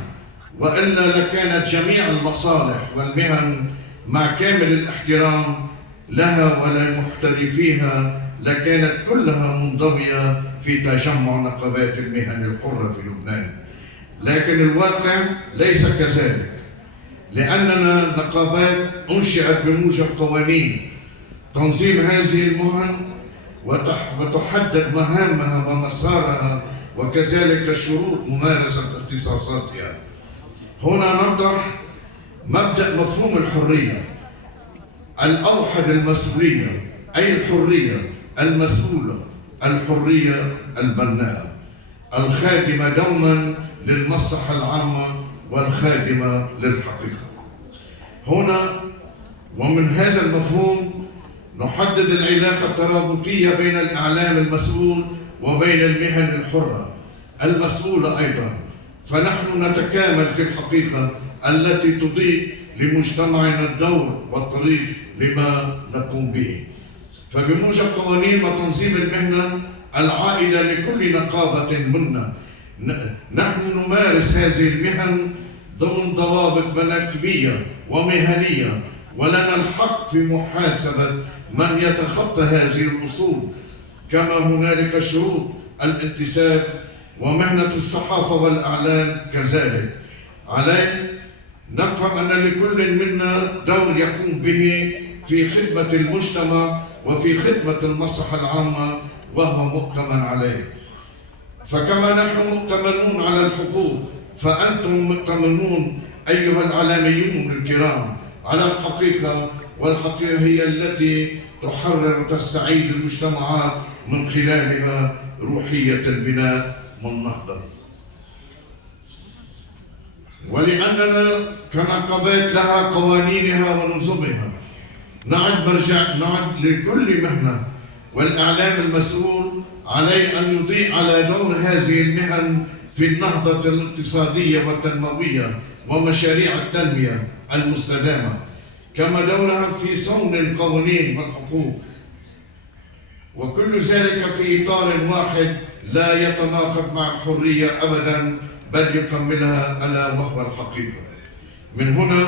وإلا لكانت جميع المصالح والمهن مع كامل الاحترام لها ولمحترفيها لكانت كلها منضوية في تجمع نقابات المهن الحرة في لبنان. لكن الواقع ليس كذلك، لأننا نقابات أنشئت بموجب قوانين تنظيم هذه المهن وتحدد مهامها ومسارها وكذلك شروط ممارسة اختصاصاتها. هنا نطرح مبدأ مفهوم الحرية الأوحد المسؤولية، أي الحرية المسؤولة، الحرية البناءة الخادمة دوما للمصلحة العامة والخادمة للحقيقة. هنا ومن هذا المفهوم نحدد العلاقة الترابطية بين الإعلام المسؤول وبين المهن الحرة المسؤولة أيضا، فنحن نتكامل في الحقيقة التي تضيء لمجتمعنا الدور والطريق لما نقوم به. فبموجب قوانين وتنظيم المهنة العائدة لكل نقابة منا نحن نمارس هذه المهن ضمن ضوابط مناكبية ومهنية، ولنا الحق في محاسبة من يتخطى هذه الأصول، كما هنالك شروط الانتساب ومهنة الصحافة والإعلام كذلك. عليه نفهم أن لكل منا دور يقوم به في خدمة المجتمع وفي خدمة المصلحة العامة وهو مؤتمن عليه. فكما نحن مؤتمنون على الحقوق فأنتم مؤتمنون أيها الإعلاميون الكرام على الحقيقة، والحقيقة هي التي تحرر وتستعيد المجتمعات من خلالها روحية البناء والنهضة. ولأننا كنقابات لها قوانينها ونظمها نعد لكل مهنة، والإعلام المسؤول عليه أن يضيء على دور هذه المهن في النهضة الاقتصادية والتنموية ومشاريع التنمية المستدامة، كما دورها في صون القوانين والحقوق، وكل ذلك في إطار واحد لا يتناقض مع الحرية أبدا بل يكملها ألا وهو الحقيقة. من هنا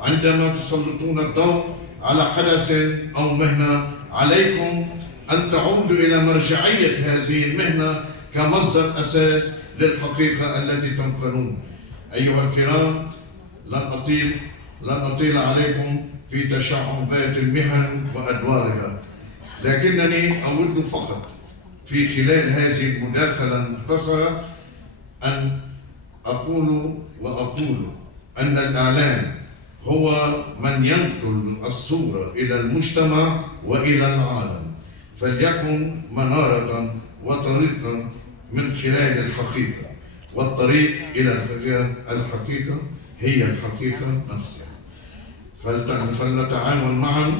عندما تسلطون الضوء على حدث أو مهنة عليكم أن تعودوا إلى مرجعية هذه المهنة كمصدر أساس للحقيقة التي تنقلون. أيها الكرام، لن أطيل عليكم في تشعبات المهن وأدوارها، لكنني أود فقط في خلال هذه المداخلة المختصرة أن أقول أن الإعلام هو من ينقل الصورة إلى المجتمع وإلى العالم، فليكن منارة وطريقا من خلال الحقيقة، والطريق إلى الحقيقة هي الحقيقة نفسها. فلنتعاون معا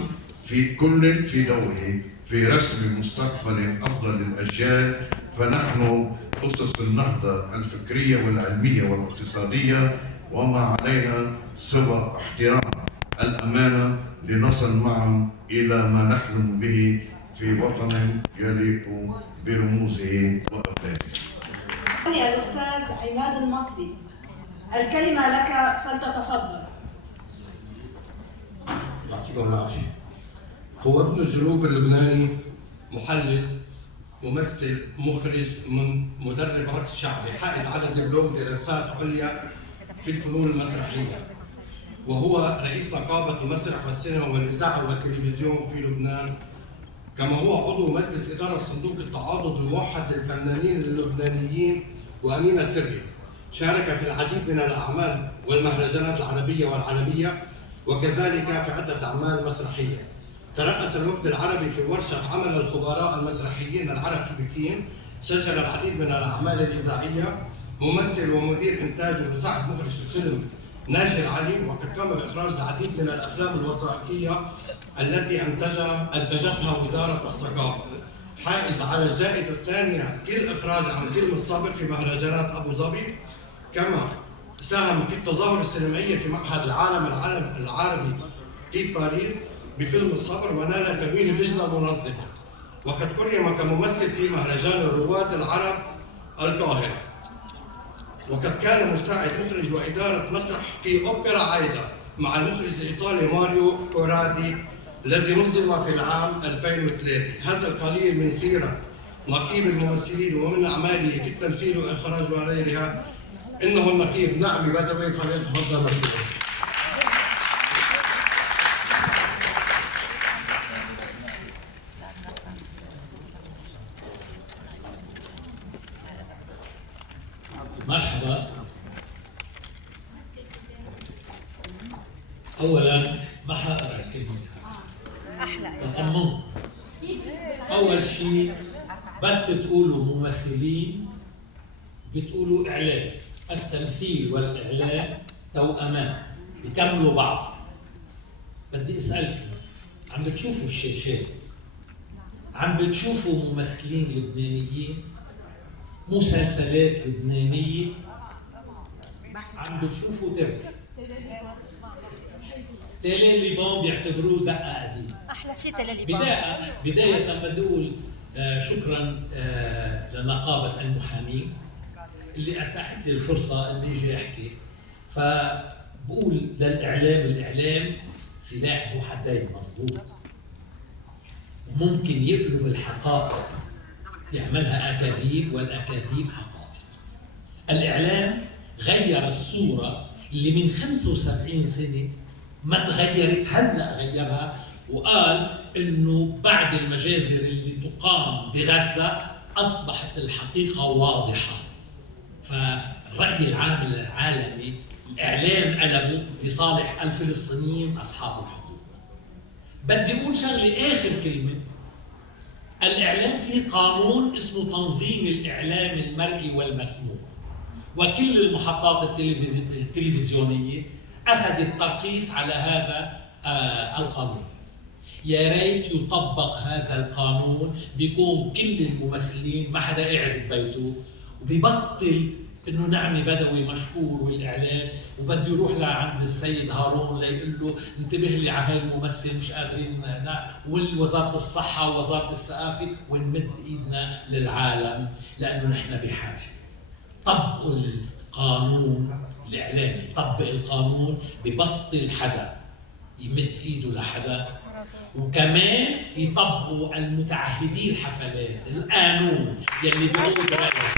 في كل في دوره في رسم مستقبل أفضل للأجيال، فنحن أسس النهضة الفكرية والعلمية والاقتصادية، وما علينا سوى احترام الأمانة لنصل معا إلى ما نحلم به في وطن يليق برموزه وأبنائه. الأستاذ عماد المصري، الكلمة لك فلتتفضل. يعطيكم العافية. هو ابن الجنوب اللبناني، محلل، ممثل، مخرج، مدرب رقص شعبي، حائز على دبلوم دراسات عليا في الفنون المسرحية، وهو رئيس نقابة المسرح والسينما والإذاعة والتلفزيون في لبنان، كما هو عضو مجلس إدارة صندوق التعاضد الموحد للفنانين اللبنانيين وأمين سري. شارك في العديد من الأعمال والمهرجانات العربية والعالمية، وكذلك في عدة أعمال مسرحية. ترأس الوفد العربي في ورشة عمل الخبراء المسرحيين العرب في بكين، سجل العديد من الأعمال الإذاعية، ممثل ومدير إنتاج ومساعد مخرج في فيلم ناشر علي، وقد قام بإخراج العديد من الأفلام الوثائقية التي أنتجتها وزارة الثقافة. حائز على الجائزة الثانية في الإخراج عن فيلم الصابر في مهرجانات أبو ظبي، كما ساهم في التظاهرة السينمائية في معهد العالم العربي في باريس بفيلم الصبر ونال تنويه اللجنة المنظمة، وقد كرم كممثل في مهرجان رواد العرب القاهرة، وقد كان مساعد مخرج وإدارة مسرح في أوبرا عايدة مع المخرج الإيطالي ماريو كورادي الذي نظم في العام 2003. هذا القليل من سيرة نقيب الممثلين ومن أعماله في التمثيل والإخراج وغيرها. إنه النقيب نعمي بدوي، فليتفضل مشكورا. مرحبا. اولا ما حقرا الكلمه، بطمنكم. اول شيء بس تقولوا ممثلين بتقولوا اعلام. التمثيل والاعلام توأمان بيكملوا بعض. بدي اسالكم، عم بتشوفوا الشاشات، عم بتشوفوا ممثلين لبنانيين، مسلسلات لبنانية، عم بتشوفوا تركي. تيلي ليبان بيعتبروه دقة قديمة. أحلى شيء تيلي ليبان. بداية بدي أقول شكرا لنقابة المحامين اللي أتاحت لي الفرصة إني أجي أحكي. فبقول للإعلام، الإعلام سلاح ذو حدين مظبوط، وممكن يقلب الحقائق يعملها أكاذيب، والأكاذيب حقائق. الإعلام غير الصورة اللي من 75 سنة ما تغيرت، هلأ غيرها وقال إنه بعد المجازر اللي تقام بغزة أصبحت الحقيقة واضحة. فالرأي العام العالمي الإعلام قلبه لصالح الفلسطينيين أصحاب الحقوق. بدي أقول شغلة آخر كلمة. الإعلام في قانون اسمه تنظيم الإعلام المرئي والمسموع، وكل المحطات التلفزيونية أخذت ترخيص على هذا القانون. يا ريت يطبق هذا القانون، بيكون كل الممثلين ما حدا قاعد ببيته، وبيبطل انه نعمي بدوي مشهور والاعلام وبده يروح لعند السيد هارون ليقول له انتبه لي على هاي الممثل مش قادرين، ووزاره الصحه ووزاره الثقافه، ونمد ايدنا للعالم لانه نحن بحاجه. طبقوا القانون، الاعلام يطبق القانون، ببطل حدا يمد ايده لحدا، وكمان يطبقوا المتعهدي الحفلات القانون يلي بيقول برأيه.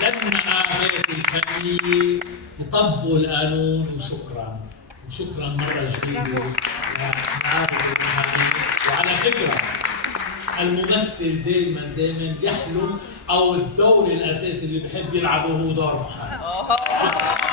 لما قامت الفنية يطبقوا القانون. وشكرا مرة جديدة لمعالي المحامين. وعلى فكرة الممثل دايما يحلم، او الدور الاساسي اللي بحب يلعبه هو دور محامي.